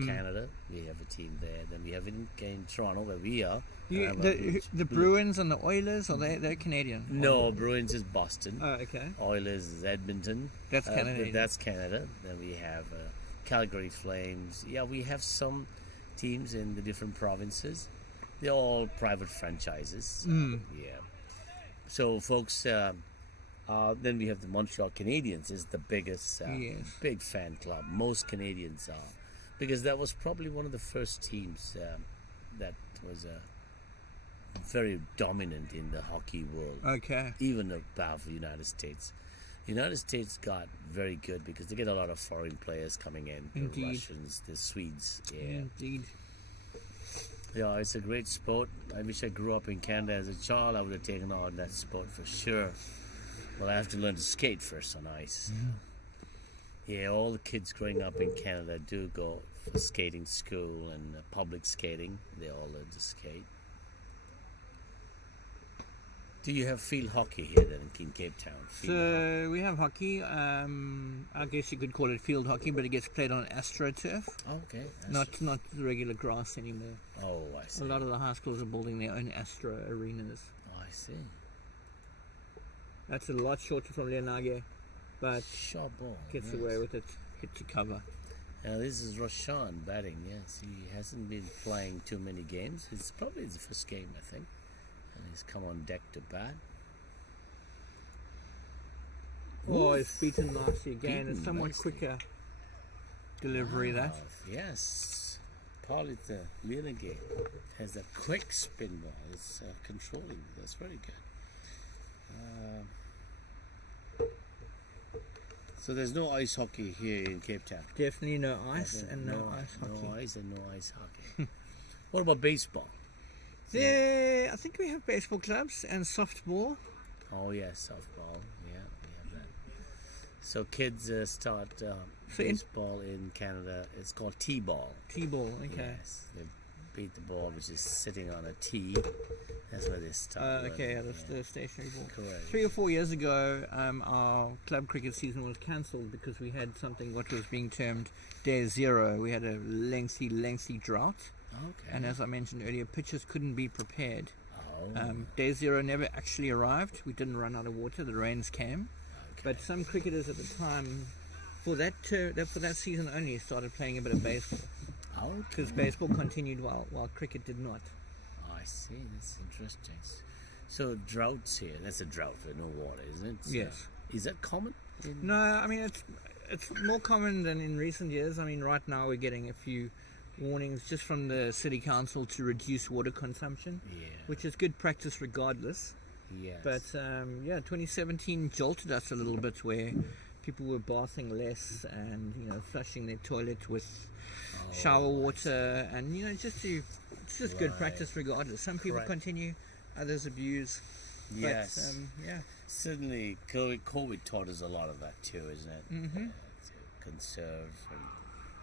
Canada. We have a team there. Then we have in Toronto, where we are. The Bruins and the Oilers, are they're Canadian? No, Bruins is Boston. Oh, okay. Oilers is Edmonton. That's Canadian. That's Canada. Then we have Calgary Flames. Yeah, we have some teams in the different provinces. They're all private franchises. Yeah. So, folks, then we have the Montreal Canadiens is the biggest, Yes. big fan club. Most Canadians are. Because that was probably one of the first teams that was very dominant in the hockey world. Okay. Even above the United States. The United States got very good because they get a lot of foreign players coming in. The Indeed. Russians, the Swedes. Yeah. Indeed. Yeah, it's a great sport. I wish I grew up in Canada as a child. I would have taken on that sport for sure. Well, I have to learn to skate first on ice. Yeah, all the kids growing up in Canada do go for skating school and public skating. They all learn to skate. Do you have field hockey here then in Cape Town? So we have hockey. I guess you could call it field hockey, but it gets played on AstroTurf, Okay. not the regular grass anymore. Oh, I see. A lot of the high schools are building their own Astro arenas. Oh, I see. That's a lot shorter from Leonage, but Sharp ball. gets yes. away with it. Hit to cover. Now this is Roshan batting. Yes, he hasn't been playing too many games. It's probably his first game, I think. And he's come on deck to bat. Oh, it's beaten nicely again. Beaten It's somewhat nicely. quicker delivery, that. Yes. Paulita Leonage has that quick spin ball. It's controlling. That's very good. So there's no ice hockey here in Cape Town. Definitely no ice and no ice hockey. No ice and no ice hockey. What about baseball? There, I think we have baseball clubs and softball. Oh yes, softball. Yeah, we have that. So kids start baseball in Canada. It's called T-ball. T-ball, okay. Yes, they beat the ball, which is sitting on a tee. That's where they start. Okay, yeah, learning, the stationary ball. Correct. 3 or 4 years ago, our club cricket season was cancelled because we had something what was being termed Day Zero. We had a lengthy drought, Okay. and as I mentioned earlier, pitchers couldn't be prepared. Oh. Day Zero never actually arrived. We didn't run out of water. The rains came, but some cricketers at the time, for that season only, started playing a bit of baseball. because baseball continued while cricket did not. I see. That's interesting. So droughts here. That's a drought with no water, isn't it? So, Yes. Is that common? No, I mean it's more common than in recent years. I mean, right now we're getting a few warnings just from the city council to reduce water consumption, Yeah. which is good practice regardless. Yes. But 2017 jolted us a little bit where people were bathing less and flushing their toilet with shower water, and it's just good Right. practice regardless. Some people Correct. continue, others abuse. Yes. But Certainly, COVID taught us a lot of that too, isn't it? Mhm. To conserve and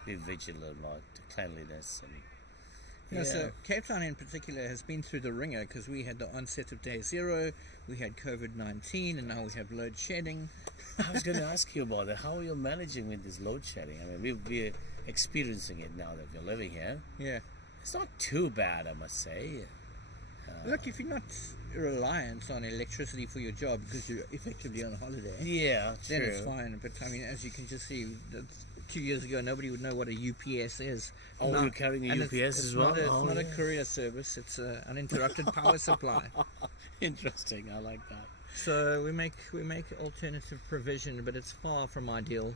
be vigilant about cleanliness and. So Cape Town in particular has been through the ringer because we had the onset of day zero, we had COVID-19, and now we have load shedding. I was going to ask you about that. How are you managing with this load shedding? I mean, we're experiencing it now that we're living here. Yeah. It's not too bad, I must say. Look, if you're not reliant on electricity for your job because you're effectively on holiday, Yeah, true. then it's fine. But I mean, as you can just see, 2 years ago nobody would know what a UPS is. Oh, Now- you're carrying a and UPS it's as well? It's Oh, not a yeah. courier service. It's an uninterrupted power supply. Interesting. I like that. So we make alternative provision, but it's far from ideal.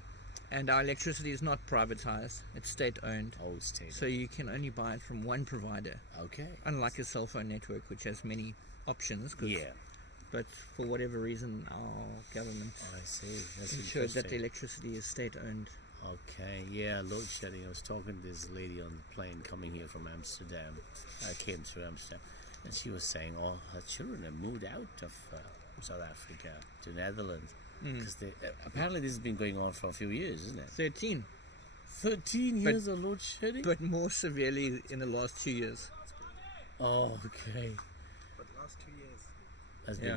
And our electricity is not privatized; it's state-owned. Oh, state. So you can only buy it from one provider, Okay. unlike a cell phone network, which has many options. Yeah. But for whatever reason, our government I see. That's ensured that the interesting. electricity is state-owned. Okay, yeah, load shedding. I was talking to this lady on the plane coming here from Amsterdam. I came through Amsterdam, and she was saying, "Oh, her children have moved out of South Africa to Netherlands because apparently this has been going on for a few years, isn't it? 13, 13 years of load shedding. but more severely in the last 2 years. Oh, okay. But last 2 years. Has Yeah.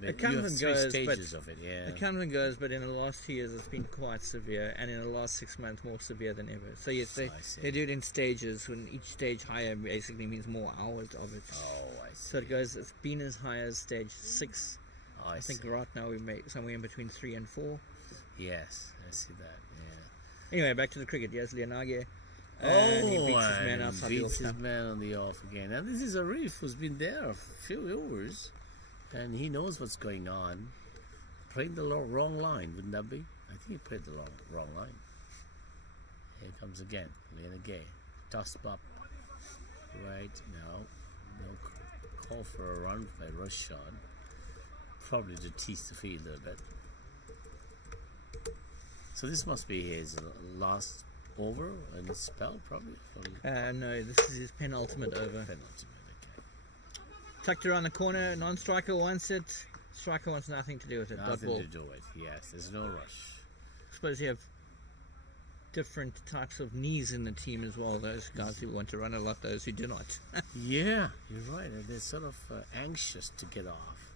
been, It comes you have and three goes, stages but of it. Yeah. It comes and goes, but in the last 2 years it's been quite severe, and in the last 6 months more severe than ever. So yes, I see. they do it in stages, when each stage higher basically means more hours of it. Oh, I see. So it's been as high as stage 6. I think see. right now we make somewhere in between 3 and 4. Yes, I see that. Yeah. Anyway, back to the cricket. Yes, Lianage. Oh, And he beats his man and outside the beats off his stump. man on the off again. And this is Arif who's been there a few overs, and he knows what's going on. Playing the wrong line, wouldn't that be? I think he played the wrong line. Here comes again, Lena Gay. Toss up. Right now, no call for a run by Rashad. Probably to tease the field a little bit. So this must be his last over in the spell, probably. No, this is his penultimate over. Penultimate, okay. Tucked around the corner, non-striker wants it. Striker wants nothing to do with it. Dot Nothing ball. to do with. Yes, there's no rush. I suppose you have different types of knees in the team as well. Those guys who want to run a lot, those who do not. Yeah, you're right. And they're sort of anxious to get off.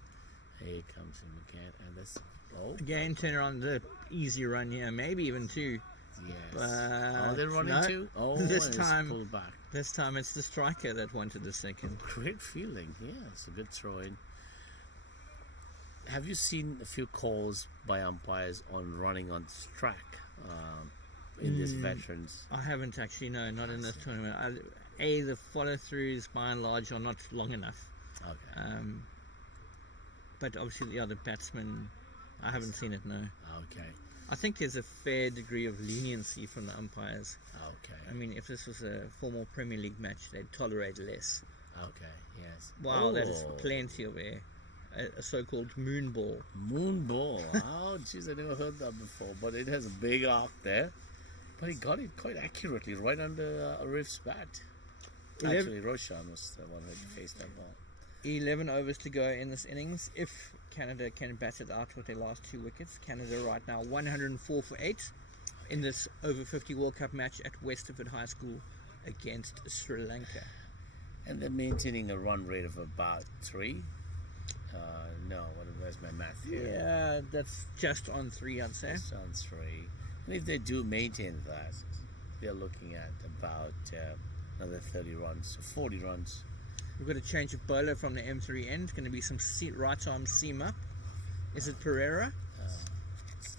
Here comes him again, and that's Again, turn around the easy run here, maybe even 2. yes. But They're running no, too. Oh, this and it's time- pulled back. This time it's the striker that wanted the second. Great feeling. Yeah, it's a good throw in. Have you seen a few calls by umpires on running on track in this veterans? I haven't actually, no, not in this tournament. The follow-throughs by and large are not long enough. Okay. But obviously the other batsmen, I haven't seen it, no. Okay. I think there's a fair degree of leniency from the umpires. Okay. I mean, if this was a formal Premier League match, they'd tolerate less. Okay. Yes. Wow, that is Oh, plenty of air. A so-called moon ball. Moon ball. Oh, jeez, I never heard that before. But it has a big arc there. But he got it quite accurately right under Arif's bat. Actually, Roshan was the one who faced that ball. 11 overs to go in this innings. If Canada can bat it out with their last 2 wickets, Canada right now 104 for 8 in this over-50 World Cup match at Westerford High School against Sri Lanka. And they're maintaining a run rate of about 3. Where's my math here? Yeah, that's just on 3, I'd say. Just on 3. And if they do maintain that, they're looking at about another 30 runs, so 40 runs. We've got a change of bowler from the M3 end. It's going to be some right arm seam up. Is it Pereira?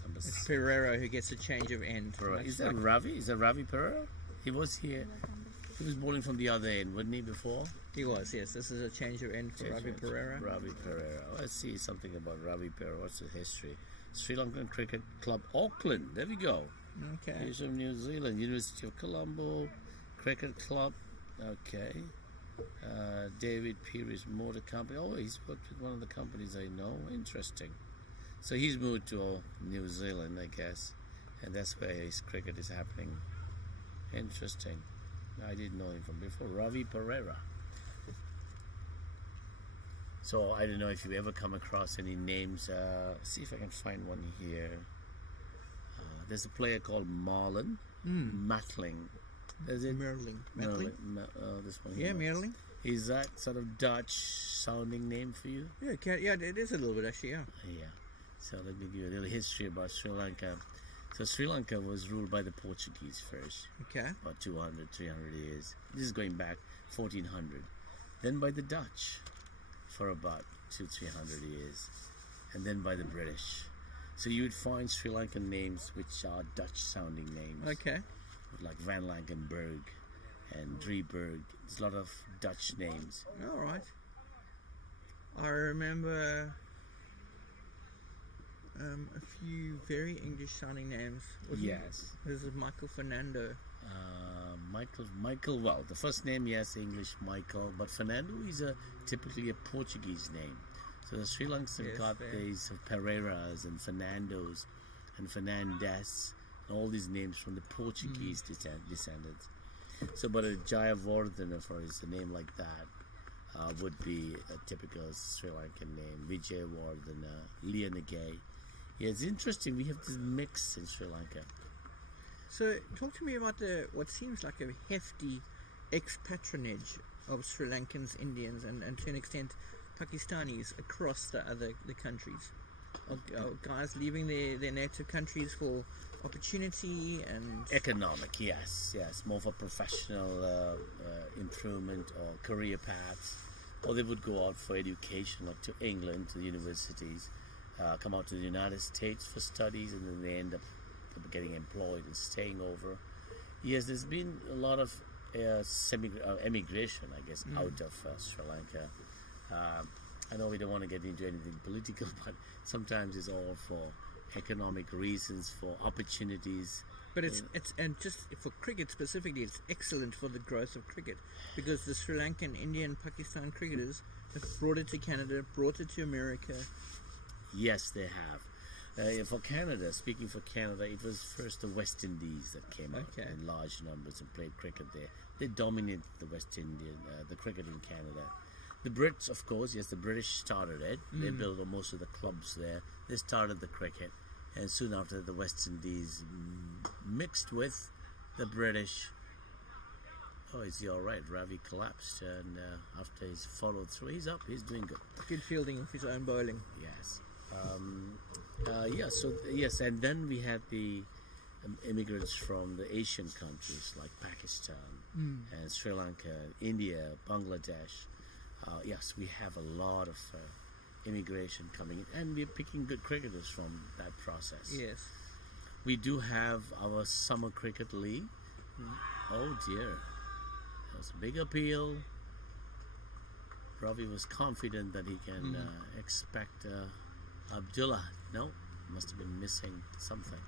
Number It's Pereira who gets a change of end. Is that Ravi? Is that Ravi Pereira? He was here. He was bowling from the other end, wasn't he, before? He was, yes. This is a change of end for Ravi Pereira. Ravi Pereira. Let's see something about Ravi Pereira. What's his history? Sri Lankan Cricket Club, Auckland. There we go. Okay. He's from New Zealand. University of Colombo Cricket Club. Okay. David Peary's Motor Company. Oh, he's worked with one of the companies I know. Interesting. So he's moved to New Zealand, I guess. And that's where his cricket is happening. Interesting. I didn't know him from before. Ravi Pereira. So I don't know if you ever come across any names. See if I can find one here. There's a player called Marlon Matling. Is it Merling. this one? Yeah, Merling. Is that sort of Dutch sounding name for you? Yeah, it is a little bit actually, yeah. Yeah. So let me give you a little history about Sri Lanka. So Sri Lanka was ruled by the Portuguese first. Okay. About 200, 300 years. This is going back 1400. Then by the Dutch for about 200-300 years. And then by the British. So you would find Sri Lankan names which are Dutch sounding names. Okay. Like Van Lankenberg and Drieberg. There's a lot of Dutch names. All right. I remember a few very English sounding names. Yes. This is Michael Fernando. Michael, well, the first name, yes, English, Michael, but Fernando is typically a Portuguese name. So the Sri Lankans have got these Pereiras and Fernandos and Fernandes, and all these names from the Portuguese descendants. So, but a Jayawardena, for instance, a name like that would be a typical Sri Lankan name. Vijayawardena, Lianagay. Yeah, it's interesting. We have this mix in Sri Lanka. So, talk to me about what seems like a hefty ex-patronage of Sri Lankans, Indians, and to an extent Pakistanis across the countries. Are guys leaving their native countries for opportunity and economic? Yes, more for professional improvement or career paths, or they would go out for education, like to England, to the universities, come out to the United States for studies, and then they end up getting employed and staying over. Yes, there's been a lot of emigration, I guess, out of Sri Lanka. I know we don't want to get into anything political, but sometimes it's all for economic reasons, for opportunities. But it's and just for cricket specifically, it's excellent for the growth of cricket, because the Sri Lankan, Indian, Pakistan cricketers have brought it to Canada, brought it to America. Yes, they have. For Canada, speaking for Canada, it was first the West Indies that came out in large numbers and played cricket there. They dominated the West Indian, the cricket in Canada. The Brits, of course, yes, the British started it. They built most of the clubs there. They started the cricket. And soon after, the West Indies mixed with the British. Oh, is he all right? Ravi collapsed, and after he's followed through, he's up. He's doing good. Good fielding of his own bowling. Yes. Yes, and then we had the immigrants from the Asian countries like Pakistan and Sri Lanka, India, Bangladesh. Yes, we have a lot of immigration coming in, and we're picking good cricketers from that process. Yes. We do have our summer cricket league. Oh dear, that was a big appeal. Ravi was confident that he can expect Abdullah. No, must have been missing something.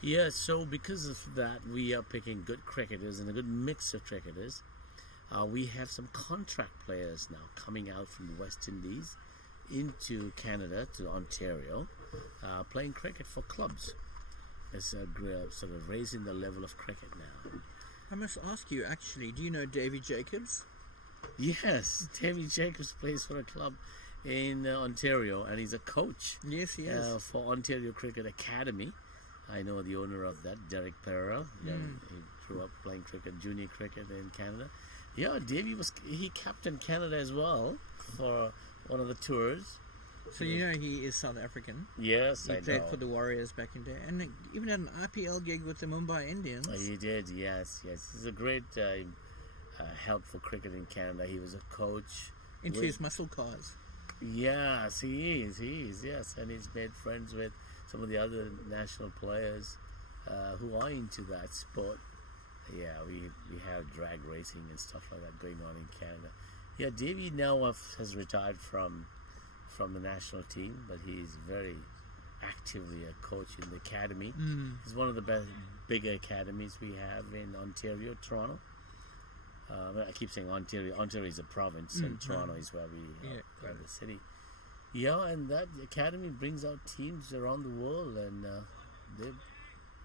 Yeah, so because of that, we are picking good cricketers and a good mix of cricketers. We have some contract players now coming out from the West Indies into Canada, to Ontario, playing cricket for clubs. It's sort of raising the level of cricket now. I must ask you, actually, do you know Davy Jacobs? Yes, Davy Jacobs plays for a club in Ontario, and he's a coach. Yes, he is. For Ontario Cricket Academy. I know the owner of that, Derek Pereira. He grew up playing cricket, junior cricket in Canada. Yeah, Davy he captained Canada as well for one of the tours. So you know he is South African. Yes, I know. He played for the Warriors back in the day, and even had an IPL gig with the Mumbai Indians. Oh, he did, yes. He's a great help for cricket in Canada. He was a coach. Into his muscle cars. Yes, he is, yes. And he's made friends with some of the other national players who are into that sport. Yeah, we have drag racing and stuff like that going on in Canada. Yeah, Davey now has retired from the national team, but he's very actively a coach in the academy. It's one of the bigger academies we have in Ontario, Toronto. I keep saying Ontario. Ontario is a province, and Toronto is where we are the city. Yeah, and that academy brings out teams around the world, and they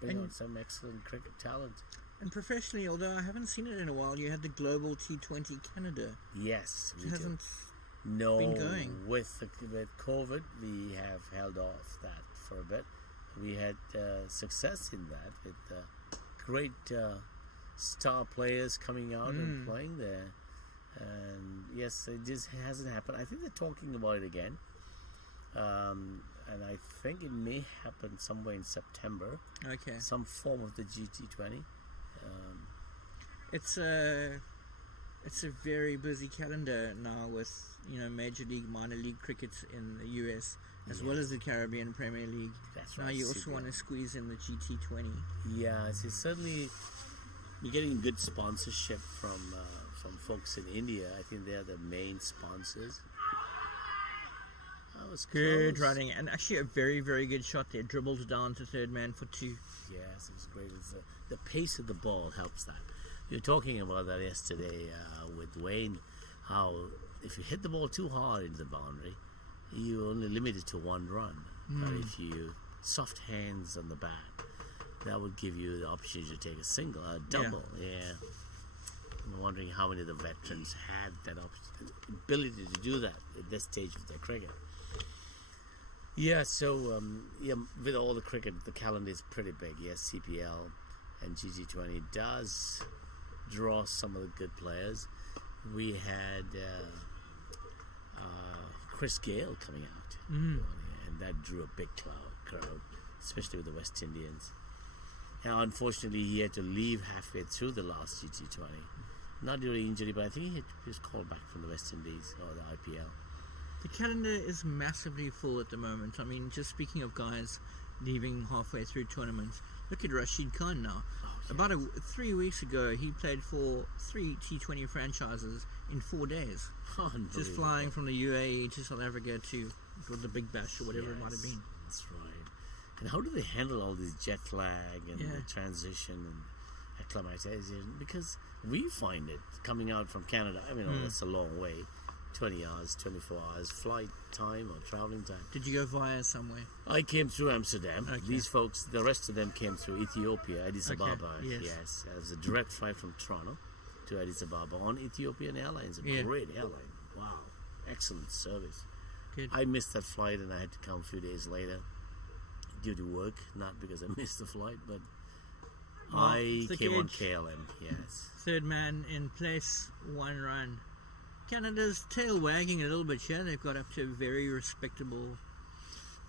bring out some excellent cricket talent. And professionally, although I haven't seen it in a while, you had the Global T20 Canada. Yes, It we hasn't No, been going. with COVID, we have held off that for a bit. We had success in that with great star players coming out and playing there. And yes, it just hasn't happened. I think they're talking about it again. And I think it may happen somewhere in September. Okay. Some form of the GT20. It's a very busy calendar now with Major League, minor league cricket in the US as well as the Caribbean Premier League. That's now right, you also CBL. want to squeeze in the GT20. Yeah, it's certainly we're getting good sponsorship from folks in India. I think they're the main sponsors. That was Good close. running, and actually a very, very good shot there. Dribbled down to third man for 2. Yes, it was great. The pace of the ball helps that. We were talking about that yesterday with Wayne, how if you hit the ball too hard into the boundary, you only limited to 1 run. But if you soft hands on the bat, that would give you the opportunity to take a double. Yeah. I'm wondering how many of the veterans had that ability to do that at this stage of their cricket. Yeah, so with all the cricket, the calendar is pretty big. Yes, CPL and GT20 does draw some of the good players. We had Chris Gale coming out, and that drew a big crowd, especially with the West Indians. And unfortunately, he had to leave halfway through the last GT20. Not due to injury, but I think he was called back from the West Indies or the IPL. The calendar is massively full at the moment. I mean, just speaking of guys leaving halfway through tournaments, look at Rashid Khan now. About 3 weeks ago, he played for 3 T20 franchises in 4 days. Just flying from the UAE to South Africa to the Big Bash or whatever it might have been. That's right. And how do they handle all this jet lag and the transition and acclimatization? Because we find it coming out from Canada. I mean, that's a long way. 20 hours, 24 hours flight time or traveling time. Did you go via somewhere? I came through Amsterdam. Okay. These folks, the rest of them came through Ethiopia, Addis Ababa. Yes. It was a direct flight from Toronto to Addis Ababa on Ethiopian Airlines. A great airline. Wow. Excellent service. Good. I missed that flight and I had to come a few days later due to work, not because I missed the flight, but I came on KLM, yes. Third man in place, 1 run. Canada's tail wagging a little bit here. They've got up to a very respectable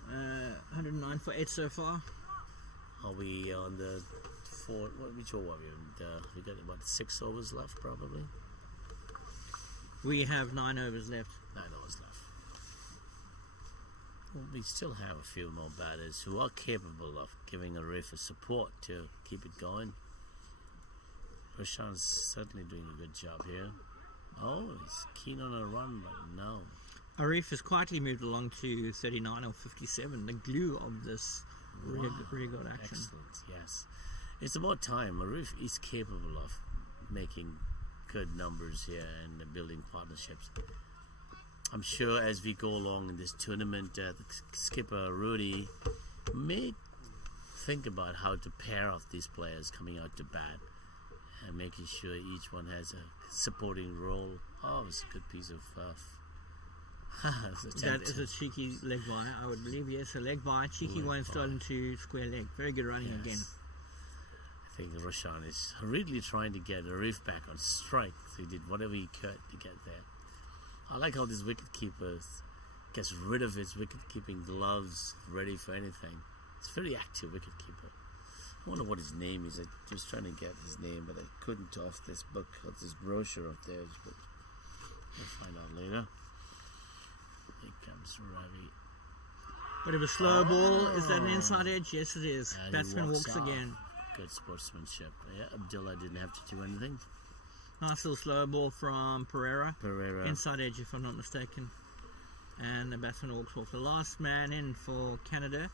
109 for 8 so far. Are we on the 4? Which over are we on? We got about 6 overs left, probably. We have 9 overs left. 9 overs left. Well, we still have a few more batters who are capable of giving a riff of support to keep it going. Roshan's certainly doing a good job here. Oh, he's keen on a run, but no. Arif has quietly moved along to 39 or 57, the glue of this rear guard action. Excellent, yes. It's about time. Arif is capable of making good numbers here and building partnerships. I'm sure as we go along in this tournament, the skipper Rudy may think about how to pair off these players coming out to bat and making sure each one has a supporting role. Oh, it's a good piece of that is a cheeky leg by, I would believe. Yes, a leg by, cheeky one starting to square leg. Very good running again. I think Roshan is really trying to get Arif back on strike. So he did whatever he could to get there. I like how this wicketkeeper gets rid of his wicket-keeping gloves, ready for anything. It's a very active wicketkeeper. I wonder what his name is. I was trying to get his name, but I couldn't off this book, off this brochure of theirs. But we'll find out later. Here comes Ravi. Bit of a slow ball. Is that an inside edge? Yes, it is. And Batsman he walks off. again. Good sportsmanship. Yeah, Abdullah didn't have to do anything. Nice little slow ball from Pereira. Pereira. Inside edge, if I'm not mistaken. And the batsman walks off. The last man in for Canada,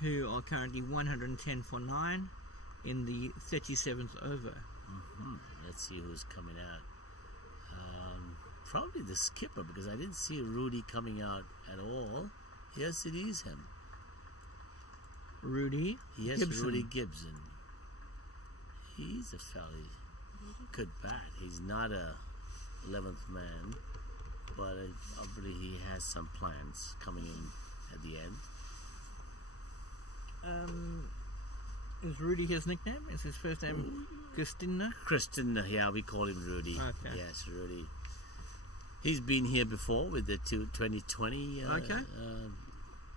who are currently 110 for 9 in the 37th over. Let's see who's coming out. Probably the skipper, because I didn't see Rudy coming out at all. Yes, it is him. Rudy Yes, Gibson. Rudy Gibson. He's a fairly good bat. He's not a 11th man, but obviously he has some plans coming in at the end. Is Rudy his nickname? Is his first name Christina? Christian, yeah, we call him Rudy. Okay. Yes, Rudy. He's been here before with the 2020 The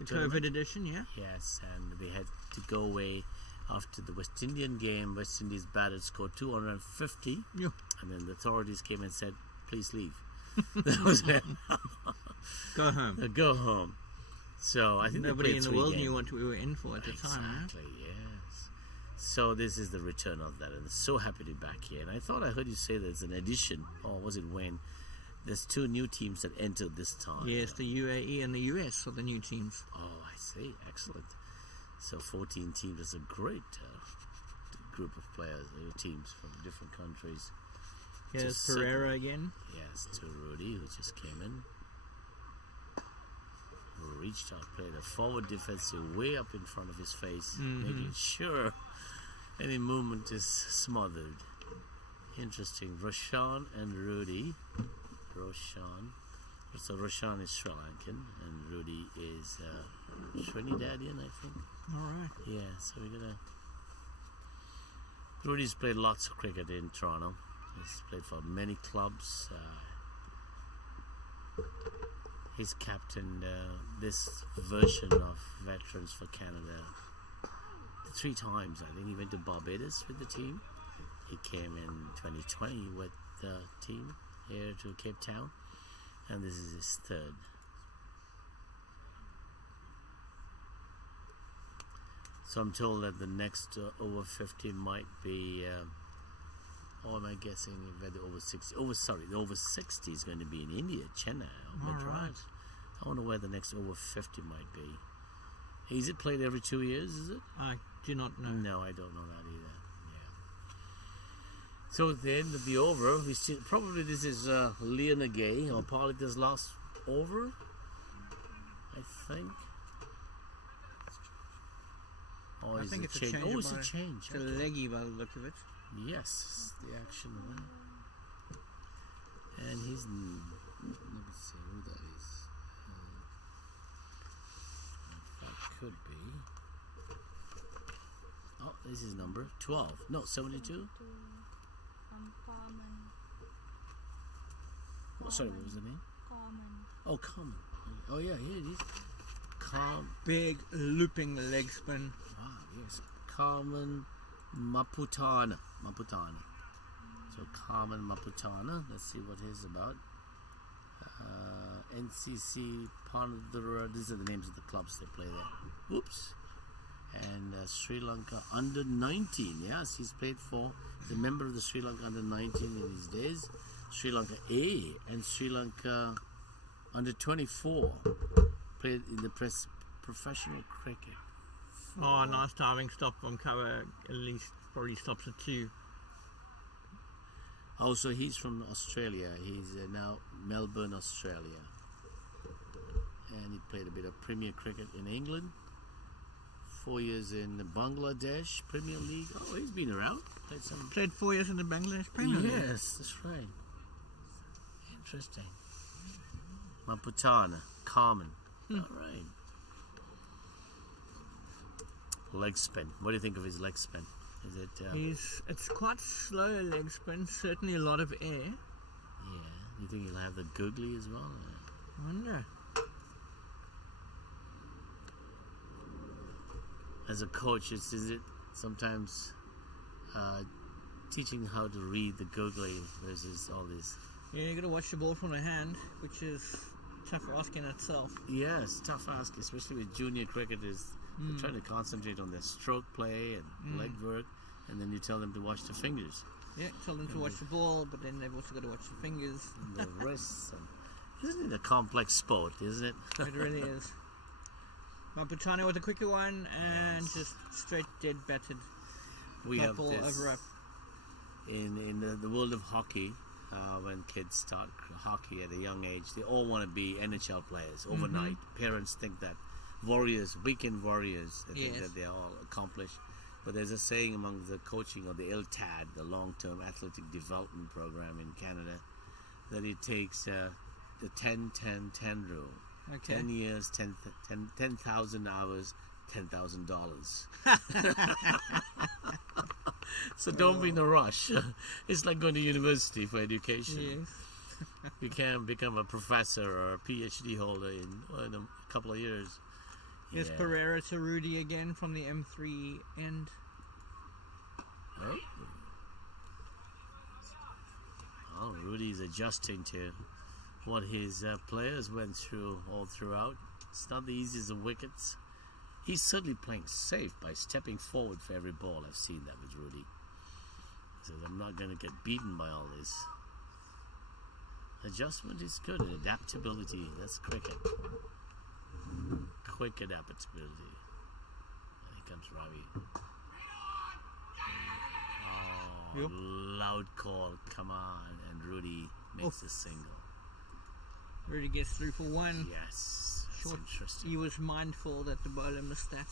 tournament. COVID edition, yeah. Yes, and we had to go away after the West Indian game. West Indies batted, scored 250, Yeah. and then the authorities came and said, please leave. That was it. Go home. Go home. So I think Nobody they in played the world 3 knew games. what we were in for at the time. Exactly, yes. So this is the return of that, and I'm so happy to be back here. And I thought I heard you say that it's an addition, or was it when? There's 2 new teams that entered this time. Yes, the UAE and the US are the new teams. Oh, I see. Excellent. So 14 teams. That's a great group of players, teams from different countries. Here's Just Pereira again. Yes, to Rudy, who just came in. Who reached out, played a forward defensive way up in front of his face, making sure any movement is smothered. Interesting. Roshan and Rudy. Roshan. So Roshan is Sri Lankan and Rudy is Trinidadian, I think. All right. Yeah, so we're gonna. Rudy's played lots of cricket in Toronto. He's played for many clubs. He's captained this version of Veterans for Canada 3 times. I think he went to Barbados with the team. He came in 2020 with the team here to Cape Town, and this is his 3rd. So I'm told that the next over 50 might be, or am I guessing where the over 60? The over 60 is going to be in India, Chennai, or Madras. right. I wonder where the next over 50 might be. Is it played every 2 years? Is it? I do not know. No, I don't know that either. So at the end of the over, we see probably this is Leona Gay or Polita's last over, I think. Or I is think it it's a change? change. Oh, it's a change. It's a Okay. leggy by the look of it. Yes, the action one. And he's let me see who that is. That could be. Oh, this is number 12. No, 72. Common. Oh, sorry, what was the name? Common. Oh, Common. Oh, yeah, here it is. Big looping leg spin. Wow, yes. Common Maputana. So, Common Maputana. Let's see what he's about. NCC Pandura. These are the names of the clubs they play there. Oops. And Sri Lanka under 19. Yes, he's played for the member of the Sri Lanka under 19 in these days. Sri Lanka A and Sri Lanka under 24 played in the professional cricket. Oh, nice diving stop from cover. At least probably stops at 2. Also, he's from Australia. He's now Melbourne, Australia. And he played a bit of Premier cricket in England. 4 years in the Bangladesh Premier League. Oh, he's been around. Played 4 years in the Bangladesh Premier League. Yes, that's right. Interesting. Maputana, Carmen. All right. Leg spin. What do you think of his leg spin? Is it? It's quite slow leg spin. Certainly a lot of air. Yeah. You think he'll have the googly as well? I wonder. As a coach, is it sometimes teaching how to read the googly versus all this? Yeah, you got to watch the ball from the hand, which is tough ask in itself. Yes, tough ask, especially with junior cricketers. They're trying to concentrate on their stroke play and leg work. and then you tell them to watch the fingers, Yeah, tell them to watch the ball, but then they've also got to watch the fingers. and the wrists. Isn't it a complex sport, isn't it? It really is. Maputano with a quicker one, and just straight dead batted. We have Ball this over up. in the world of hockey. When kids start hockey at a young age, they all want to be NHL players overnight. Parents think that weekend warriors, they think Yes. that they're all accomplished. But there's a saying among the coaching of the LTAD, the Long-Term Athletic Development Program in Canada, that it takes the 10-10-10 rule. Okay. 10 years, 10,000 hours, $10,000. So don't be in a rush. It's like going to university for education. Yes. You can become a professor or a PhD holder in a couple of years. Here's Yeah. Pereira to Rudy again from the M3 end. Oh. Oh, Rudy's adjusting to what his players went through all throughout. It's not the easiest of wickets. He's certainly playing safe by stepping forward for every ball. I've seen that with Rudy. He says, I'm not going to get beaten by all this. Adjustment is good, and adaptability, that's cricket. Quick adaptability. Here comes Ravi. Oh, Yep. loud call, come on, and Rudy makes a single. Rudy gets through for one. Yes, that's Short. interesting. He was mindful that the bowler missed that.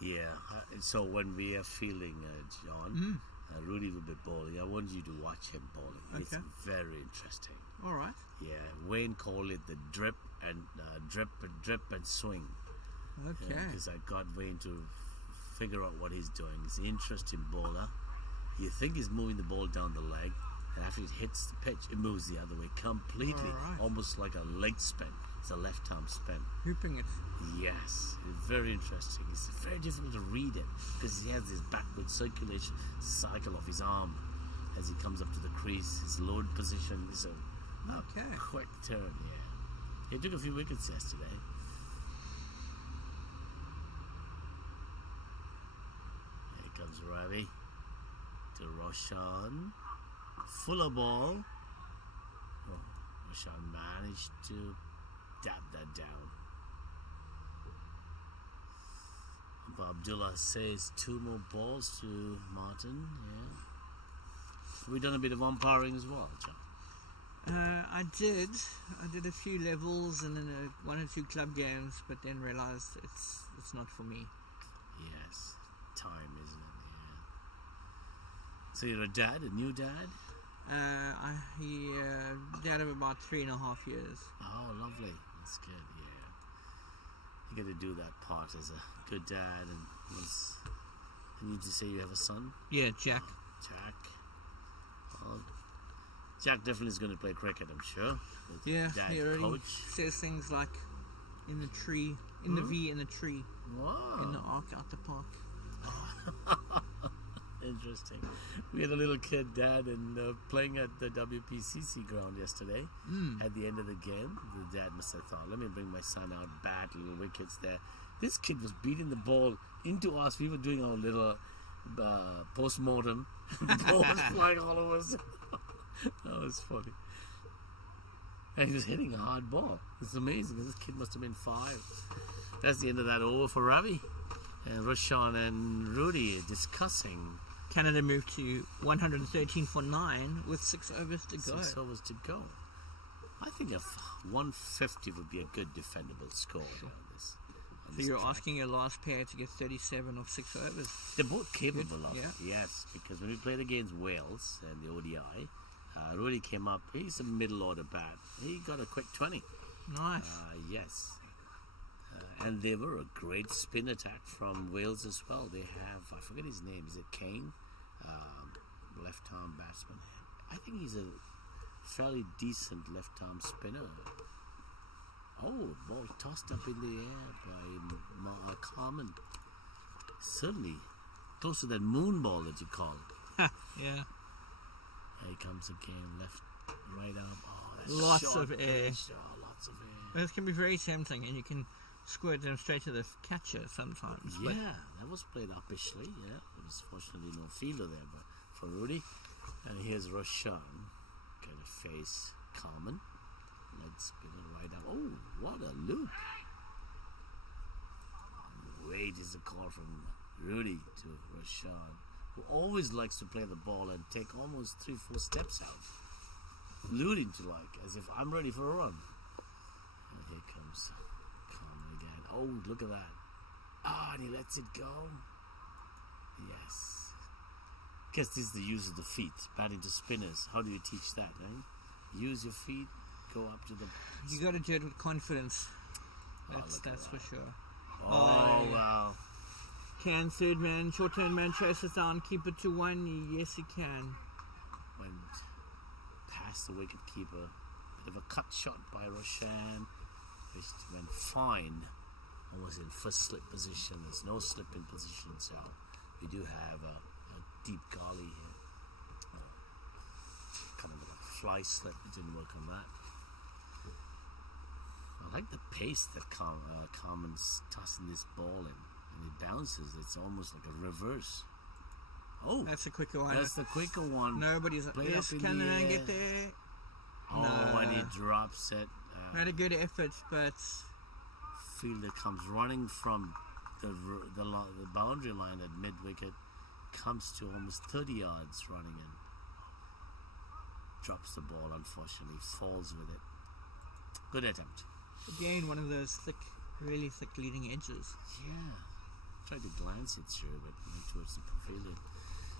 Yeah, so when we are feeling, John, Rudy will be bowling. I want you to watch him bowling. It's Okay. very interesting. All right. Yeah, Wayne called it the drip and swing. Okay. Because I got Wayne to figure out what he's doing. He's an interesting bowler. You think he's moving the ball down the leg, and after it hits the pitch, it moves the other way completely, Alright. almost like a leg spin. It's a left arm spin. Hooping it. Yes, it's very interesting. It's very difficult to read it because he has this backward circulation cycle of his arm as he comes up to the crease. His load position is a Okay. quick turn. Yeah, he took a few wickets yesterday. Here comes Ravi to Roshan. Fuller ball. Oh, Roshan managed to dab that down. Abdullah says 2 more balls to Martin. Yeah. We've done a bit of umpiring as well, John. I did a few levels and then 1 or 2 club games, but then realised it's not for me. Yes, time, isn't it? Yeah. So you're a new dad? He dad of about 3.5 years. Oh, lovely. That's good. Yeah. You got to do that part as a good dad, and you need to say you have a son. Yeah, Jack. Jack. Well, Jack definitely is going to play cricket, I'm sure. With Yeah, dad he already coach. says things like in the tree, in the V in the tree, Wow. in the arc out the park. Interesting. We had a little kid, dad, and playing at the WPCC ground yesterday. At the end of the game, the dad must have thought, let me bring my son out, bat, little wickets there. This kid was beating the ball into us. We were doing our little post-mortem. The ball was flying all over us. That was funny. And he was hitting a hard ball. It's amazing. This kid must have been 5. That's the end of that over for Ravi. And Roshan and Rudy are discussing. Canada moved to 113 for 9 with 6 overs to go. 6 overs to go. I think a 150 would be a good defendable score on this. So you're asking your last pair to get 37 of 6 overs. They're both capable of Yeah. it, yes, because when we played against Wales and the ODI, Rudy came up, he's a middle order bat. He got a quick 20. Nice. Yes. And they were a great spin attack from Wales as well. They have, I forget his name, is it Kane? Left arm batsman. I think he's a fairly decent left arm spinner. Oh, ball tossed up in the air by Carmen. Certainly close to that moon ball that you call. Yeah. Here he comes again, left, right arm. Oh, that's Lots short of air. pitch. Oh, lots of air. This can be very tempting, and you can squirt them straight to the catcher sometimes. but- Yeah, that was played uppishly. Yeah, there was fortunately no fielder there, but for Rudy. And here's Roshan, going to face Carmen. Leg spinner right up. Oh, what a loop! Great is the call from Rudy to Roshan, who always likes to play the ball and take almost 3-4 steps out, alluding to as if I'm ready for a run. And here comes Carmen again. Oh, look at that! And he lets it go. Yes. Guess this is the use of the feet, batting to spinners. How do you teach that, eh? Use your feet, go up to the... You got to do it with confidence. That's look at for sure. Oh, wow. Can third man, short turn man chases down, keep it to 1. Yes, he can. Went past the wicket keeper. Bit of a cut shot by Roshan, which went fine. Almost in first slip position. There's no slip in position, so we do have a deep gully here. Kind of a fly slip. It didn't work on that. I like the pace that Carmen's tossing this ball in, and it bounces. It's almost like a reverse. Oh, That's a quicker one. that's the quicker one. Nobody's... Play Yes, up in can the the man air. get there? Oh, No. and he drops it. Had a good effort, but... Fielder comes running from the boundary line at mid wicket, comes to almost 30 yards running in. Drops the ball, unfortunately, falls with it. Good attempt. Again, one of those really thick leading edges. Yeah. Tried to glance it through, but went towards the pavilion.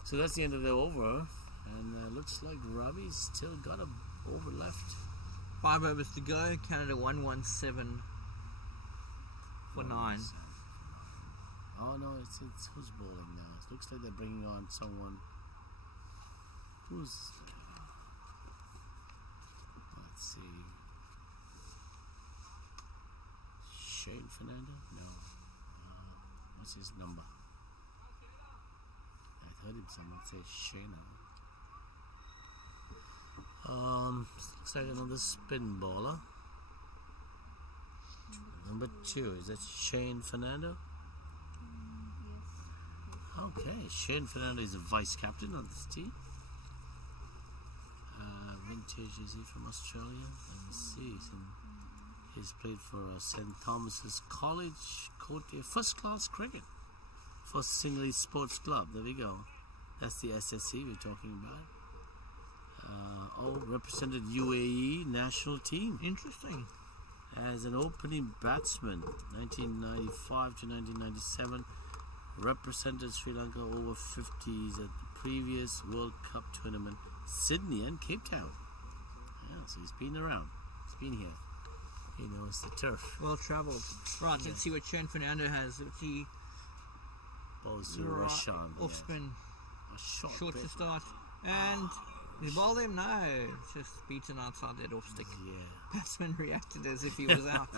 So that's the end of the over, and looks like Ravi's still got a over left. 5 overs to go. Canada 117 for 9. Oh no, it's who's bowling now? It looks like they're bringing on someone. Who's? Let's see. Shane Fernando? No. What's his number? I heard him someone say Shana. Looks like another spin bowler. Number 2, is that Shane Fernando? Okay, Shane Fernando is a vice captain on this team. Vintage, is he from Australia? Let's see. He's played for St. Thomas's College, first class cricket. First Singley Sports Club. There we go. That's the SSC we're talking about. Represented UAE national team Interesting. as an opening batsman, 1995 to 1997. Represented Sri Lanka over 50s at the previous World Cup tournament, Sydney and Cape Town. Yeah, so he's been around. He's been here. He knows the turf. Well travelled. Right, let's see what Shane Fernando has. Let's see. Balls to Right, Roshan. off spin. A short Short bit. to start. And he's bowled him? No. It's just beaten outside that off stick. Yeah. Batsman reacted as if he was out.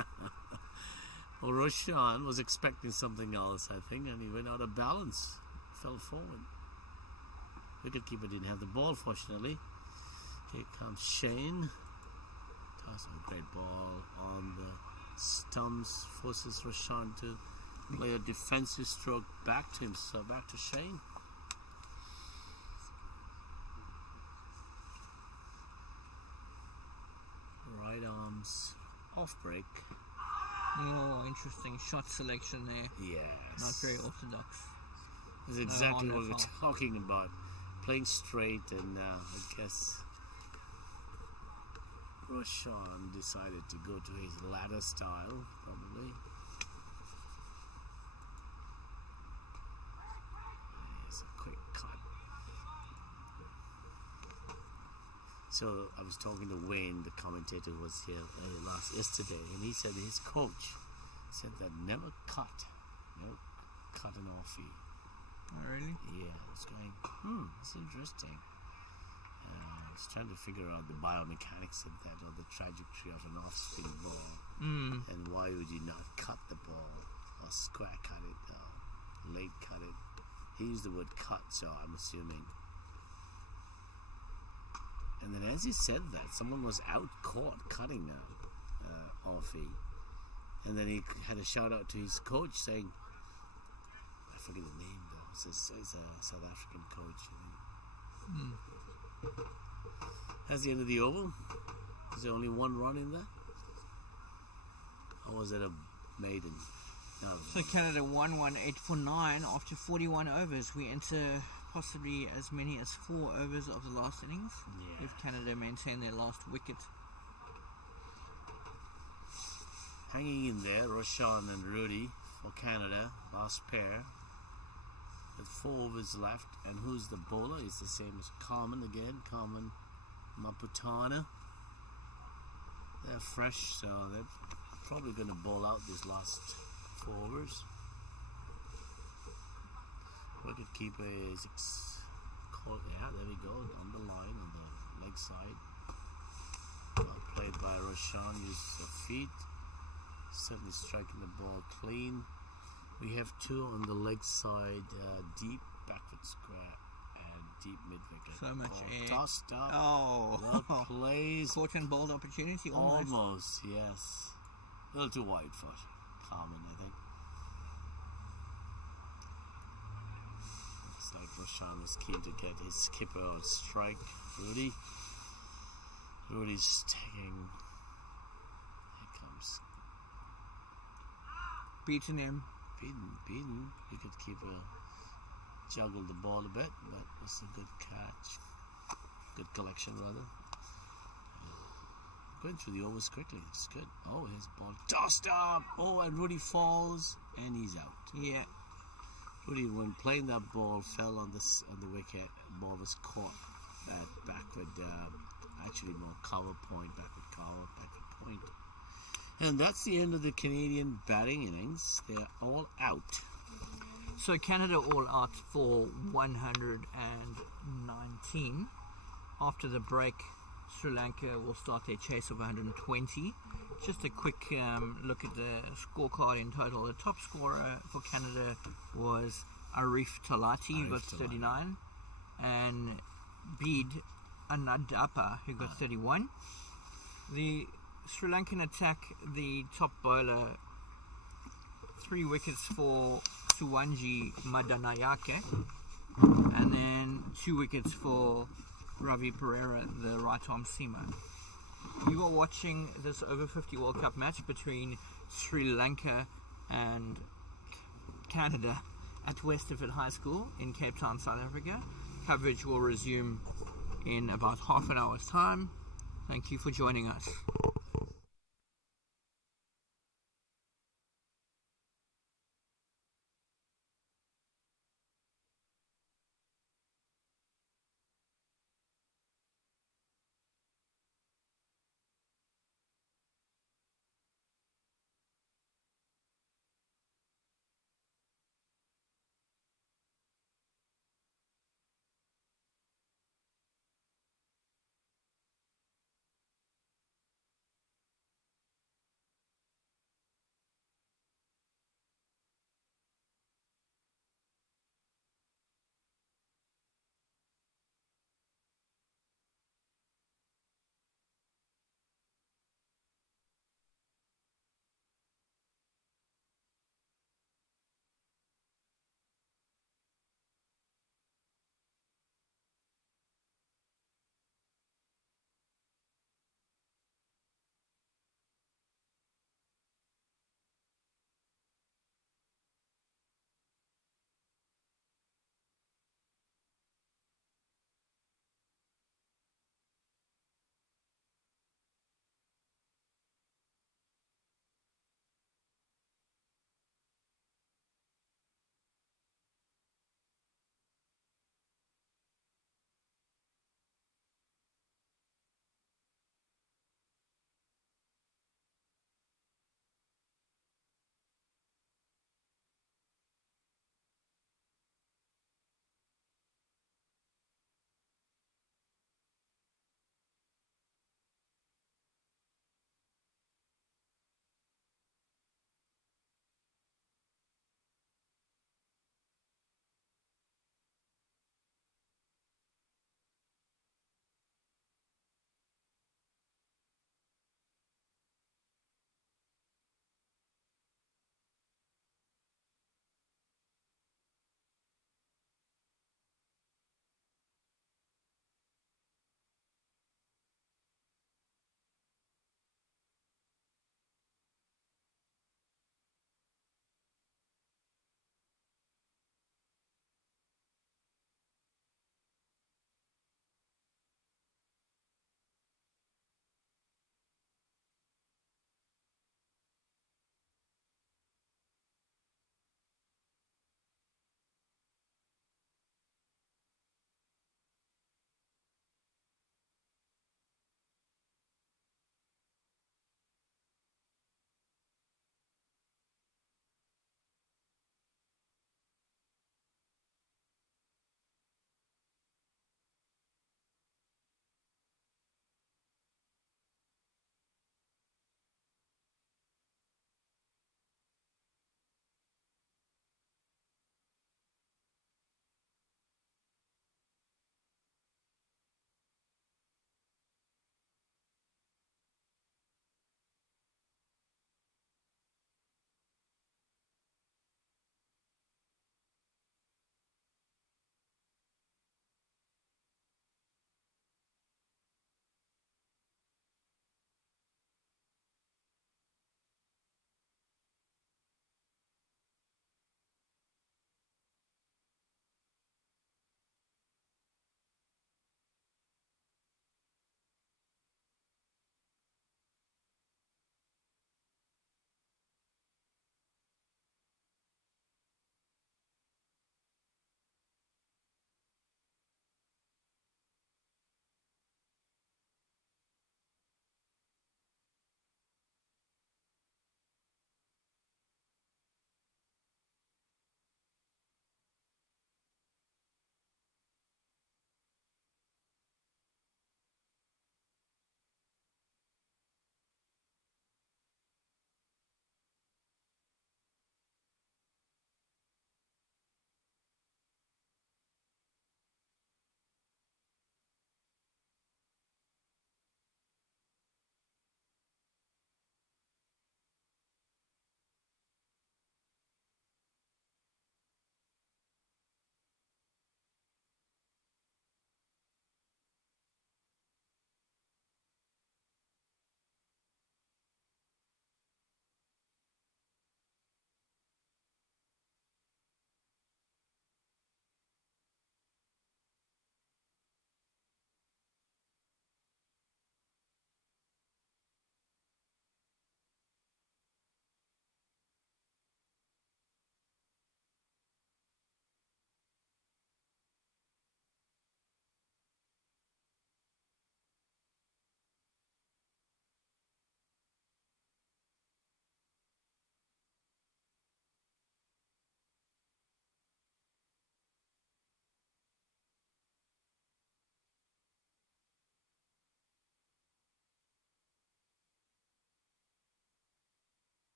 Well, Roshan was expecting something else, I think, and he went out of balance. Fell forward. Wicketkeeper didn't have the ball, fortunately. Here comes Shane. Toss a great ball on the stumps. Forces Roshan to play a defensive stroke back to him. So back to Shane. Right arms off break. Oh, interesting shot selection there. Yes. Not very orthodox. That's exactly No, what we're no foul. talking about. Playing straight, and I guess Roshan decided to go to his ladder style, probably. Here's a quick cut. So I was talking to Wayne, the commentator who was here yesterday, and he said his coach said that never cut an offie. Oh, really? Yeah, I was going, it's interesting. I was trying to figure out the biomechanics of that, or the trajectory of an off-spin ball, and why would you not cut the ball, or square cut it, or late cut it. He used the word cut, so I'm assuming. And then as he said that, someone was out caught cutting a offie, And then he had a shout out to his coach saying, I forget the name though, it's a South African coach. That's the end of the over. Is there only one run in that? Or was it a maiden? No. So Canada won 8 for 9 after 41 overs. We enter possibly as many as 4 overs of the last innings if Canada maintain their last wicket. Hanging in there, Roshan and Rudy for Canada, last pair. With 4 overs left, and who's the bowler? It's the same as Carmen again, Carmen Maputana. They're fresh, so they're probably going to bowl out these last 4 overs. Wicket keeper is yeah, there we go, on the line, on the leg side. Well played by Roshan, uses feet. Certainly striking the ball clean. We have 2 on the leg side, deep backward square and deep mid wicket. So much air. Tossed up. Oh, Well played. caught and bowled opportunity almost. Almost, yes. A little too wide for Carmen, I think. Looks like Roshan was keen to get his skipper on strike. Rudy's taking. Here comes. Beating him. Beaten. Wicketkeeper juggled the ball a bit, but it's a good catch. Good collection, rather. Going through the overs quickly. It's good. Oh, his ball tossed up. Oh, and Rudy falls, and he's out. Yeah. Rudy, when playing that ball, fell on the wicket. Ball was caught at backward, actually more backward point. And that's the end of the Canadian batting innings. They're all out. So Canada all out for 119. After the break, Sri Lanka will start their chase of 120. Just a quick look at the scorecard in total. The top scorer for Canada was Arif Talati, who got 39, and Bede Anadapa, who got 31. The Sri Lankan attack, the top bowler, 3 wickets for Suwanji Madanayake, and then 2 wickets for Ravi Pereira, the right-arm seamer. You are watching this over-50 World Cup match between Sri Lanka and Canada at Westerford High School in Cape Town, South Africa. Coverage will resume in about half an hour's time. Thank you for joining us.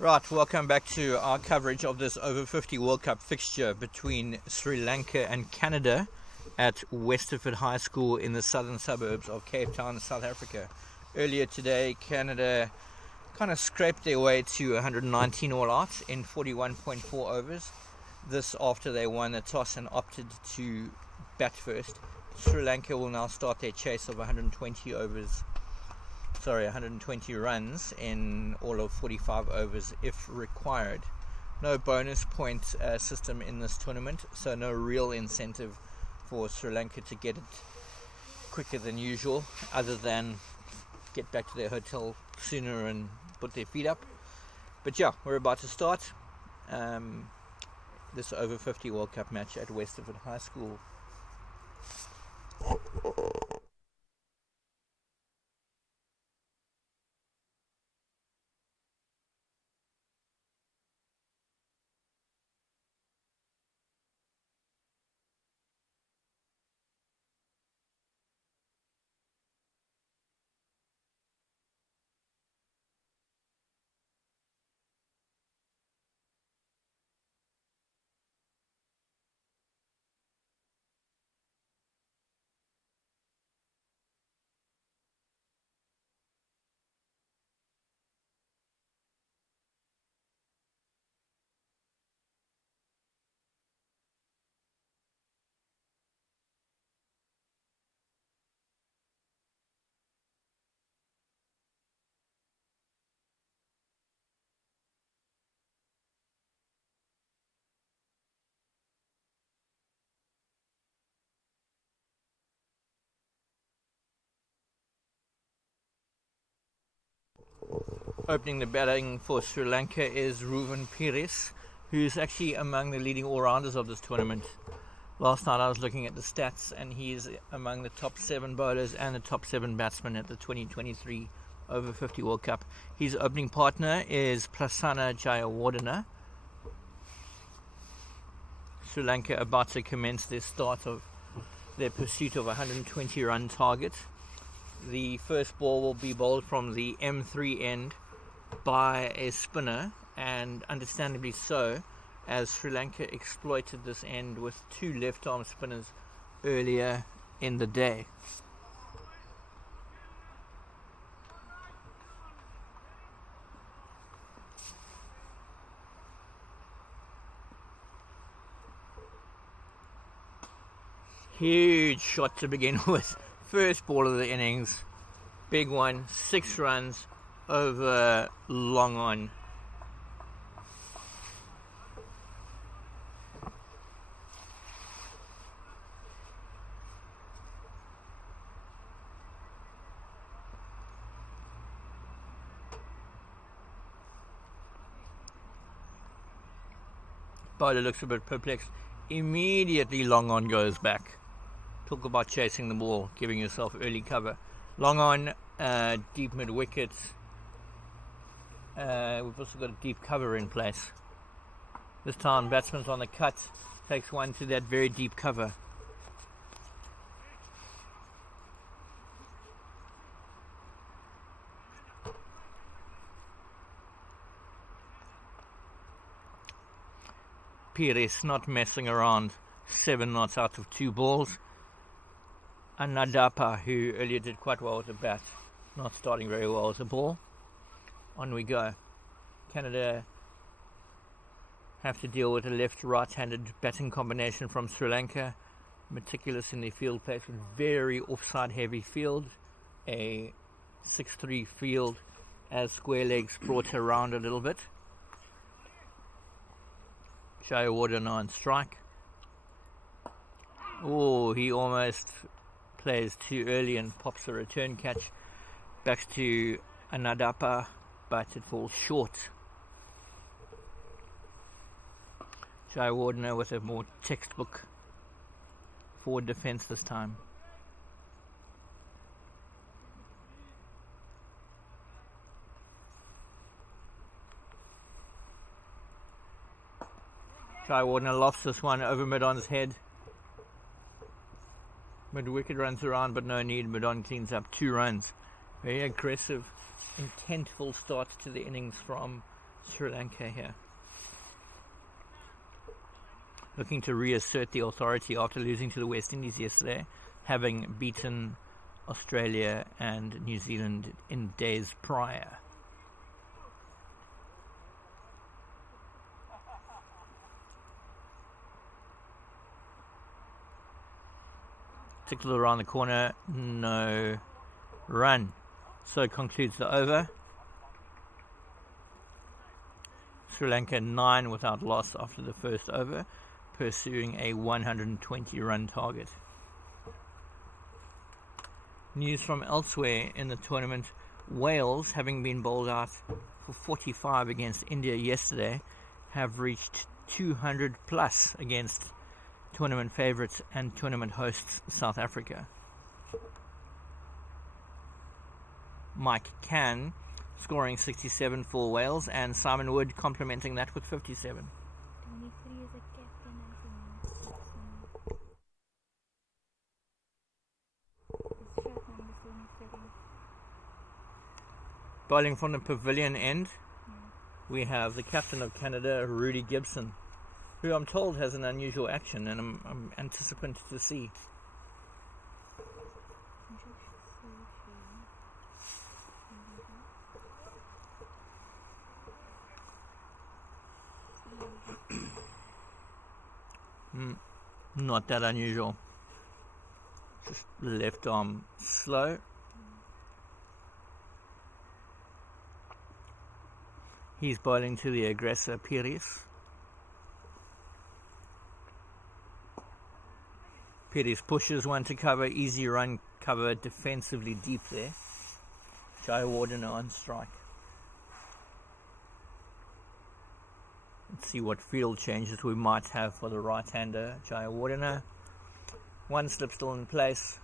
Right, welcome back to our coverage of this over 50 World Cup fixture between Sri Lanka and Canada at Westerford High School in the southern suburbs of Cape Town, South Africa. Earlier today, Canada kind of scraped their way to 119 all out in 41.4 overs. This after they won the toss and opted to bat first. Sri Lanka will now start their chase of 120 runs in all of 45 overs if required. No bonus point system in this tournament, so no real incentive for Sri Lanka to get it quicker than usual, other than get back to their hotel sooner and put their feet up. But yeah, we're about to start this over 50 World Cup match at Westerford High School. Opening the batting for Sri Lanka is Ruven Pires, who's actually among the leading all-rounders of this tournament. Last night I was looking at the stats, and he's among the top 7 bowlers and the top 7 batsmen at the 2023 Over 50 World Cup. His opening partner is Prasanna Jayawardena. Sri Lanka about to commence their start of their pursuit of a 120 run target. The first ball will be bowled from the M3 end by a spinner, and understandably so, as Sri Lanka exploited this end with 2 left-arm spinners earlier in the day. Huge shot to begin with. First ball of the innings, big one, 6 runs over long on. Bowler looks a bit perplexed. Immediately long on goes back. Talk about chasing the ball, giving yourself early cover. Long on, deep mid wicket. We've also got a deep cover in place. This time, batsman's on the cut, takes one to that very deep cover. Pires not messing around, 7 knots out of 2 balls. And Nadapa, who earlier did quite well with the bat, not starting very well with the ball. On we go. Canada have to deal with a left-right-handed batting combination from Sri Lanka. Meticulous in their field placement, very offside-heavy field. A 6-3 field as square legs brought around a little bit. Jayawardena on strike. Oh, he almost plays too early and pops a return catch. Back to Anadapa, but it falls short. Jayawardena with a more textbook forward defence this time. Jayawardena lofts this one over mid-on's head. Mid-wicket runs around, but no need. Mid-on cleans up 2 runs. Very aggressive, intentful start to the innings from Sri Lanka here, looking to reassert the authority after losing to the West Indies yesterday, having beaten Australia and New Zealand in days prior. Tickle around the corner, no run. So concludes the over. Sri Lanka 9 without loss after the first over, pursuing a 120 run target. News from elsewhere in the tournament: Wales, having been bowled out for 45 against India yesterday, have reached 200 plus against tournament favourites and tournament hosts South Africa. Mike Cann scoring 67 for Wales, and Simon Wood complementing that with 57. 23 is a captain, I think. Shot number 7. Bowling from the pavilion end, we have the captain of Canada, Rudy Gibson, who I'm told has an unusual action, and I'm anticipant to see. Not that unusual. Just left arm slow. He's bowling to the aggressor, Pires. Pires pushes one to cover, easy run cover defensively deep there. Jayawardene on strike. Let's see what field changes we might have for the right-hander, Jayawardene. One slip still in place.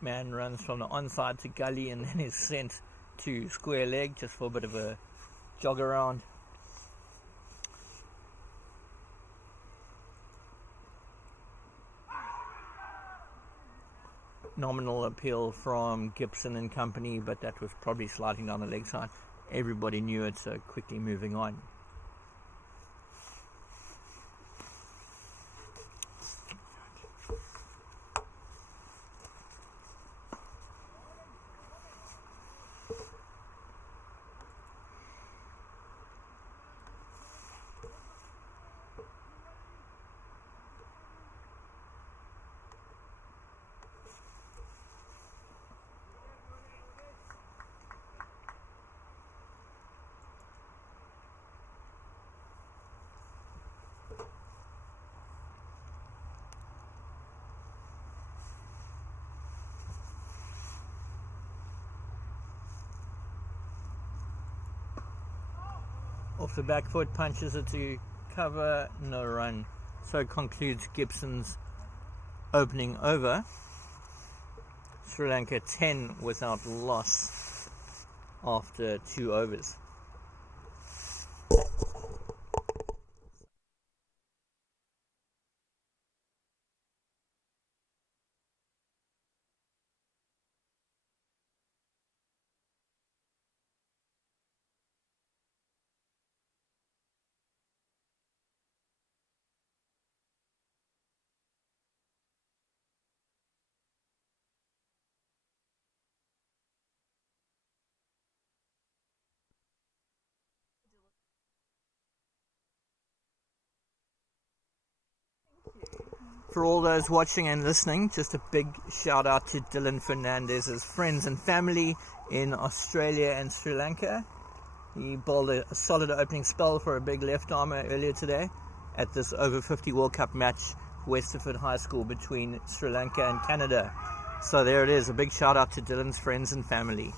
Man runs from the onside to gully and then is sent to square leg just for a bit of a jog around. Nominal appeal from Gibson and company, but that was probably sliding down the leg side. Everybody knew it, so quickly moving on. Off the back foot, punches it to cover, no run. So concludes Gibson's opening over. Sri Lanka 10 without loss after 2 overs. For all those watching and listening, just a big shout out to Dylan Fernandez's friends and family in Australia and Sri Lanka. He bowled a solid opening spell for a big left armer earlier today at this Over-50 World Cup match, Westerford High School, between Sri Lanka and Canada. So there it is, a big shout out to Dylan's friends and family.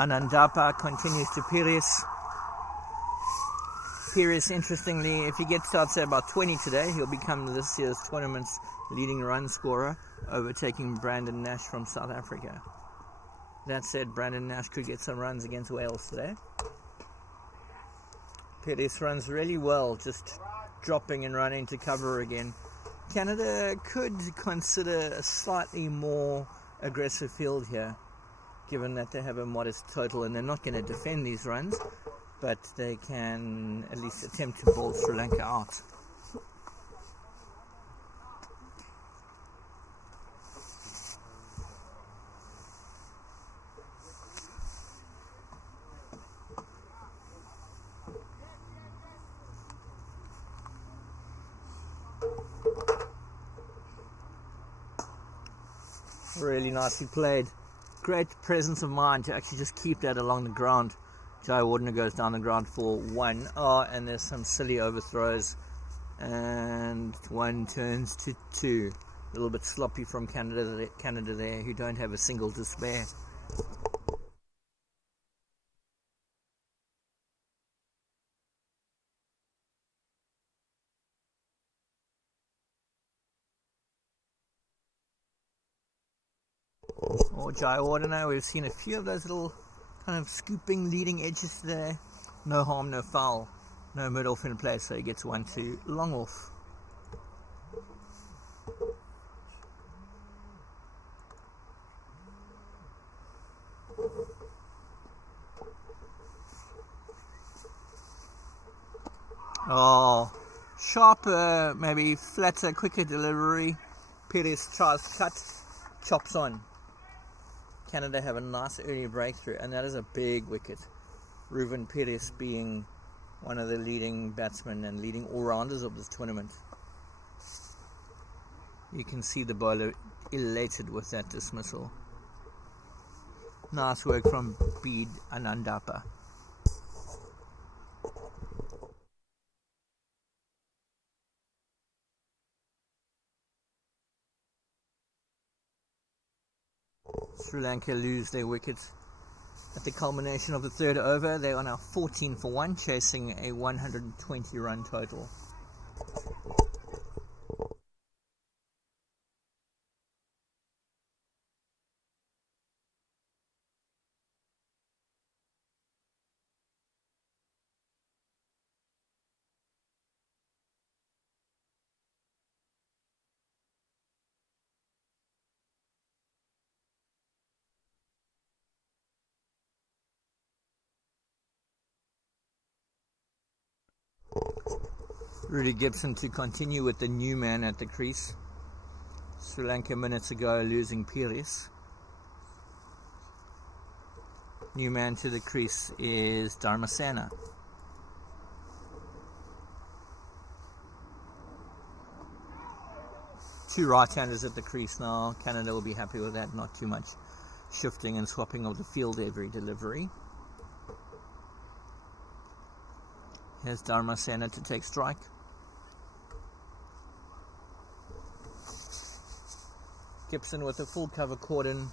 Anandapa continues to Pires. Pires, interestingly, if he gets out, say, about 20 today, he'll become this year's tournament's leading run scorer, overtaking Brandon Nash from South Africa. That said, Brandon Nash could get some runs against Wales today. Pires runs really well, just dropping and running to cover again. Canada could consider a slightly more aggressive field here, given that they have a modest total and they're not going to defend these runs, but they can at least attempt to bowl Sri Lanka out. Really nicely played. Great presence of mind to actually just keep that along the ground. Jai Wardner goes down the ground for 1. And there's some silly overthrows. And 1 turns to 2. A little bit sloppy from Canada there, who don't have a single to spare. Jai Wardner, we've seen a few of those little kind of scooping leading edges today. No harm, no foul. No mid-off in play, so he gets 1-2 long off. Sharper, maybe flatter, quicker delivery. Pires tries cut, chops on. Canada have a nice early breakthrough, and that is a big wicket. Ruben Pires being one of the leading batsmen and leading all-rounders of this tournament. You can see the bowler elated with that dismissal. Nice work from Bede Anandapa. Sri Lanka lose their wickets at the culmination of the third over. They are now 14 for 1, chasing a 120 run total. Rudy Gibson to continue with the new man at the crease. Sri Lanka minutes ago losing Pires. New man to the crease is Dharmasena. Two right-handers at the crease now. Canada will be happy with that, not too much shifting and swapping of the field every delivery. Here's Dharmasena to take strike. Gibson with a full cover cordon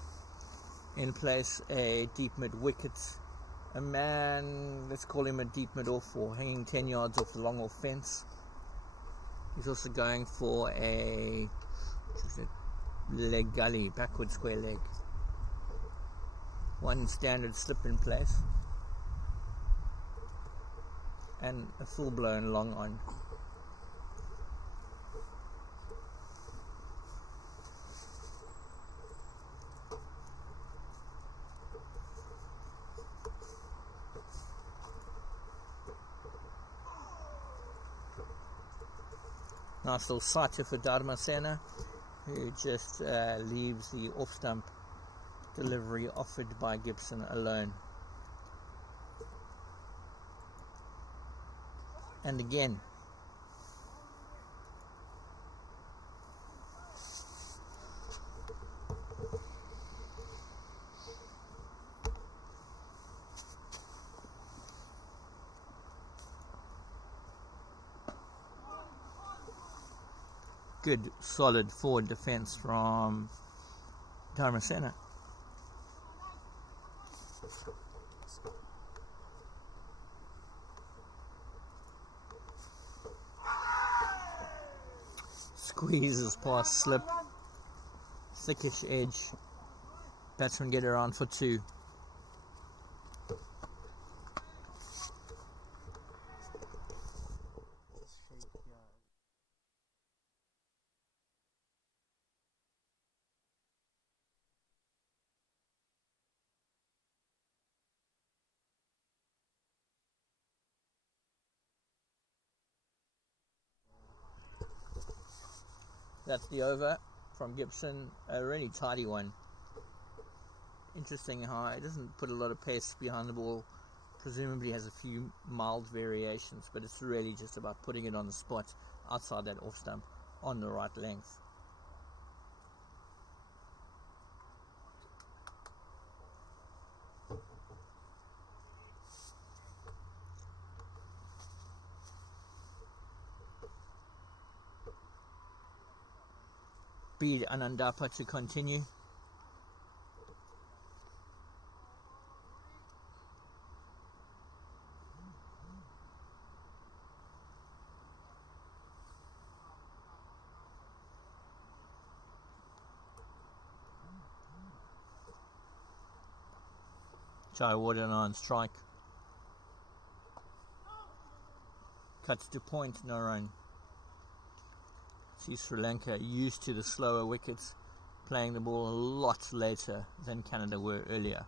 in place, a deep mid wicket. A man, let's call him a deep mid off, or hanging 10 yards off the long off fence. He's also going for a leg gully, backward square leg. One standard slip in place. And a full blown long on. Nice little sighter for Dharmasena, who just leaves the off stump delivery offered by Gibson alone. And again, good solid forward defense from Dharmasena. squeezes past slip, thickish edge. Batsmen get around for 2. That's the over from Gibson, a really tidy one. Interesting how it doesn't put a lot of pace behind the ball, presumably has a few mild variations, but it's really just about putting it on the spot outside that off stump on the right length. Bead Anandapa to continue. Jayawardene on strike. Cuts to point, no run. See Sri Lanka used to the slower wickets, playing the ball a lot later than Canada were earlier.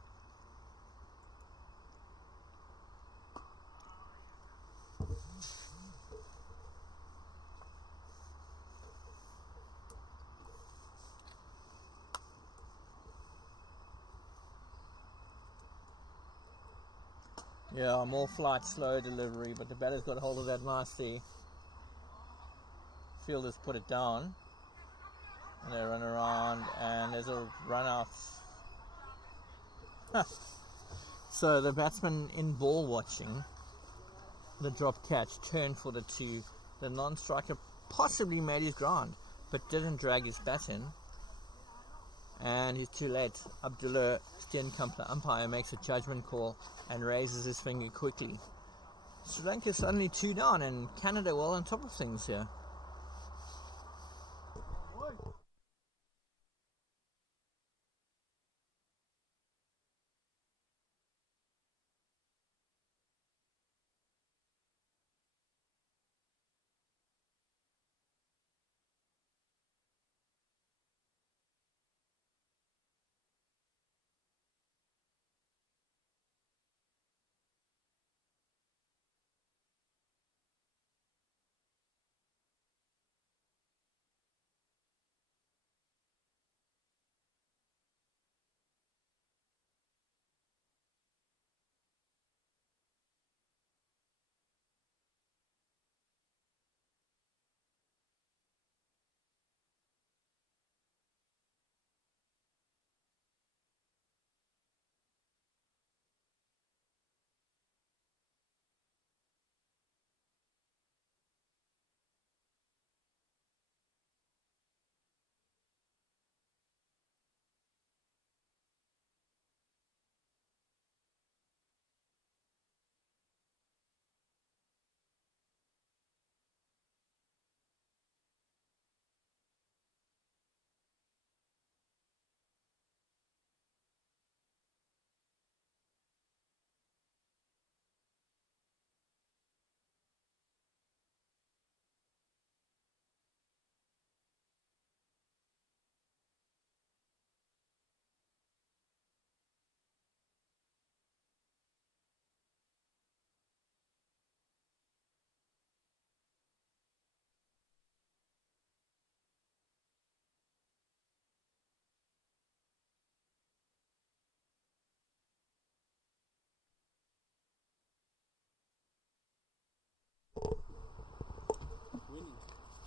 Yeah, more flight, slow delivery, but the batter's got hold of that nicely. Fielders put it down, and they run around, and there's a run out. So the batsman in ball watching the drop catch turned for the 2. The non-striker possibly made his ground, but didn't drag his bat in. And he's too late. Abdullah Steenkamp, umpire, makes a judgment call and raises his finger quickly. Sri Lanka suddenly 2 down, and Canada well on top of things here.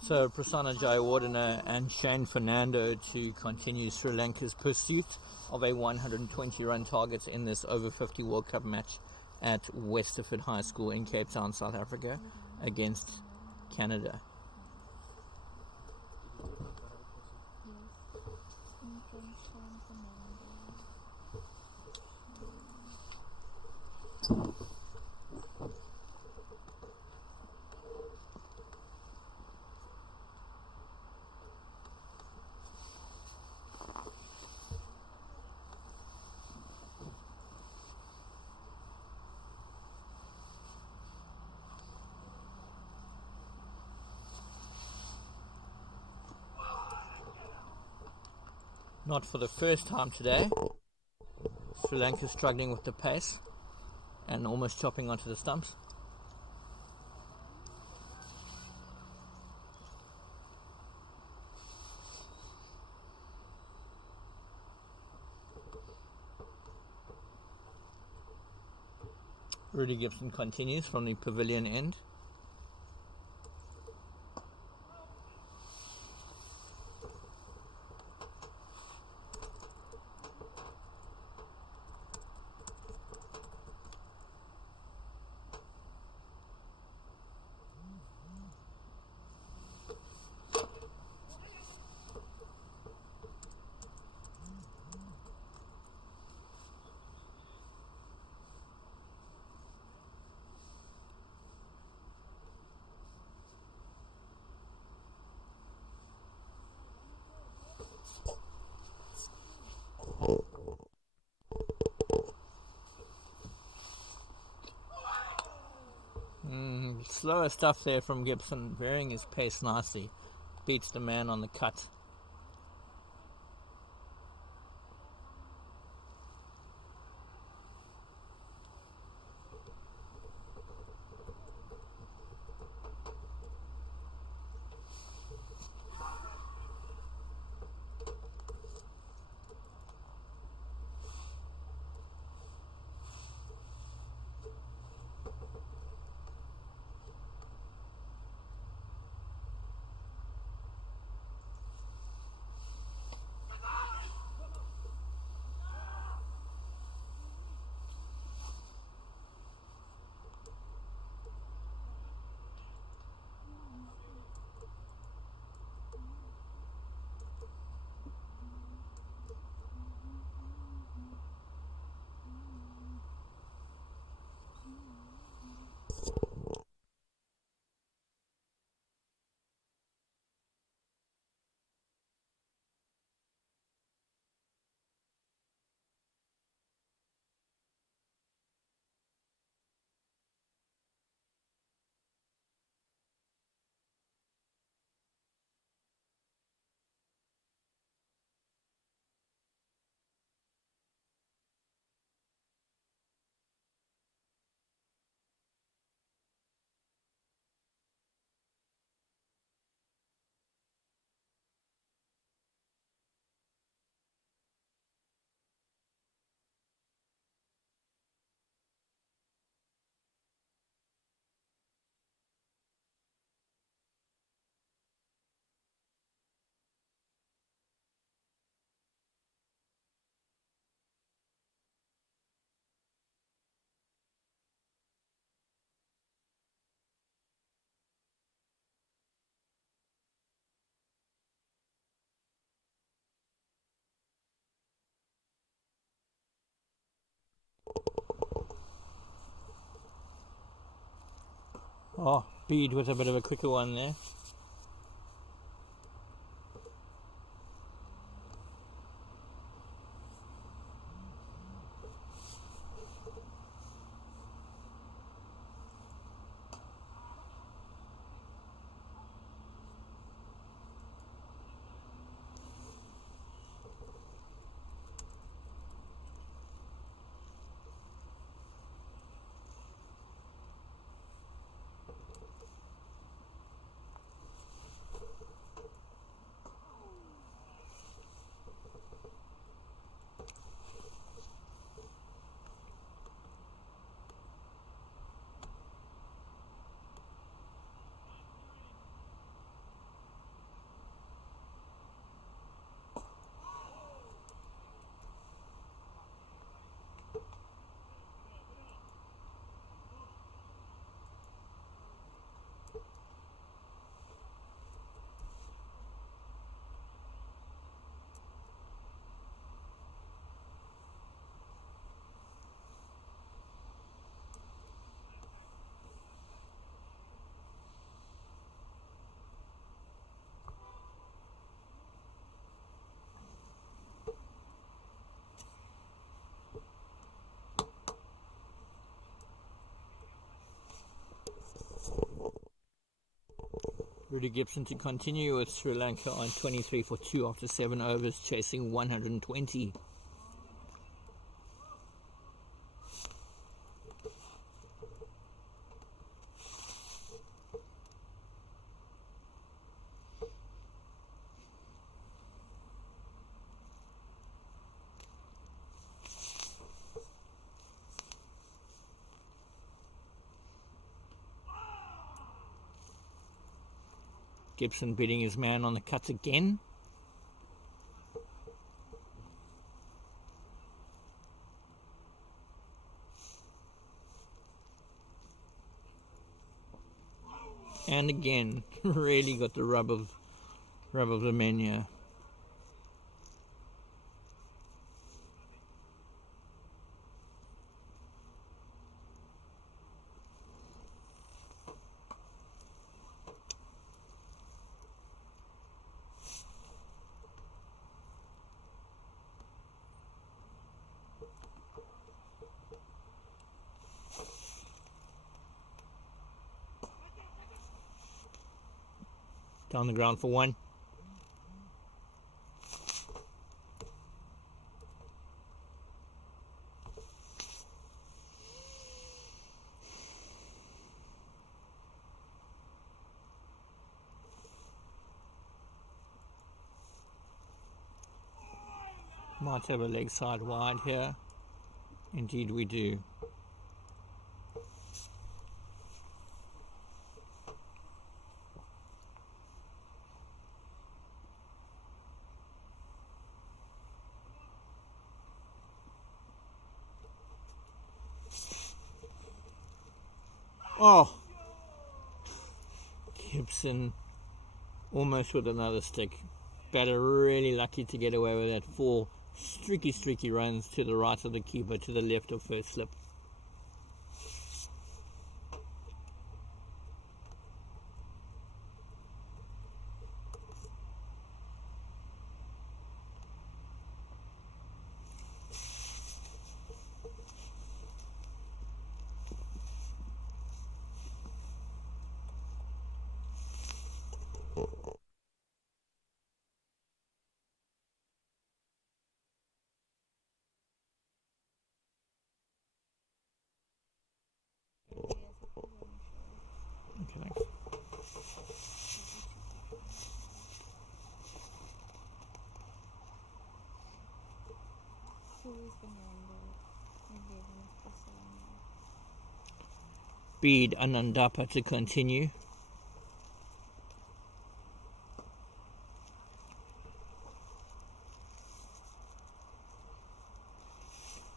So Prasanna Jayawardene and Shane Fernando to continue Sri Lanka's pursuit of a 120-run target in this over-50 World Cup match at Westerford High School in Cape Town, South Africa, against Canada. Not for the first time today. Sri Lanka struggling with the pace and almost chopping onto the stumps. Rudy Gibson continues from the pavilion end. Slower stuff there from Gibson, varying his pace nicely. Beats the man on the cut. Oh, Bede with a bit of a quicker one there. Rudy Gibson to continue with Sri Lanka on 23 for 2 after 7 overs, chasing 120. Gibson beating his man on the cut again. And again, really got the rub of the men here. Down the ground for 1. Might have a leg side wide here. Indeed we do. Oh, Gibson almost with another stick. Batter really lucky to get away with that. 4 streaky runs to the right of the keeper, to the left of first slip. Okay, thanks. Speed Anandapa to continue.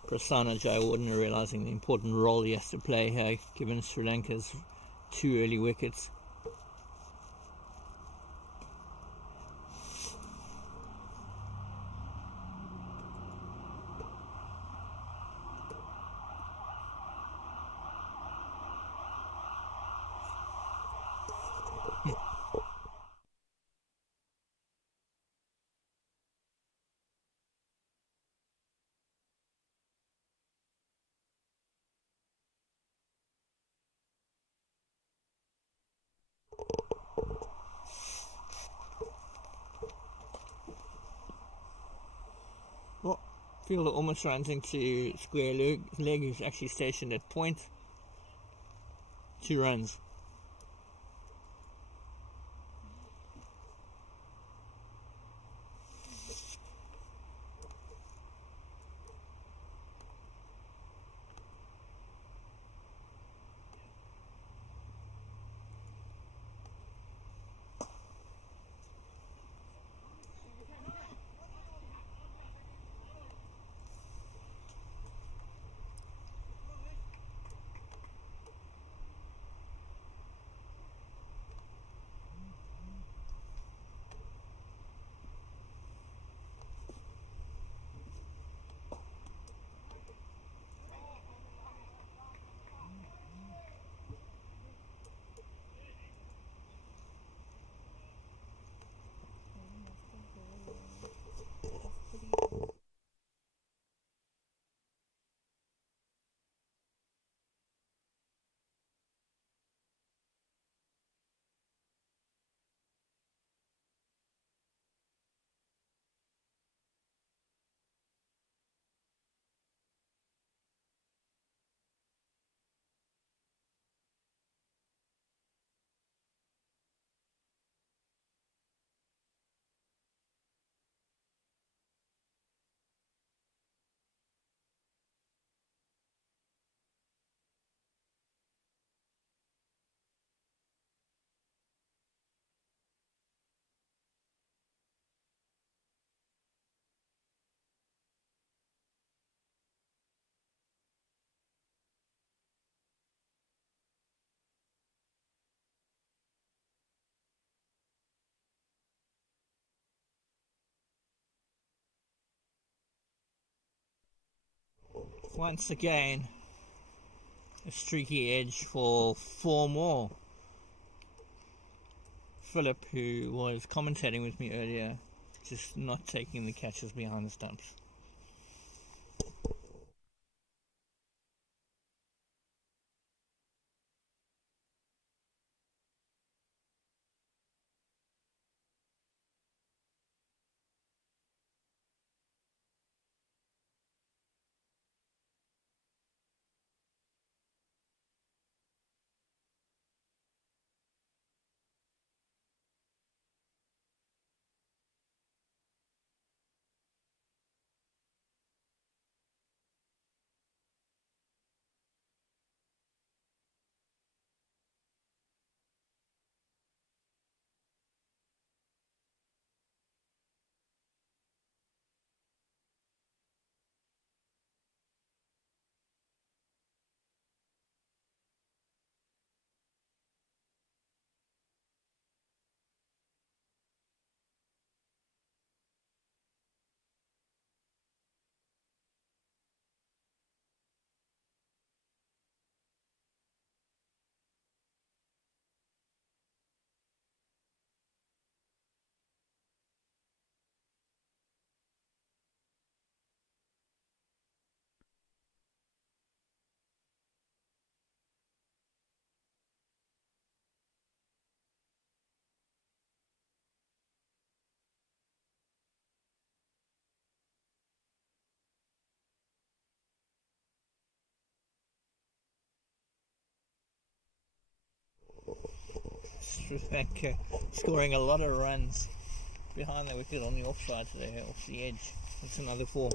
Prasanna Jayawardene realising the important role he has to play here, given Sri Lanka's 2 early wickets. Well, fielder almost runs into square leg, who's actually stationed at point. 2 runs. Once again, a streaky edge for 4 more. Philip, who was commentating with me earlier, just not taking the catches behind the stumps. Sri Lanka scoring a lot of runs behind the wicket on the offside today, off the edge. It's another 4.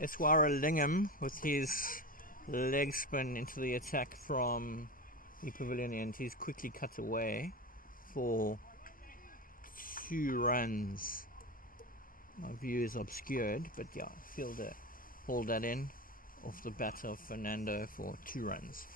Eswara Lingham with his leg spin into the attack from the pavilion end. He's quickly cut away for 2 runs. My view is obscured, but yeah, fielder hauled that in off the bat of Fernando for 2 runs.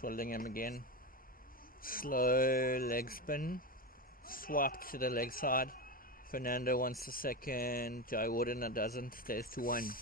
For Lingham again. Slow leg spin. Swipe to the leg side. Fernando wants the second. Jai Wardena doesn't. Stays to 1.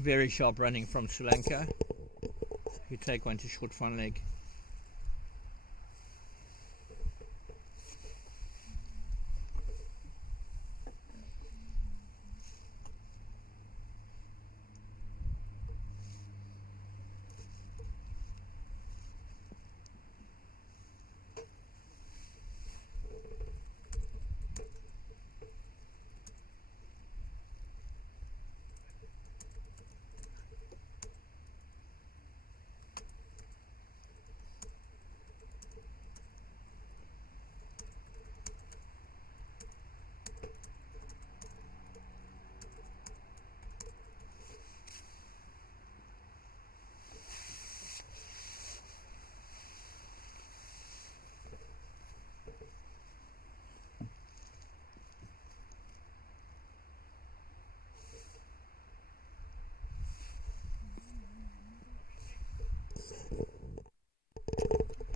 Very sharp running from Sri Lanka, who take 1 to short front leg.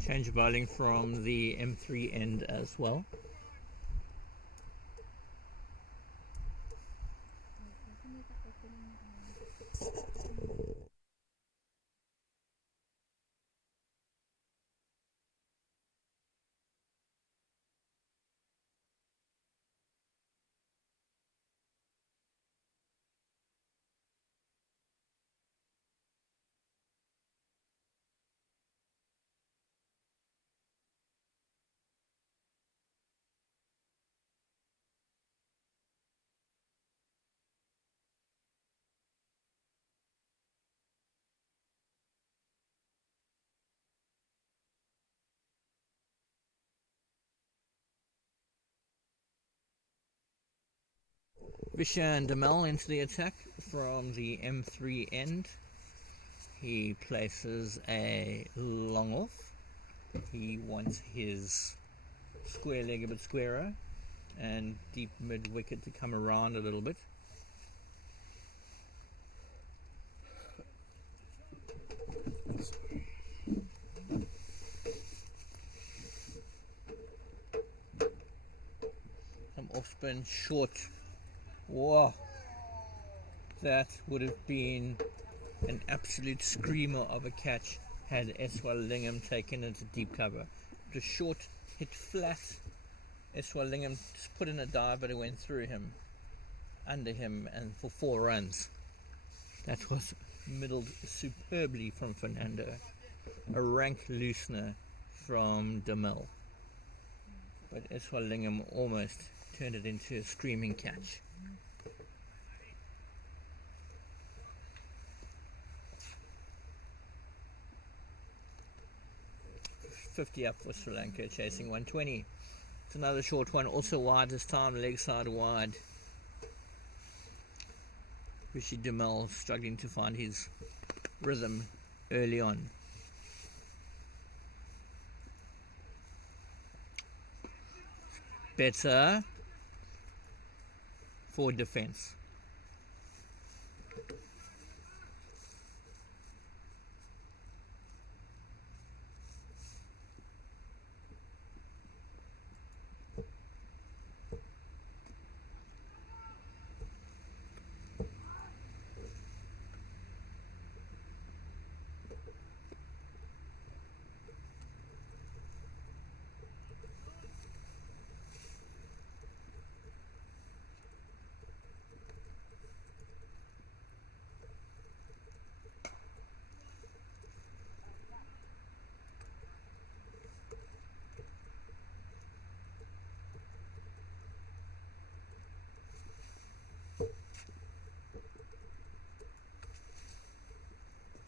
Change bowling from the M3 end as well. Vishan Damel into the attack from the M3 end. He places a long off. He wants his square leg a bit squarer and deep mid wicket to come around a little bit. Some off spin short. Wow, that would have been an absolute screamer of a catch had Eswal Lingham taken it to deep cover. The short hit flat. Eswal Lingham just put in a dive, but it went through him, under him, and for 4 runs. That was middled superbly from Fernando. A rank loosener from Damel. but Eswalingham almost turned it into a screaming catch. .50 up for Sri Lanka, chasing 120. It's another short one, also wide this time, leg side wide. Rishi Dumal struggling to find his rhythm early on. Better for defense.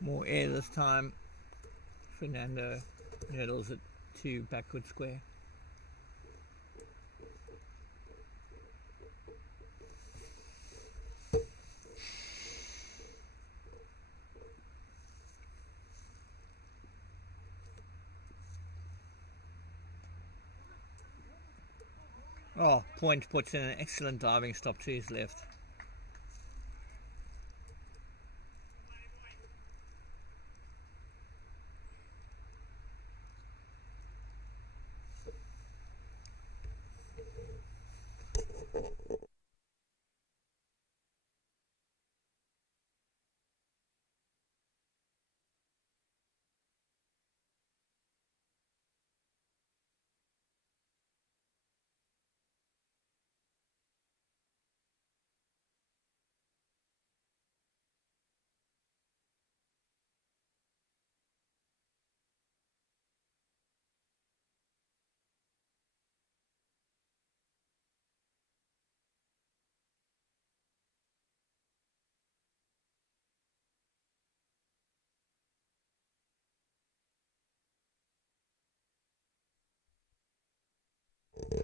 More air this time. Fernando hurdles it to backward square. Oh, Point puts in an excellent diving stop to his left.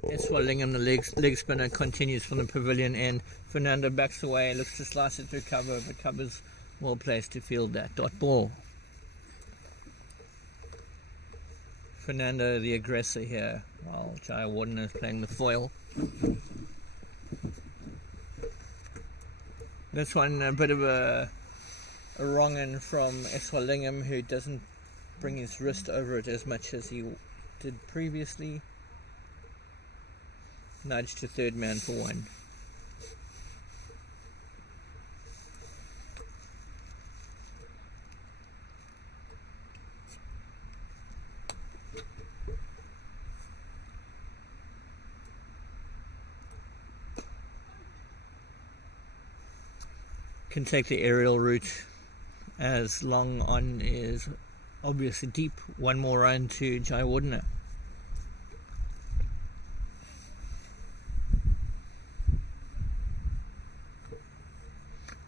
Eswalingham, the leg spinner, continues from the pavilion end. Fernando backs away, looks to slice it through cover, but cover's well placed to field that dot ball. Fernando the aggressor here, while Jayawardene is playing the foil. This one a bit of a wrong-in from Eswalingham, who doesn't bring his wrist over it as much as he did previously. Nudge to third man for one. Can take the aerial route as long on is obviously deep. One more run to Jayawardene.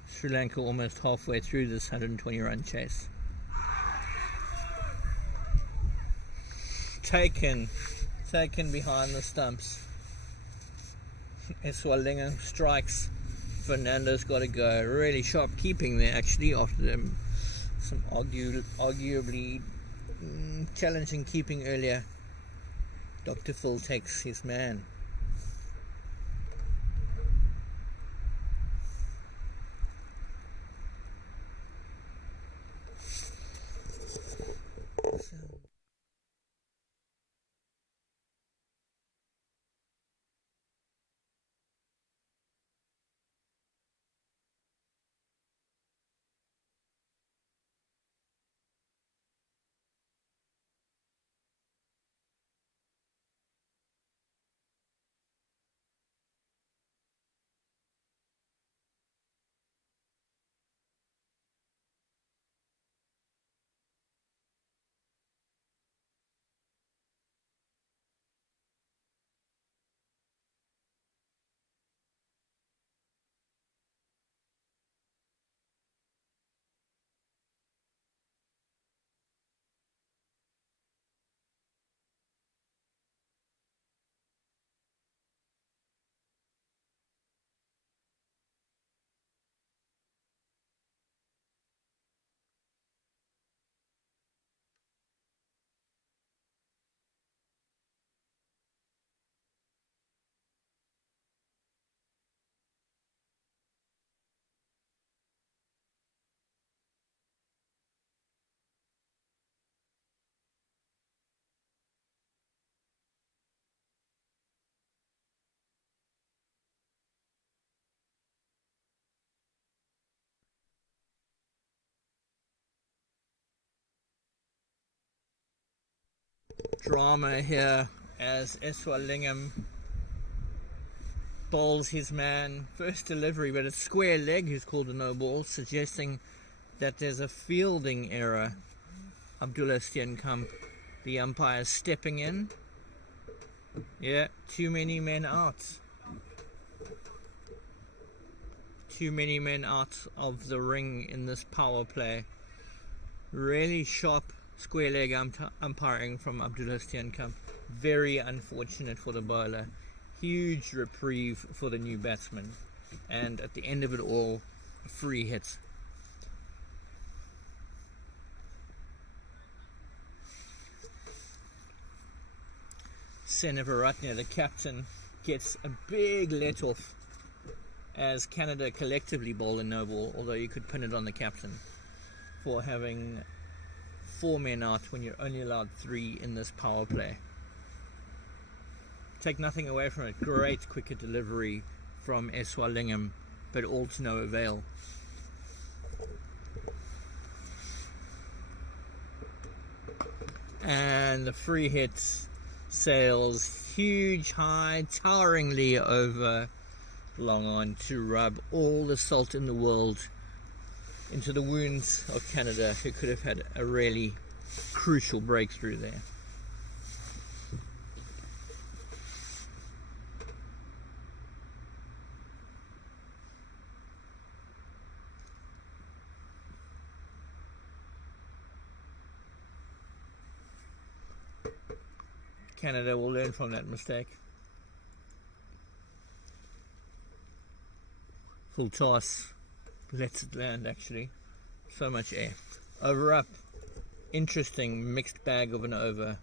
Sri Lanka almost halfway through this 120 run chase. Taken behind the stumps. Eswalingham strikes. Fernando's got to go. Really sharp keeping there actually after them. Some arguably challenging keeping earlier. Dr. Phil takes his man. drama here as Eswalingham bowls his man. First delivery, but it's square leg who's called a no ball, suggesting that there's a fielding error. Abdullah Steenkamp, the umpire, stepping in. Yeah, too many men out. Too many men out of the ring in this power play. Really sharp square leg umpiring from Abdullah Steenkamp. Very unfortunate for the bowler. Huge reprieve for the new batsman. And at the end of it all, a free hit. Seneviratne, the captain, gets a big let off as Canada collectively bowl a no ball, although you could pin it on the captain for having 4 men out when you're only allowed 3 in this power play. Take nothing away from it. Great cricket delivery from Eswalingham, but all to no avail. And the free hit sails huge, high, toweringly over long on to rub all the salt in the world into the wounds of Canada, who could have had a really crucial breakthrough there. Canada will learn from that mistake. Full toss, lets it land actually. So much air. Over up. Interesting mixed bag of an over.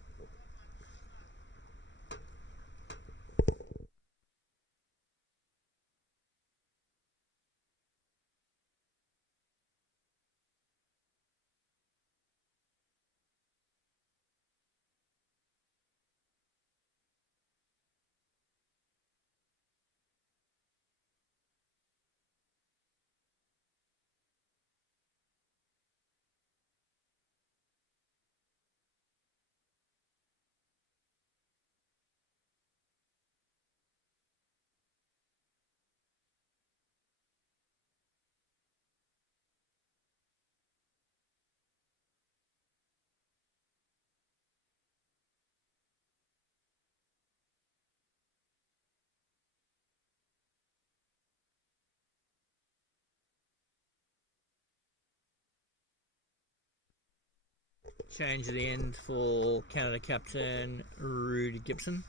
Change at the end for Canada captain Rudy Gibson.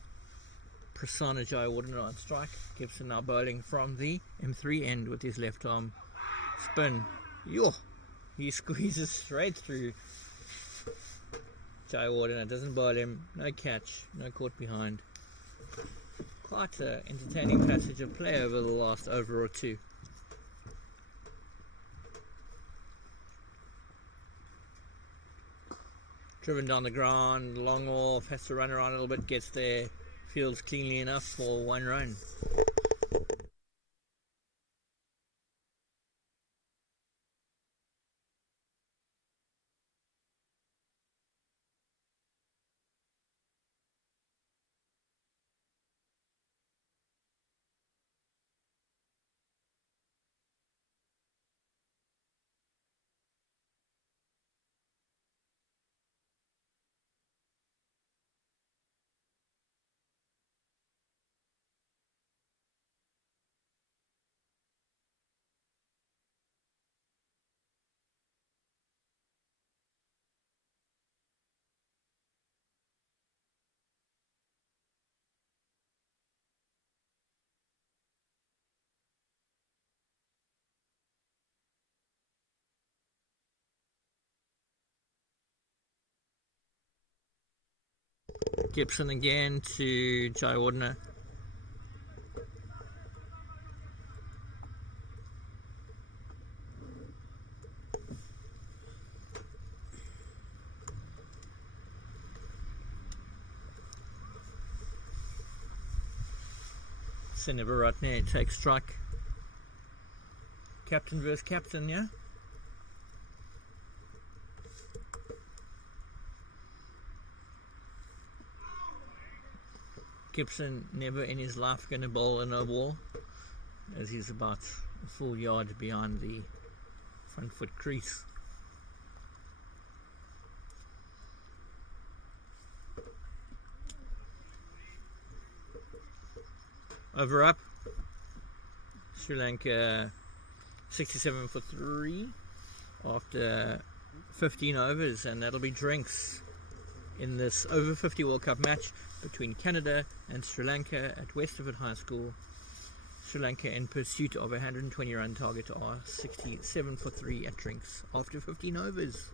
Prasanna Jayawardene on strike. Gibson now bowling from the M3 end with his left arm. Spin. Yo! He squeezes straight through. Jayawardene doesn't bowl him. No catch. No caught behind. Quite an entertaining passage of play over the last over or two. Driven down the ground, long off, has to run around a little bit, gets there, fields cleanly enough for 1 run. Gibson again to Jayawardene. Seneviratne takes strike. Captain versus captain, yeah? Gibson never in his life going to bowl a no ball, as he's about a full yard behind the front foot crease. Over up, Sri Lanka 67 for 3 after 15 overs, and that'll be drinks in this over 50 World Cup match between Canada and Sri Lanka at Westerford High School. Sri Lanka, in pursuit of a 120 run target, are 67 for 3 at drinks after 15 overs.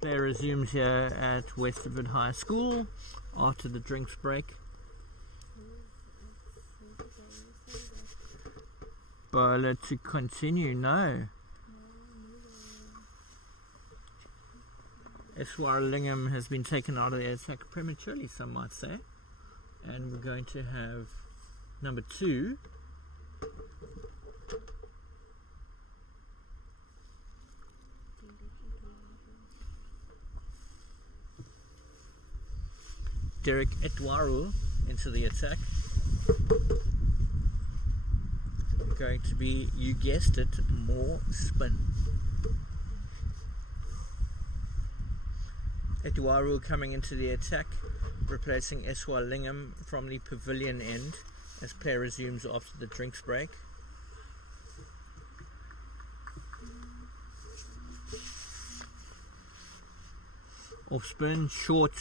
Play resumes here at Westerford High School after the drinks break. Bowler to continue, no. Eswalingham has been taken out of the attack prematurely, some might say. And we're going to have number 2. Derek Etwaru into the attack. Going to be, you guessed it, more spin. Etwaru coming into the attack, replacing Eswalingham from the pavilion end as play resumes after the drinks break. Off spin, short.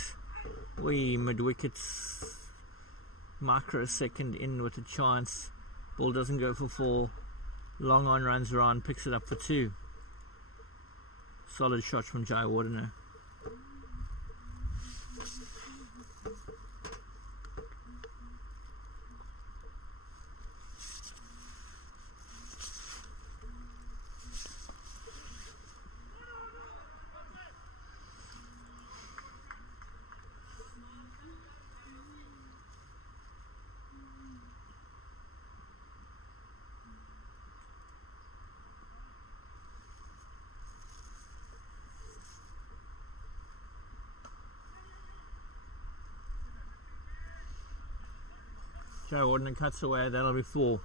Mid wickets, microsecond in with a chance. Ball doesn't go for 4. Long on runs around, picks it up for 2. Solid shot from Jai Wardener. Jai Wardener cuts away, that'll be 4.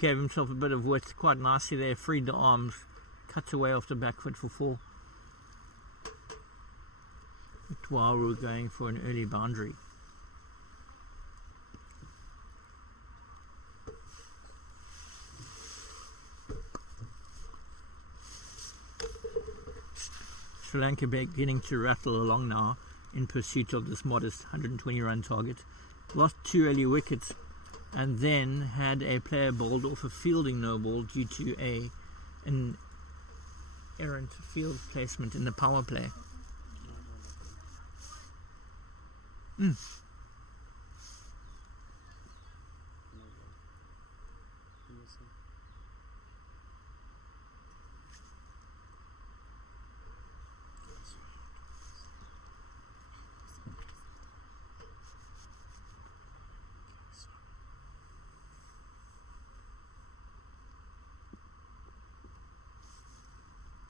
Gave himself a bit of width quite nicely there, freed the arms, cuts away off the back foot for 4. Tuaru going for an early boundary. Sri Lanka beginning to rattle along now in pursuit of this modest 120 run target. Lost 2 early wickets and then had a player bowled off a fielding no ball due to an errant field placement in the power play.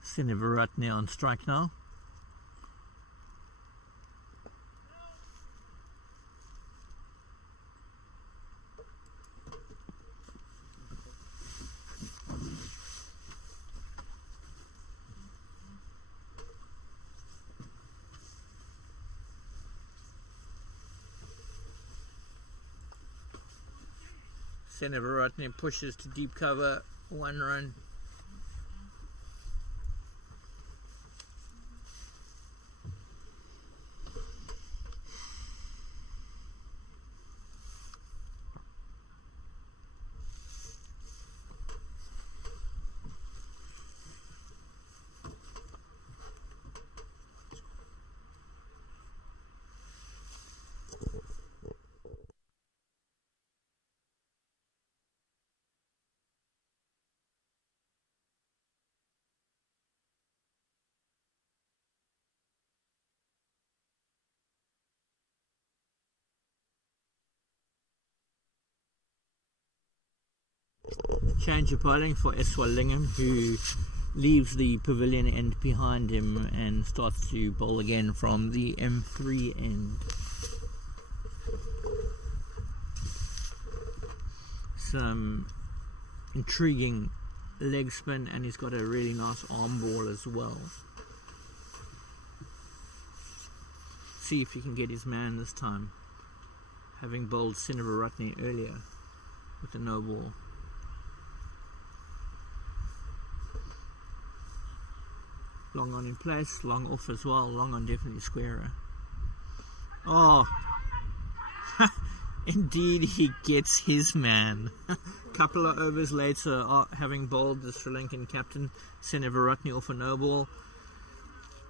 Sinivaratne on strike now. Sinivaratne pushes to deep cover, 1 run. Change of bowling for Eswalingam, who leaves the pavilion end behind him and starts to bowl again from the M3 end. Some intriguing leg spin, and he's got a really nice arm ball as well. See if he can get his man this time, having bowled Sinivaratne earlier with a no ball. Long on in place, long off as well, long on definitely squarer. Oh, indeed he gets his man. Couple of overs later, having bowled the Sri Lankan captain, Sinivaratne off a no ball,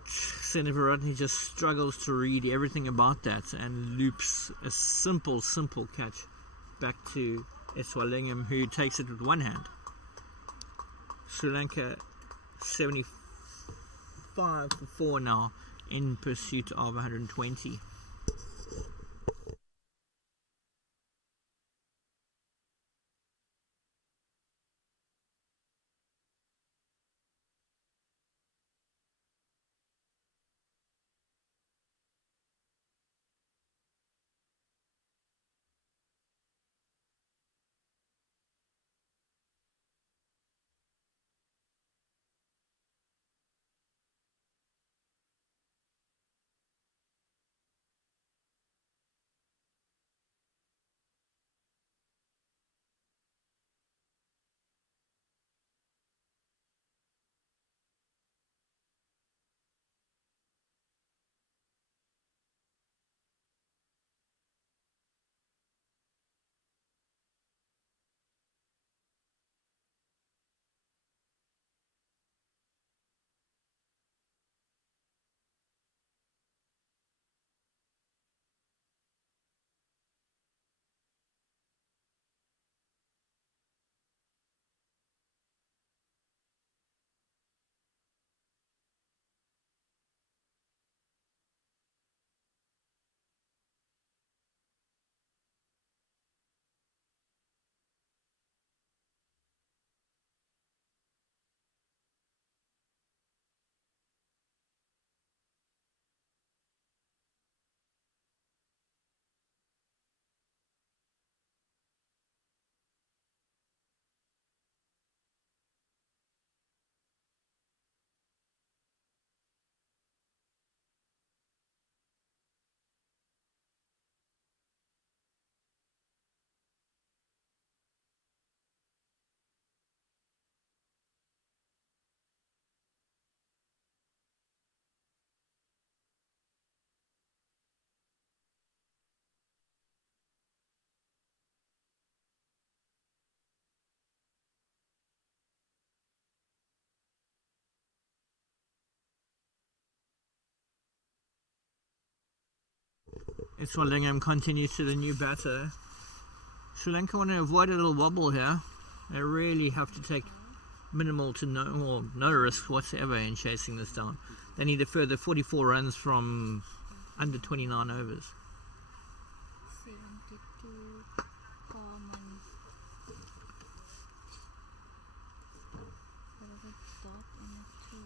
Sinivaratne just struggles to read everything about that and loops a simple catch back to Eswalingam, who takes it with one hand. Sri Lanka 75 for 4 now in pursuit of 120. Swallingham continues to the new batter. Sri Lanka want to avoid a little wobble here. They really have to take minimal to no risk whatsoever in chasing this down. They need a further 44 runs from under 29 overs. 72 commons. There was a dot and a 2.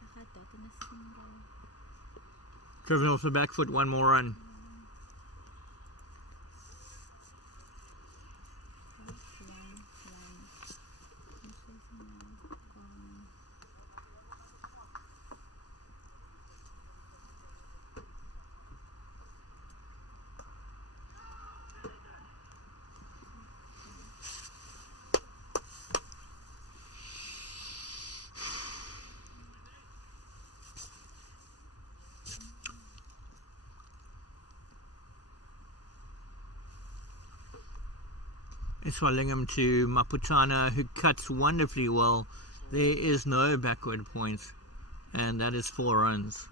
I had dot and a single. Driven off the back foot, one more run. Swallingham to Maputana, who cuts wonderfully well. There is no backward point, and that is 4 runs.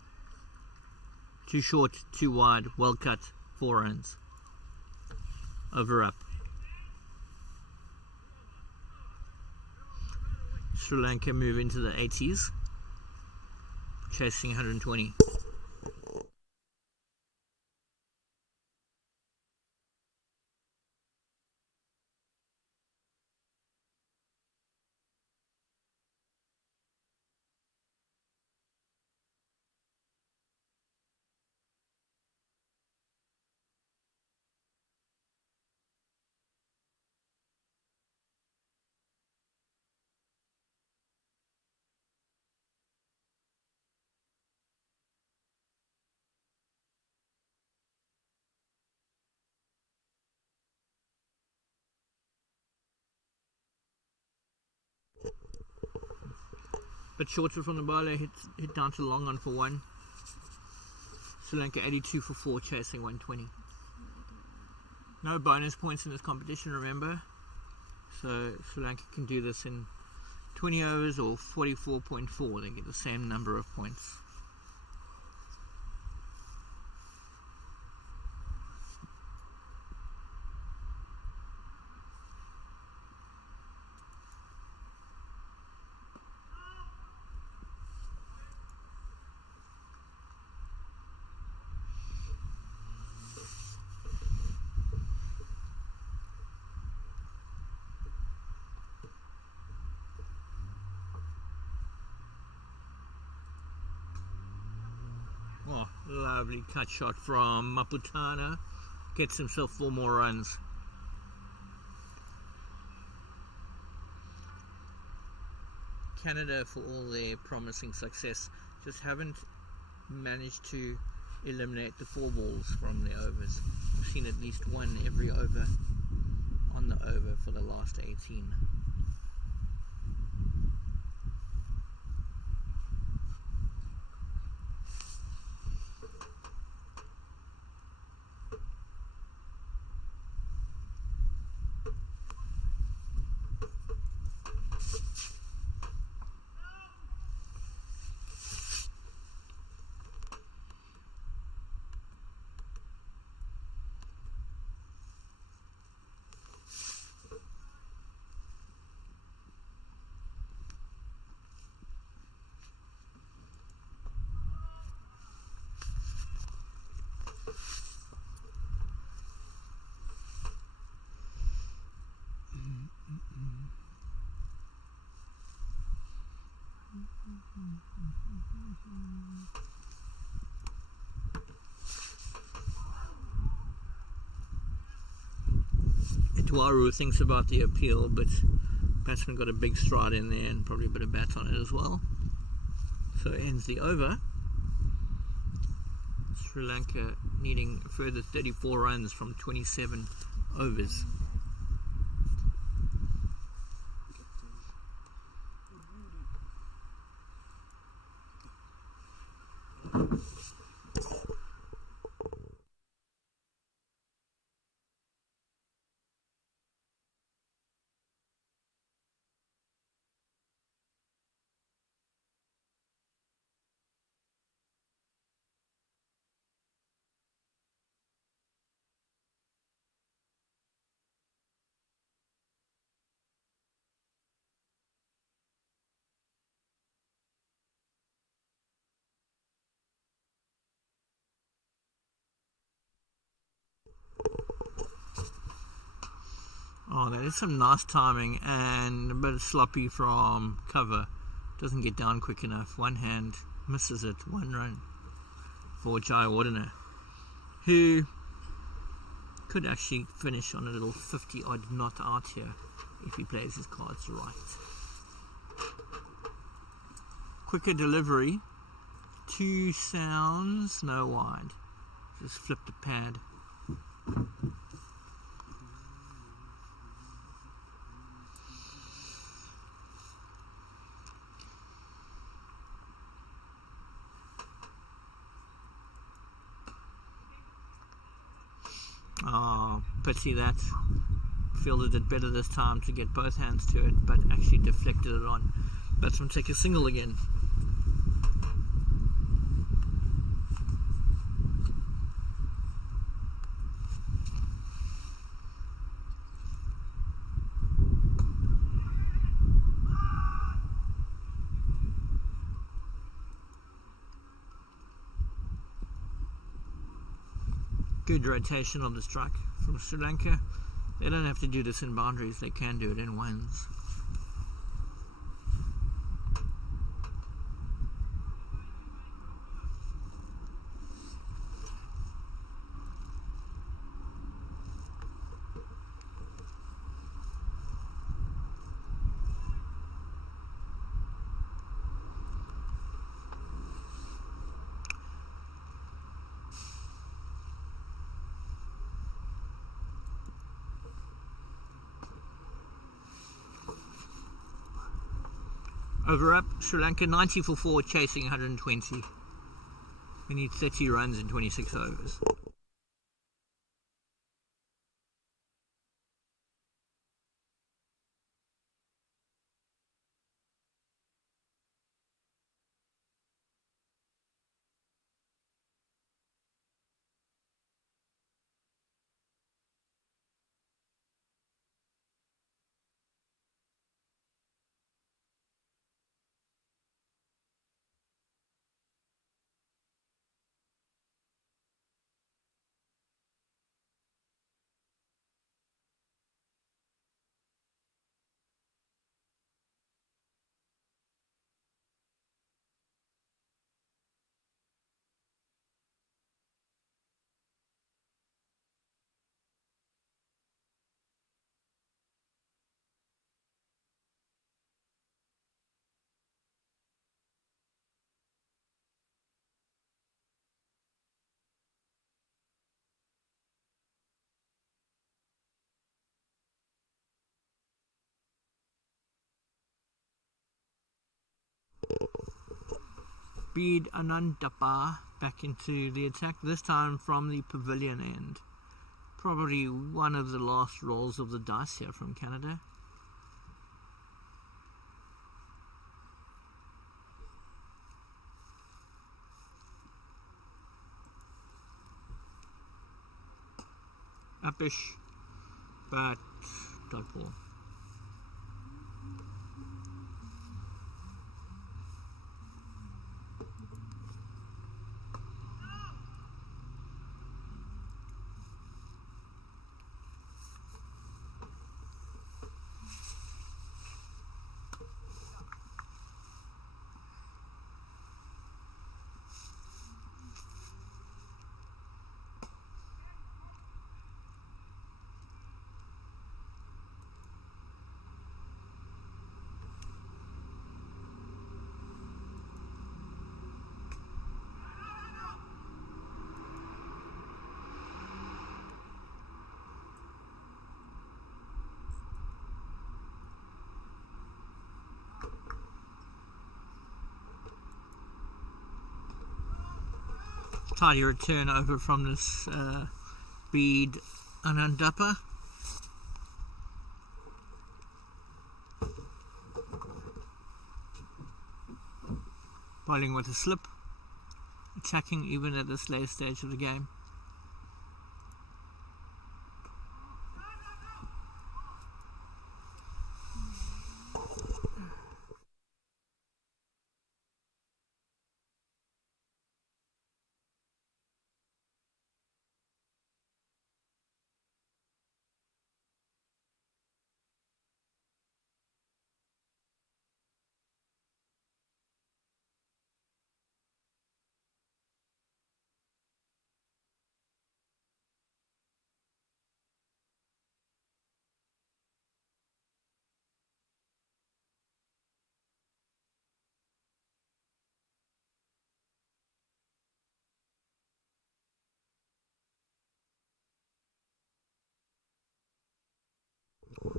Too short, too wide, well cut, 4 runs. Over up. Sri Lanka move into the 80s, chasing 120. But shorter from the bowler, hit down to the long on for 1. Sri Lanka 82 for 4, chasing 120. No bonus points in this competition, remember. So Sri Lanka can do this in 20 overs or 44.4. They get the same number of points. Oh, lovely cut shot from Maputana. Gets himself 4 more runs. Canada, for all their promising success, just haven't managed to eliminate the 4 balls from their overs. We've seen at least 1 every over on the over for the last 18. Tuaru thinks about the appeal, but batsman got a big stride in there and probably a bit of bat on it as well. So it ends the over. Sri Lanka needing a further 34 runs from 27 overs. Oh, that is some nice timing and a bit sloppy from cover. Doesn't get down quick enough. One hand misses it. 1 run for Jai Wardener, who could actually finish on a little 50-odd not out here if he plays his cards right. Quicker delivery. 2 sounds, no wide. Just flip the pad. Oh, pity that. Fielded it better this time to get both hands to it, but actually deflected it on. Batsman take a single again. Good rotation on the strike from Sri Lanka. They don't have to do this in boundaries, they can do it in ones. Over up, Sri Lanka 90 for 4, chasing 120. We need 30 runs in 26 overs. Speed Anandapa back into the attack, this time from the pavilion end. Probably one of the last rolls of the dice here from Canada. Upish, but dot ball. Tidy return over from this Bead Anandapa. Bowling with a slip, attacking even at this late stage of the game.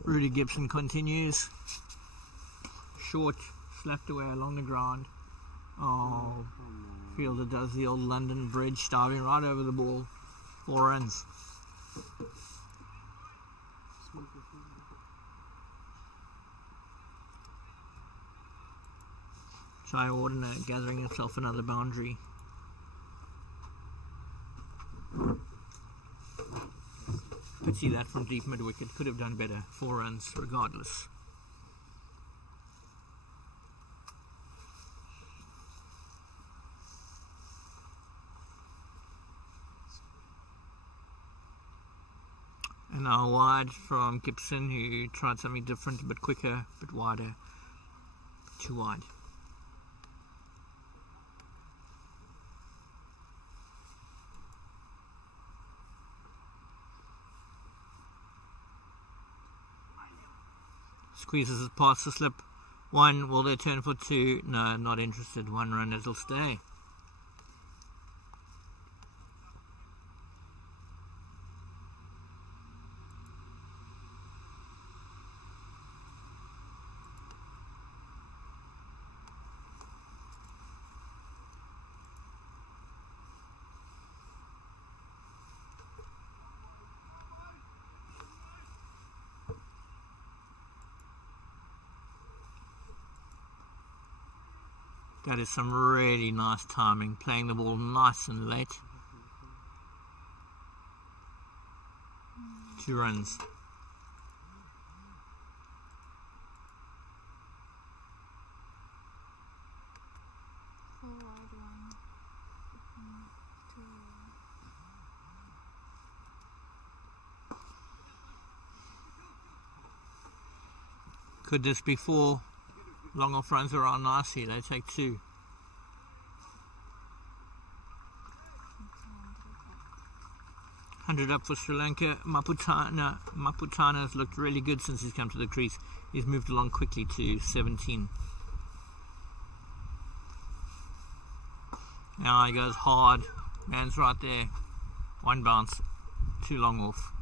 Rudy Gibson continues. Short, slapped away along the ground. Oh, fielder does the old London Bridge, diving right over the ball. 4 runs. Try Ordiner gathering himself another boundary. Pity that from deep mid wicket. Could have done better. 4 runs regardless. And now wide from Gibson, who tried something different, a bit quicker, a bit wider. Too wide. Squeezes it past the slip. 1, will they turn for 2? No, not interested. 1 run, it'll stay. That is some really nice timing, playing the ball nice and late. 2 runs. Forward 1. 2. Could this be 4? Long off runs around nicely, they take 2. Hundred up for Sri Lanka. Maputana has looked really good since he's come to the crease. He's moved along quickly to 17. Now he goes hard. Man's right there. 1 bounce. 2 long off.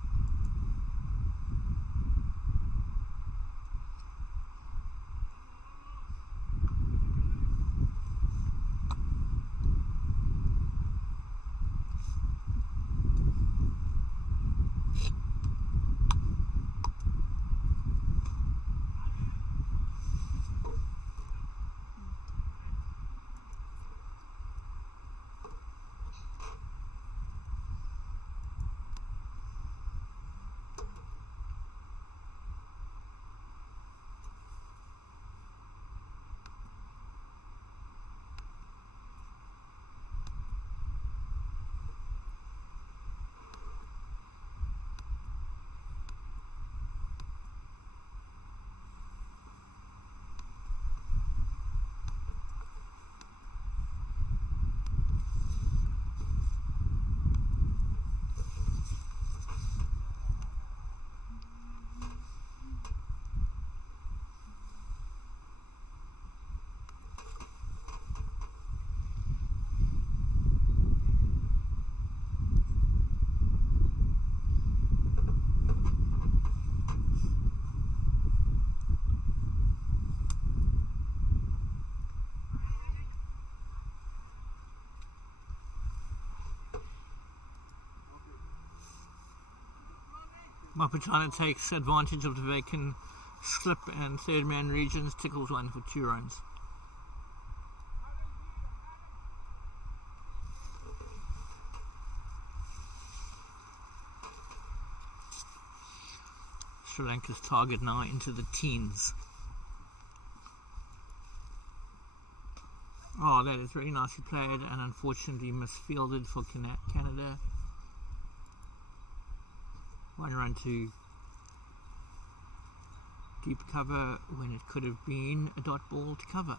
Maputana takes advantage of the vacant slip and third man regions, tickles 1 for 2 runs. Sri Lanka's target now into the teens. Oh, that is very nicely played and unfortunately misfielded for Canada. 1 run to deep cover when it could have been a dot ball to cover.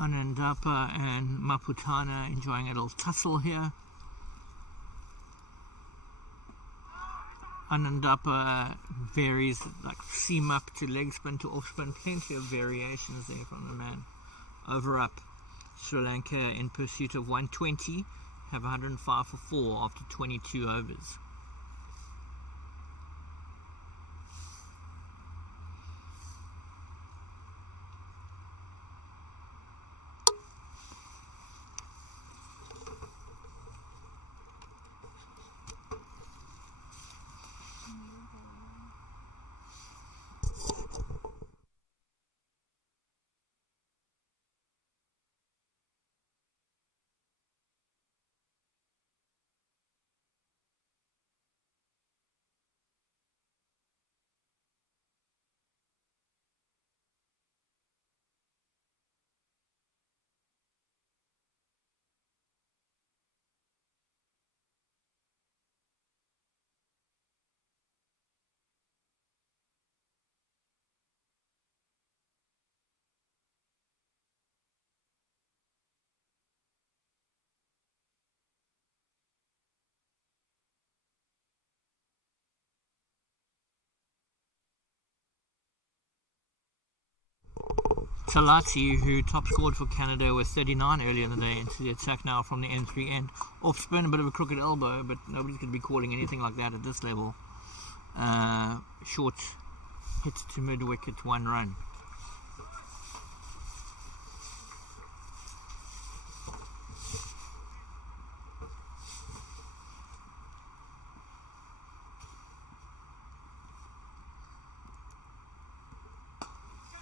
Anandapa and Maputana enjoying a little tussle here. Anandapa varies like seam up to leg spin to off spin, plenty of variations there from the man. Over up, Sri Lanka in pursuit of 120, have 105 for 4 after 22 overs. Talati, who top scored for Canada with 39 earlier in the day, into the attack now from the N3 end. Off spin, a bit of a crooked elbow, but nobody's going to be calling anything like that at this level. Short hit to mid wicket, 1 run.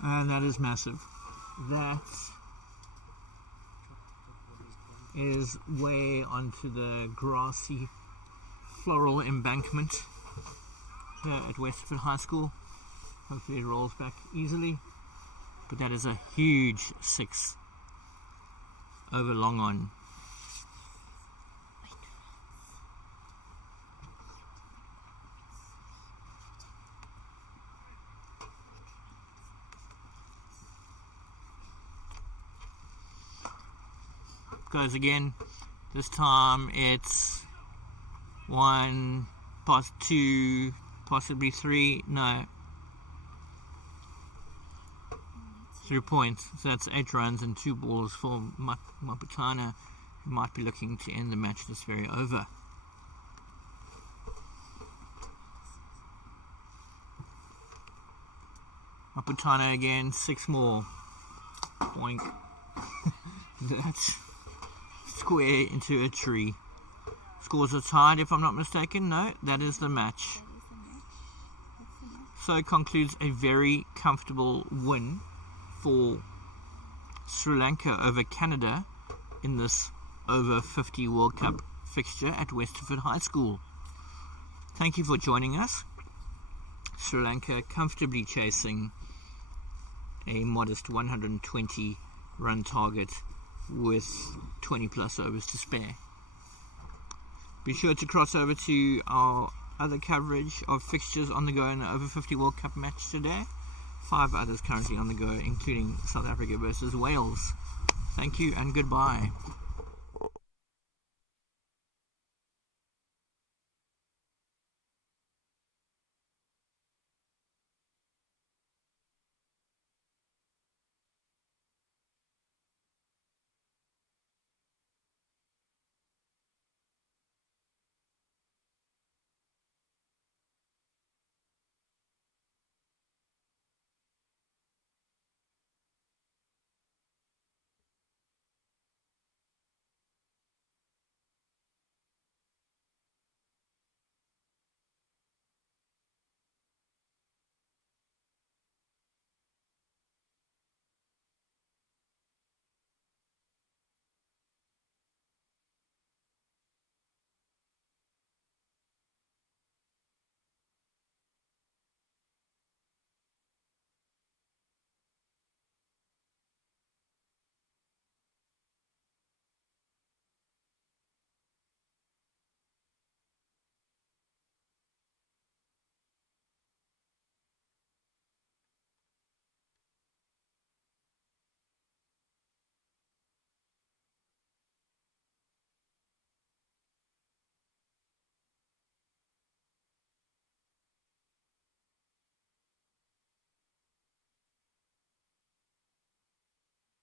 And that is massive. That is way onto the grassy floral embankment here at Westford High School. Hopefully it rolls back easily. But that is a huge 6 over long on. Goes again. This time it's 1 past 2, possibly 3. No, 3 points. So that's 8 runs and 2 balls for Maputana, who might be looking to end the match this very over. Maputana again, 6 more. Boink. That's square into a tree. Scores are tied, if I'm not mistaken. No, that is the match. So concludes a very comfortable win for Sri Lanka over Canada in this over 50 World Cup fixture at Westford High School. Thank you for joining us. Sri Lanka comfortably chasing a modest 120 run target with 20 plus overs to spare. Be sure to cross over to our other coverage of fixtures on the go in the over 50 World Cup match today. 5 others currently on the go, including South Africa versus Wales. Thank you and goodbye.